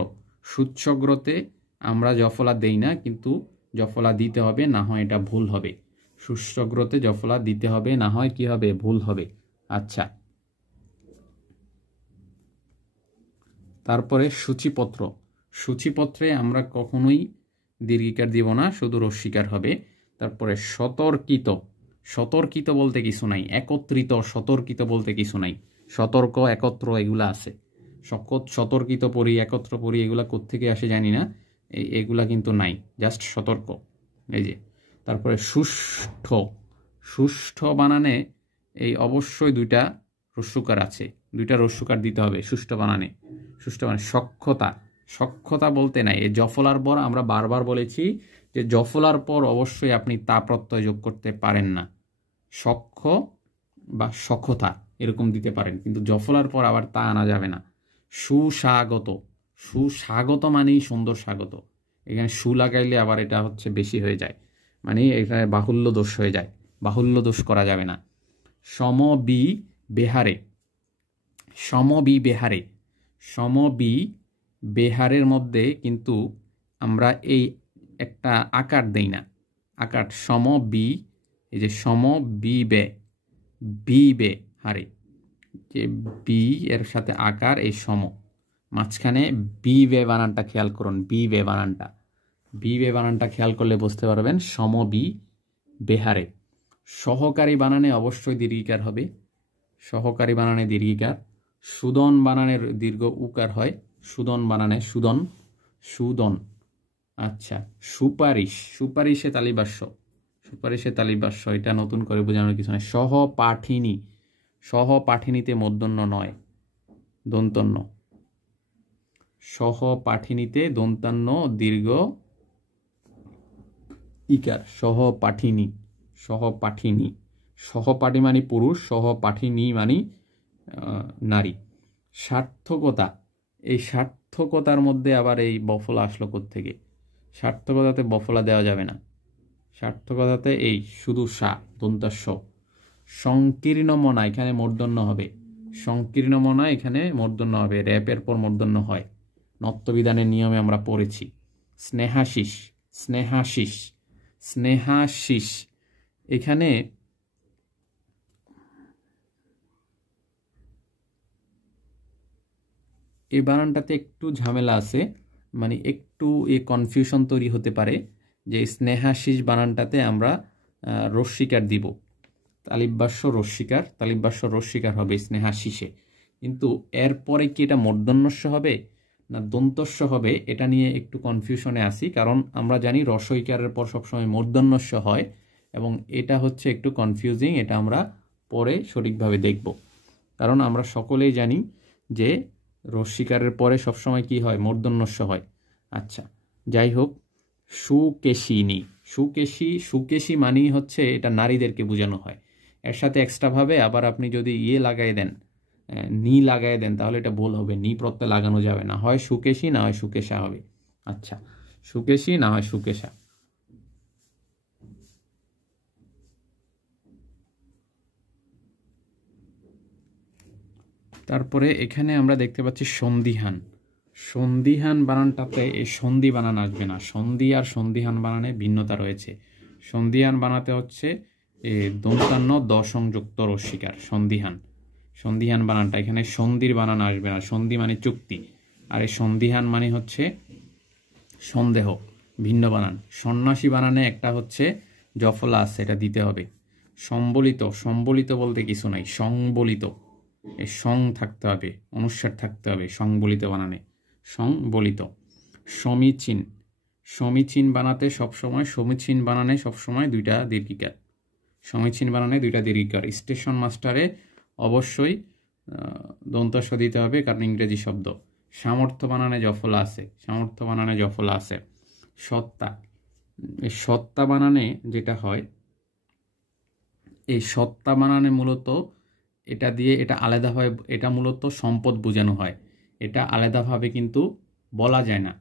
সুচ্ছগ্রতে আমরা জফলা দেই না, কিন্তু জফলা দিতে হবে, না হয় এটা ভুল হবে। সুচ্ছগ্রতে জফলা দিতে হবে, না হয় কি হবে, ভুল হবে। আচ্ছা, তারপরে সূচিপত্র, সূচিপত্রে আমরা কখনোই দীর্ঘিকার দিব না, শুধু রস্বীকার হবে। তারপরে সতর্কিত, সতর্কিত বলতে কিছু নাই, একত্রিত সতর্কিত বলতে কিছু নাই, সতর্ক একত্র এগুলা আছে, সতর্কিত পড়ি, একত্র পড়ি, এগুলা কোত্থেকে আসে জানি না, এগুলা কিন্তু নাই, জাস্ট সতর্ক। এই যে তারপরে সুষ্ঠ, সুষ্ঠ বানানে এই অবশ্যই দুইটা রস্যকার আছে, দুইটা রস্যকার দিতে হবে সুষ্ঠ বানানে। সুষ্ঠ বানানে সক্ষতা, সক্ষতা বলতে নাই, এই জফলার পর আমরা বারবার বলেছি যে জফলার পর অবশ্যই আপনি তা প্রত্যয় যোগ করতে পারেন না, সক্ষ বা সক্ষতা এরকম দিতে পারেন, কিন্তু জফলার পর আবার তা আনা যাবে না। সুস্বাগত, সুস্বাগত মানেই সুন্দর স্বাগত, এখানে সু লাগাইলে আবার এটা হচ্ছে বেশি হয়ে যায়, মানে এখানে বাহুল্য দোষ হয়ে যায়, বাহুল্য দোষ করা যাবে না। সমবি বেহারে, সমবি বেহারে, সমবি বেহারের মধ্যে কিন্তু আমরা এই একটা আকার দেই না, আকার সমবি, এই যে সমবি বে, বি বে হারে, যে বি এর সাথে আকার, এই সম, মাঝখানে বি বে বানানটা খেয়াল করুন, বি বে বানানটা, বি বে বানানটা খেয়াল করলে বুঝতে পারবেন, সমবি বেহারে। সহকারী বানানে অবশ্যই দীর্ঘিকার হবে, সহকারী বানানে দীর্ঘিকার। সুদন বানানের দীর্ঘ উকার হয়, সুদন বানানে সুদন, সুদন। আচ্ছা, সুপারিশ, সুপারিশে তালিবাস্য, সুপারিশে তালিবাস্য, এটা নতুন করে বোঝানোর কিছু নয়। সহপাঠিনী, সহপাঠিনীতে মূর্ধন্য নয়, দন্তন্য, সহপাঠিনীতে দন্তান্ন দীর্ঘ ইকার, সহপাঠিনী, সহপাঠিনী, সহপাঠী মানে পুরুষ, সহপাঠিনী মানে নারী। সার্থকতা, এই সার্থকতার মধ্যে আবার এই বফলা আসলো কোত্থেকে, সার্থকতাতে বফলা দেওয়া যাবে না, সার্থকতাতে এই শুধু সা দন্তাস্য। সংকীর্ণমনা, এখানে মূর্ধন্য হবে, সংকীর্ণমনা এখানে মূর্ধন্য হবে, র্যাপের পর মূর্ধন্য হয়, নত্যবিধানের নিয়মে আমরা পড়েছি। স্নেহাশিস, স্নেহাশিস, স্নেহাশিস, এখানে এই বানানটাতে একটু ঝামেলা আছে, মানে একটু কনফিউশন তৈরি হতে পারে, যে স্নেহাশিস বানানটাতে আমরা রস্যিকার দিব, তালিব্যাস্য রস্যিকার, তালিব্যাস্য রস্যিকার হবে স্নেহাশিসে। কিন্তু এরপরে কি এটা মূর্ধন্যস্য হবে না দন্তস্য হবে, এটা নিয়ে একটু কনফিউশনে আসি, কারণ আমরা জানি রস্যইকারের পর সবসময় মূর্ধন্যস্য হয়, এবং এটা হচ্ছে একটু কনফিউজিং। এটা আমরা পরে সঠিকভাবে দেখব, কারণ আমরা সকলেই জানি যে রস্যিকারের পরে সবসময় কি হয়, মূর্ধন্যস্য হয়। আচ্ছা, যাই হোক, সুকেশিনী, সুকেশী মানেই হচ্ছে এটা নারীদেরকে বোঝানো হয়। এর সাথে এক্সট্রাভাবে আবার আপনি যদি লাগাই দেন, নি লাগাই দেন, তাহলে এটা ভুল হবে, নি প্রত্যয় লাগানো যাবে না, হয় সুকেশী না হয় সুকেশা হবে। আচ্ছা, সুকেশী না হয় সুকেশা। তারপরে এখানে আমরা দেখতে পাচ্ছি সন্ধিহান। সন্ধিহান বানানটাতে এই সন্ধি বানান আসবে না, সন্ধি আর সন্ধিহান বানানে ভিন্নতা রয়েছে। সন্ধিহান বানাতে হচ্ছে দন্তান্ন দ সংযুক্ত রস্যিকার, সন্ধিহান। সন্ধিহান বানানটা এখানে সন্ধির বানান আসবে না, সন্ধি মানে চুক্তি, আর এই সন্ধিহান মানে হচ্ছে সন্দেহ, ভিন্ন বানান। সন্ন্যাসী বানানে একটা হচ্ছে জফলা আছে, এটা দিতে হবে। সম্বলিত, সম্বলিত বলতে কিছু নাই, সংবলিত, এই সং থাকতে হবে, অনুস্বার থাকতে হবে সংবলিত বানানে, সংবলিত। সমীচীন, সমীচীন বানাতে সবসময়, সমীচীন বানানে সবসময় দুইটা দীর্ঘিকার, সমীচীন বানানে দুইটা দীর্ঘিকার। স্টেশন মাস্টারে অবশ্যই দন্তস্ব দিতে হবে, কারণ ইংরেজি শব্দ। সামর্থ্য বানানে জফলা আছে, সামর্থ্য বানানে জফলা আছে। সত্তা, এই সত্তা বানানে যেটা হয়, এই সত্তা বানানে মূলত এটা দিয়ে, এটা আলাদাভাবে, এটা মূলত সম্পদ বোঝানো হয়, এটা আলাদাভাবে কিন্তু বলা যায় না।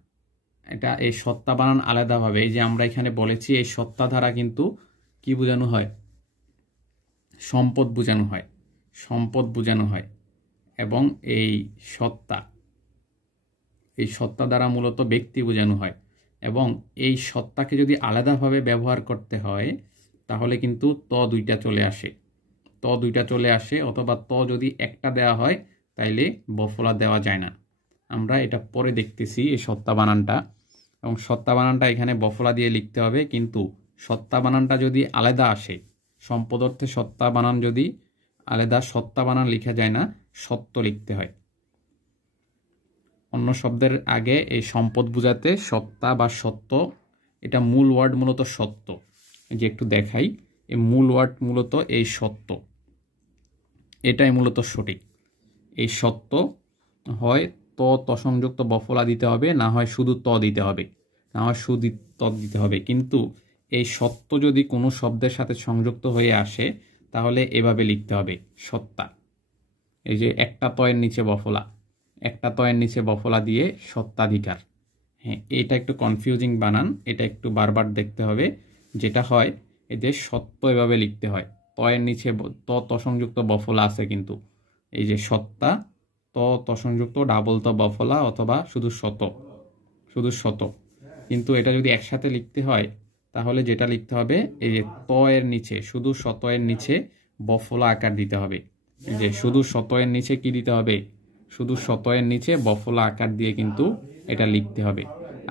এটা এই সত্তা বানান আলাদাভাবে, এই যে আমরা এখানে বলেছি, এই সত্তা দ্বারা কিন্তু কি বোঝানো হয়, সম্পদ বোঝানো হয়, সম্পদ বোঝানো হয়। এবং এই সত্তা, এই সত্তা দ্বারা মূলত ব্যক্তি বোঝানো হয়, এবং এই সত্তাকে যদি আলাদাভাবে ব্যবহার করতে হয় তাহলে কিন্তু ত দুইটা চলে আসে, ত দুইটা চলে আসে, অথবা ত যদি একটা দেওয়া হয় তাইলে বফলা দেওয়া যায় না। আমরা এটা পরে দেখতেছি এই সত্তা বানানটা, এবং সত্তা বানানটা এখানে বফলা দিয়ে লিখতে হবে। কিন্তু সত্তা বানানটা যদি আলাদা আসে, সম্পদ অর্থে সত্তা বানান যদি আলাদা, সত্তা বানান লেখা যায় না, সত্য লিখতে হয়। অন্য শব্দের আগে এই সম্পদ বোঝাতে সত্তা বা সত্য, এটা মূল ওয়ার্ড মূলত সত্য। এই যে একটু দেখাই, এই মূল ওয়ার্ড মূলত এই সত্য, এটাই মূলত সঠিক। এই সত্য হয় ত সংযুক্ত বফলা দিতে হবে, না হয় শুধু ত দিতে হবে, না হয় শুধু ত দিতে হবে। কিন্তু এই সত্য যদি কোনো শব্দের সাথে সংযুক্ত হয়ে আসে তাহলে এভাবে লিখতে হবে, সত্তা। এই যে একটা তয়ের নিচে বফলা, একটা তয়ের নিচে বফলা দিয়ে সত্তাধিকার। হ্যাঁ, এটা একটু কনফিউজিং বানান, এটা একটু বারবার দেখতে হবে। যেটা হয় এদের সত্য এভাবে লিখতে হয়, তয়ের নিচে ত সংযুক্ত বফলা আছে, কিন্তু এই যে সত্তা, ত সংযুক্ত ডাবল ত বফলা, অথবা শুধু শত, শুধু শত। কিন্তু এটা যদি একসাথে লিখতে হয় তাহলে যেটা লিখতে হবে, এই যে ত এর নিচে, শুধু শত এর নিচে বফলা আকার দিতে হবে। এই যে শুধু শত এর নিচে কি দিতে হবে, শুধু শত এর নিচে বফলা আকার দিয়ে কিন্তু এটা লিখতে হবে।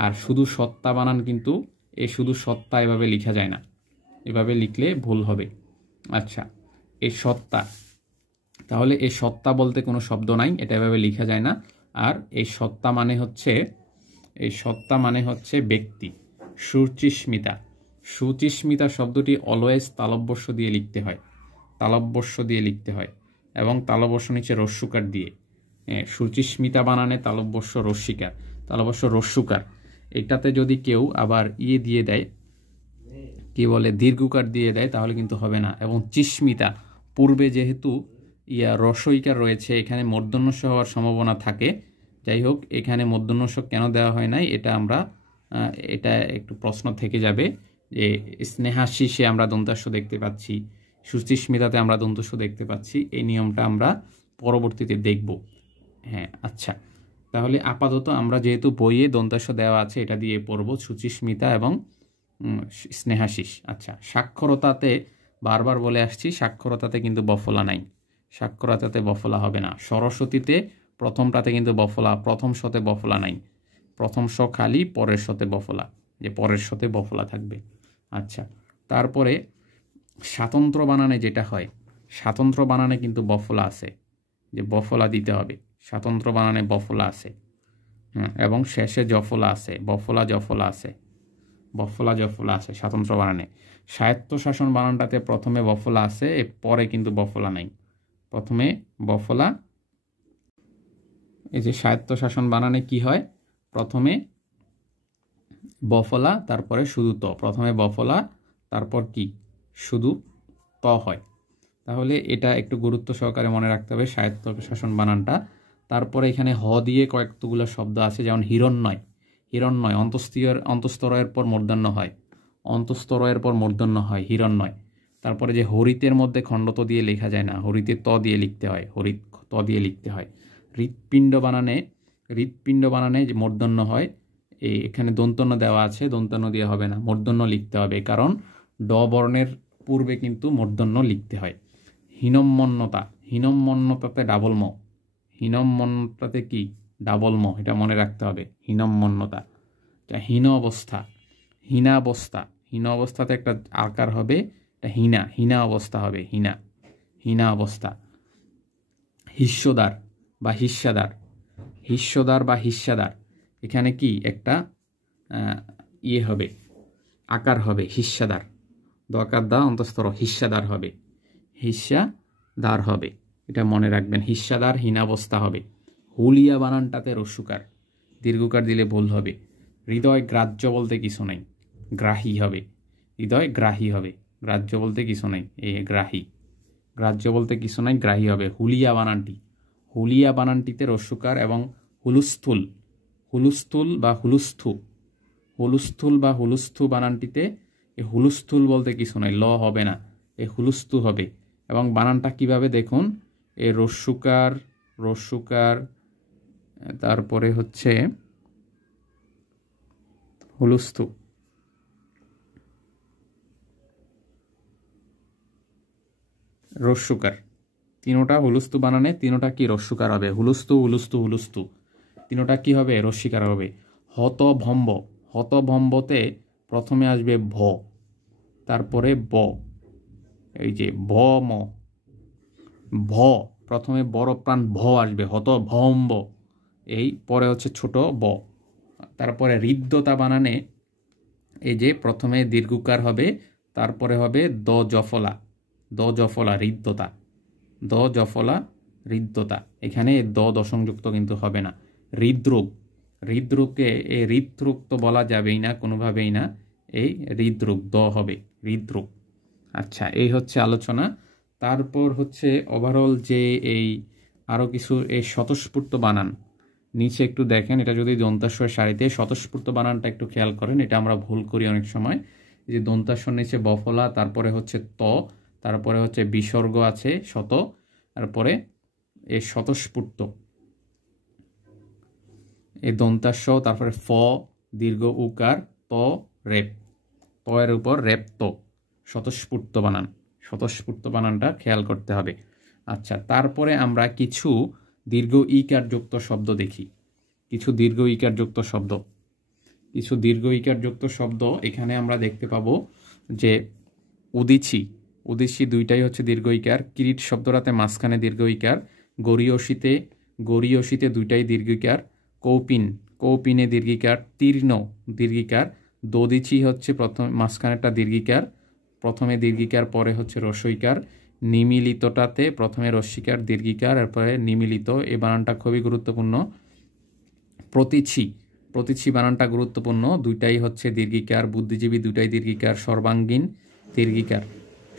আর শুধু সত্তা বানান কিন্তু এই শুধু সত্তা এভাবে লেখা যায় না, এভাবে লিখলে ভুল হবে। আচ্ছা, এই সত্তা, তাহলে এই সত্তা বলতে কোনো শব্দ নাই, এটা এভাবে লেখা যায় না। আর এই সত্তা মানে হচ্ছে, এই সত্তা মানে হচ্ছে ব্যক্তি। সুচিস্মিতা, সুচিস্মিতা শব্দটি অলওয়েজ তালব্যস্য দিয়ে লিখতে হয়, তালব্যস্য দিয়ে লিখতে হয়, এবং তালব্যস্য নিচে রস্যুকার দিয়ে। সুচিস্মিতা বানানে তালব্যস্য রস্যিকার, তালব্যস্য রস্যুকার। এটাতে যদি কেউ আবার দিয়ে দেয়, কি বলে, দীর্ঘকার দিয়ে দেয়, তাহলে কিন্তু হবে না। এবং চিস্মিতা, পূর্বে যেহেতু রস্যইকার রয়েছে, এখানে মূর্ধন্যস্য হওয়ার সম্ভাবনা থাকে। যাই হোক, এখানে মূর্ধন্যস্য কেন দেওয়া হয় নাই, এটা আমরা, এটা একটু প্রশ্ন থেকে যাবে। যে স্নেহাশিসে আমরা দন্তাস্য দেখতে পাচ্ছি, সুচিস্মিতাতে আমরা দন্তস্য দেখতে পাচ্ছি, এই নিয়মটা আমরা পরবর্তীতে দেখব। হ্যাঁ, আচ্ছা, তাহলে আপাতত আমরা যেহেতু বইয়ে দন্তাস্য দেওয়া আছে, এটা দিয়ে পড়ব, সুচিস্মিতা এবং স্নেহাশিস। আচ্ছা, সাক্ষরতাতে বারবার বলে আসছি, সাক্ষরতাতে কিন্তু বফলা নাই, সাক্ষরতাতে বফলা হবে না। সরস্বতীতে প্রথমটাতে কিন্তু বফলা, প্রথম শতে বফলা নাই, প্রথম শ খালি, পরের শতে বফলা। যে পরের সাথে বফলা থাকবে। আচ্ছা, তারপরে স্বাতন্ত্র বানানে যেটা হয়, স্বাতন্ত্র বানানে কিন্তু বফলা আছে, যে বফলা দিতে হবে, স্বাতন্ত্র বানানে বফলা আছে। এবং শেষে জফলা আছে, বফলা জফলা আছে, বফলা জফলা আছে স্বাতন্ত্র বানানে। স্বায়ত্তশাসন বানানটাতে প্রথমে বফলা আছে, পরে কিন্তু বফলা নাই। প্রথমে বফলা, এই যে স্বায়ত্তশাসন বানানে কি হয়, প্রথমে বফলা, তারপরে শুধু ত, প্রথমে বফলা তারপর কি শুধু ত হয়। তাহলে এটা একটু গুরুত্ব সহকারে মনে রাখতে হবে স্বায়ত্তশাসন বানানটা। তারপরে এখানে হ দিয়ে কয়েকগুলো শব্দ আছে, যেমন হিরণ্ময়। হিরণ্ময় অন্তস্তরয়ের পর মূর্ধন্য হয়, অন্তস্তরয়ের পর মূর্ধন্য হয় হিরণ্ময়। তারপরে যে হরিতের মধ্যে খণ্ডত দিয়ে লেখা যায় না, হরিতে ত দিয়ে লিখতে হয়, হরিত ত দিয়ে লিখতে হয়। হৃৎপিণ্ড বানানে যে মূর্ধন্য হয়, এখানে দন্তন্য দেওয়া আছে, দন্তন্য দিয়ে হবে না, মূর্ধন্য লিখতে হবে, কারণ ড বর্ণের পূর্বে কিন্তু মূর্ধন্য লিখতে হয়। হীনম্মন্যতাতে ডাবল ম, হীনম্মন্যতাতে কি ডাবল ম, এটা মনে রাখতে হবে। হীনম্মন্যতা, হীন অবস্থা, হীন অবস্থাতে একটা আকার হবে, এটা হীনা অবস্থা হবে, হীনা অবস্থা। হিস্যদার বা হিস্যাদার, এখানে কি একটা হবে, আকার হবে, হিস্যাদার, দকার দা অন্তস্তর, হিস্যাদার হবে, এটা মনে রাখবেন। হিস্যাদার, হীনাবস্থা হবে। হুলিয়া বানানটাতে রস্যুকার, দীর্ঘকার দিলে ভুল হবে। হৃদয় গ্রাহ্য বলতে কিছু নাই, গ্রাহী হবে, হৃদয় গ্রাহী হবে, গ্রাহ্য বলতে কিছু নাই, গ্রাহ্য বলতে কিছু নাই, গ্রাহী হবে। হুলিয়া বানানটিতে রস্যুকার এবং হুলুস্থুল বা হুলুস্থু বানানটিতে হুলুস্থুল বলতে কিছু নাই, ল হবে না, হুলুস্থু হবে। এবং বানানটা কিভাবে দেখুন, রস্যুকার, তারপরে হচ্ছে হুলুস্থু, রস্যুকার, তিনোটা হুলুস্থু বানানে, তিনোটা কি রস্যুকার হবে, হুলুস্থু, তিনোটা কি হবে, রস্যিকার হবে। হতভম্বতে প্রথমে আসবে ভ, তারপরে ব, এই যে ভ, প্রথমে বড় প্রাণ ভ আসবে, হতভম্ব, এই পরে হচ্ছে ছোট ব। তারপরে হৃদ্যতা বানানে এই যে প্রথমে দীর্ঘকার হবে, তারপরে হবে দ জফলা, হৃদ্যতা, এখানে দ দশমযুক্ত কিন্তু হবে না। হৃদরোগকে এই হৃদরোগ তো বলা যাবেই না, কোনোভাবেই না, এই হৃদরোগ দ হবে, হৃদরোগ। আচ্ছা, এই হচ্ছে আলোচনা। তারপর হচ্ছে ওভারঅল যে এই আরও কিছু এই স্বতঃস্ফূর্ত বানান, নিচে একটু দেখেন, এটা যদি দন্তাস্বর সারিতে স্বতঃস্ফূর্ত বানানটা একটু খেয়াল করেন, এটা আমরা ভুল করি অনেক সময়। যে দন্তাস্বর নিচে বফলা, তারপরে হচ্ছে ত, তারপরে হচ্ছে বিসর্গ আছে শত, তারপরে এই স্বতঃস্ফূর্ত, এই দন্তাস্ব, তারপরে ফ দীর্ঘ উকার, ত রেপ, ত এর উপর রেপ ত, স্বতঃস্ফূর্ত বানানটা খেয়াল করতে হবে। আচ্ছা, তারপরে আমরা কিছু দীর্ঘ ইকার যুক্ত শব্দ দেখি, কিছু দীর্ঘ ইকার যুক্ত শব্দ এখানে আমরা দেখতে পাবো। যে উদিচি দুইটাই হচ্ছে দীর্ঘ ইকার, কিরিট শব্দটাতে মাঝখানে দীর্ঘ ইকার, গরিয়সিতে দুইটাই দীর্ঘ ইকার, কৌপিনে দীর্ঘিকার, তীর্ণ দীর্ঘিকার, দদিচি হচ্ছে মাঝখানেরটা দীর্ঘিকার, প্রথমে দীর্ঘিকার পরে হচ্ছে রস্যইকার, নিমিলিতটাতে প্রথমে রস্যিকার দীর্ঘিকার, এরপরে নিমিলিত, এই বানানটা খুবই গুরুত্বপূর্ণ। প্রতিছি বানানটা গুরুত্বপূর্ণ, দুইটাই হচ্ছে দীর্ঘিকার, বুদ্ধিজীবী দুইটাই দীর্ঘিকার,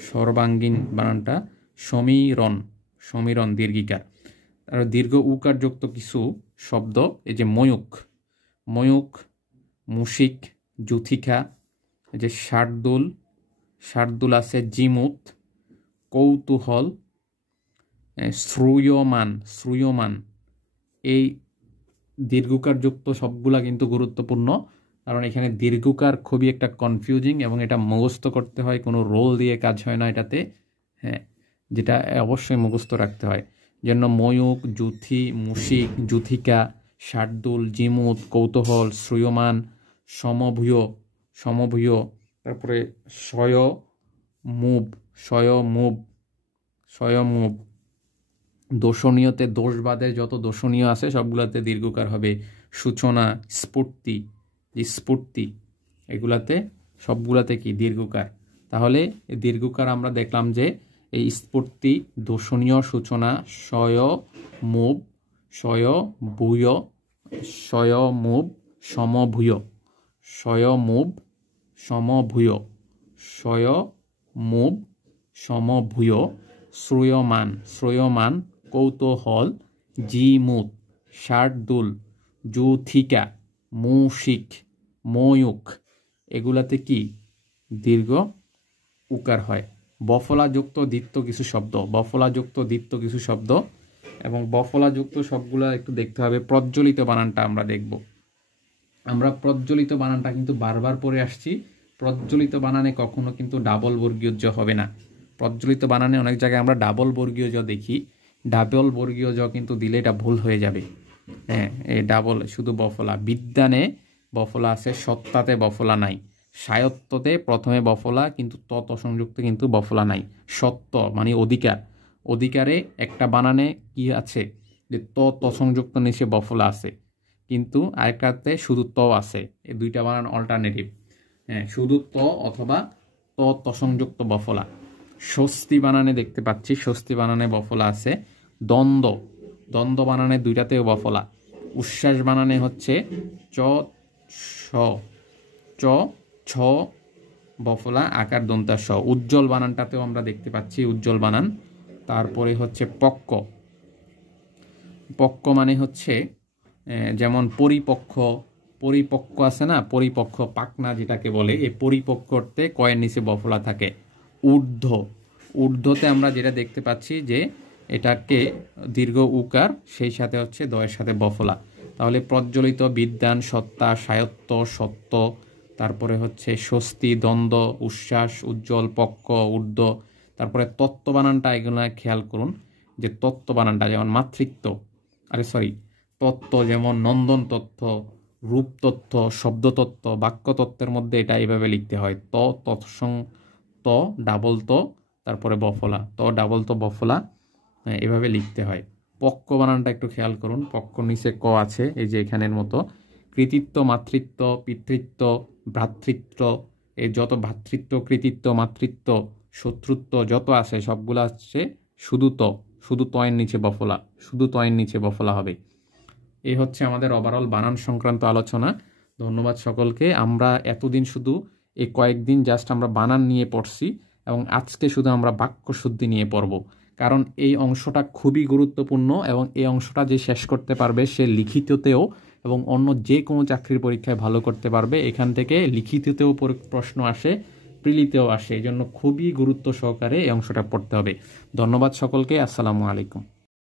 সর্বাঙ্গীন বানানটা সমীরণ দীর্ঘিকার। আর দীর্ঘ উকার যুক্ত কিছু শব্দ, এই যে ময়ূক, মুশিক, জুথিকা, এই যে শার্দুল আছে, জিমুত, কৌতূহল, শ্রূয়মান, এই দীর্ঘকার যুক্ত সবগুলা কিন্তু গুরুত্বপূর্ণ, কারণ এখানে দীর্ঘকার খুবই একটা কনফিউজিং, এবং এটা মুখস্থ করতে হয়, কোনো রোল দিয়ে কাজ হয় না এটাতে, হ্যাঁ, যেটা অবশ্যই মুখস্থ রাখতে হয়। জন্য ময়ূক, জুথি, মুশিক, জুথিকা, শার্দুল, জিমুত, কৌতূহল, শ্রূয়মান, সমভূয়, সমভূয়, তারপরে স্বয়মুভ, স্বয়মুভ, স্বয়মুভ। দোষণীয়তে দোষ বাদের যত দোষণীয় আছে সবগুলাতে দীর্ঘকার হবে। সূচনা, স্ফূর্তি, স্ফূর্তি, এগুলাতে সবগুলাতে কি দীর্ঘকার। তাহলে দীর্ঘকার আমরা দেখলাম যে এই স্ফূর্তি, দোষণীয়, সূচনা, স্বয়মুভ, স্বয়ভূয়, স্বয়মুভ, সমভূয়, স্বয়মুভ, সমভূয়, স্বয়মুভ, সমভূয়। শ্রূয়মান, শ্রূয়মান, কৌতূহল, জিমুত, শার্দুল, জুথিকা, মূষিক, ময়ূখ, এগুলাতে কি দীর্ঘ উকার হয়। বফলাযুক্ত দ্বিত্ব কিছু শব্দ, বফলাযুক্ত দ্বিত্ব কিছু শব্দ এবং বফলাযুক্ত সবগুলো একটু দেখতে হবে। প্রজ্বলিত বানানটা আমরা দেখব। আমরা প্রজ্বলিত বানানটা কিন্তু বারবার পড়ে আসছি। প্রজ্বলিত বানানে কখনো কিন্তু ডাবল বর্গীয় জ হবে না। প্রজ্বলিত বানানে অনেক জায়গায় আমরা ডাবল বর্গীয় জ দেখি, ডাবল বর্গীয় জ কিন্তু দিলে এটা ভুল হয়ে যাবে। হ্যাঁ, এই ডাবল শুধু বফলা। বিদ্যানে বফলা আছে, সত্তাতে বফলা নাই। সায়ত্বতে প্রথমে বফলা, কিন্তু তত সংযুক্ত কিন্তু বফলা নাই। সত্য মানে অধিকার, অধিকারে একটা বানানে কি আছে যে ত সংযুক্ত নিচে বফলা আছে, কিন্তু আরেকটাতে শুধু ত আছে। এই দুইটা বানান অল্টারনেটিভ। হ্যাঁ, শুধু ত অথবা ত সংযুক্ত বফলা। স্বস্তি বানানে দেখতে পাচ্ছি, স্বস্তি বানানে বফলা আছে। দ্বন্দ্ব, দ্বন্দ্ব বানানে দুইটাতেও বফলা। উচ্ছ্বাস বানানে হচ্ছে চ ছ, চ ছ বফলা, আকার দন্তা স। উজ্জ্বল বানানটাতেও আমরা দেখতে পাচ্ছি উজ্জ্বল বানান। তারপরে হচ্ছে পক্ক, পক্ক মানে হচ্ছে যেমন পরিপক্ষ, পরিপক্ক আছে না, পরিপক্ষ পাকনা যেটাকে বলে, এই পরিপক্কতে কয়ের নিচে বফলা থাকে। ঊর্ধ্ব, ঊর্ধ্বতে আমরা যেটা দেখতে পাচ্ছি যে এটাকে দীর্ঘ উকার, সেই সাথে হচ্ছে দয়ের সাথে বফলা। তাহলে প্রজ্বলিত, বিদ্যান, সত্তা, সায়ত্ব, সত্য, তারপরে হচ্ছে স্বস্তি, দ্বন্দ্ব, উচ্ছ্বাস, উজ্জ্বল, পক্ক, ঊর্ধ্ব। তারপরে তত্ত্ব বানানটা এগুলো খেয়াল করুন যে তত্ত্ব বানানটা যেমন মাতৃত্ব, তত্ত্ব যেমন নন্দন তত্ত্ব, রূপ তত্ত্ব, শব্দ তত্ত্ব, বাক্য তত্ত্বের মধ্যে এটা এইভাবে লিখতে হয়। ত ডাবল ত, তারপরে বফলা, ত ডাবল ত বফলা, এভাবে লিখতে হয়। পক্ক বানানটা একটু খেয়াল করুন, পক্ক নিচে ক আছে, এই যে এখানের মতো। কৃতিত্ব, মাতৃত্ব, পিতৃত্ব, ভ্রাতৃত্ব, এই যত ভ্রাতৃত্ব, কৃতিত্ব, মাতৃত্ব, শত্রুত্ব যত আছে সবগুলো আছে শুধু ত, শুধু তয়ের নিচে বফলা, শুধু তয়ের নিচে বফলা হবে। এই হচ্ছে আমাদের ওভারঅল বানান সংক্রান্ত আলোচনা। ধন্যবাদ সকলকে। আমরা এতদিন শুধু এই কয়েকদিন জাস্ট আমরা বানান নিয়ে পড়ছি এবং আজকে শুধু আমরা বাক্য শুদ্ধি নিয়ে পড়ব, কারণ এই অংশটা খুবই গুরুত্বপূর্ণ এবং এই অংশটা যে শেষ করতে পারবে সে লিখিততেও এবং অন্য যে কোনো চাকরির পরীক্ষায় ভালো করতে পারবে। এখান থেকে লিখিততেও প্রশ্ন আসে, প্রিলিতেও আসে, এই জন্য খুবই গুরুত্ব সহকারে এই অংশটা পড়তে হবে। ধন্যবাদ সকলকে। আসসালামু আলাইকুম।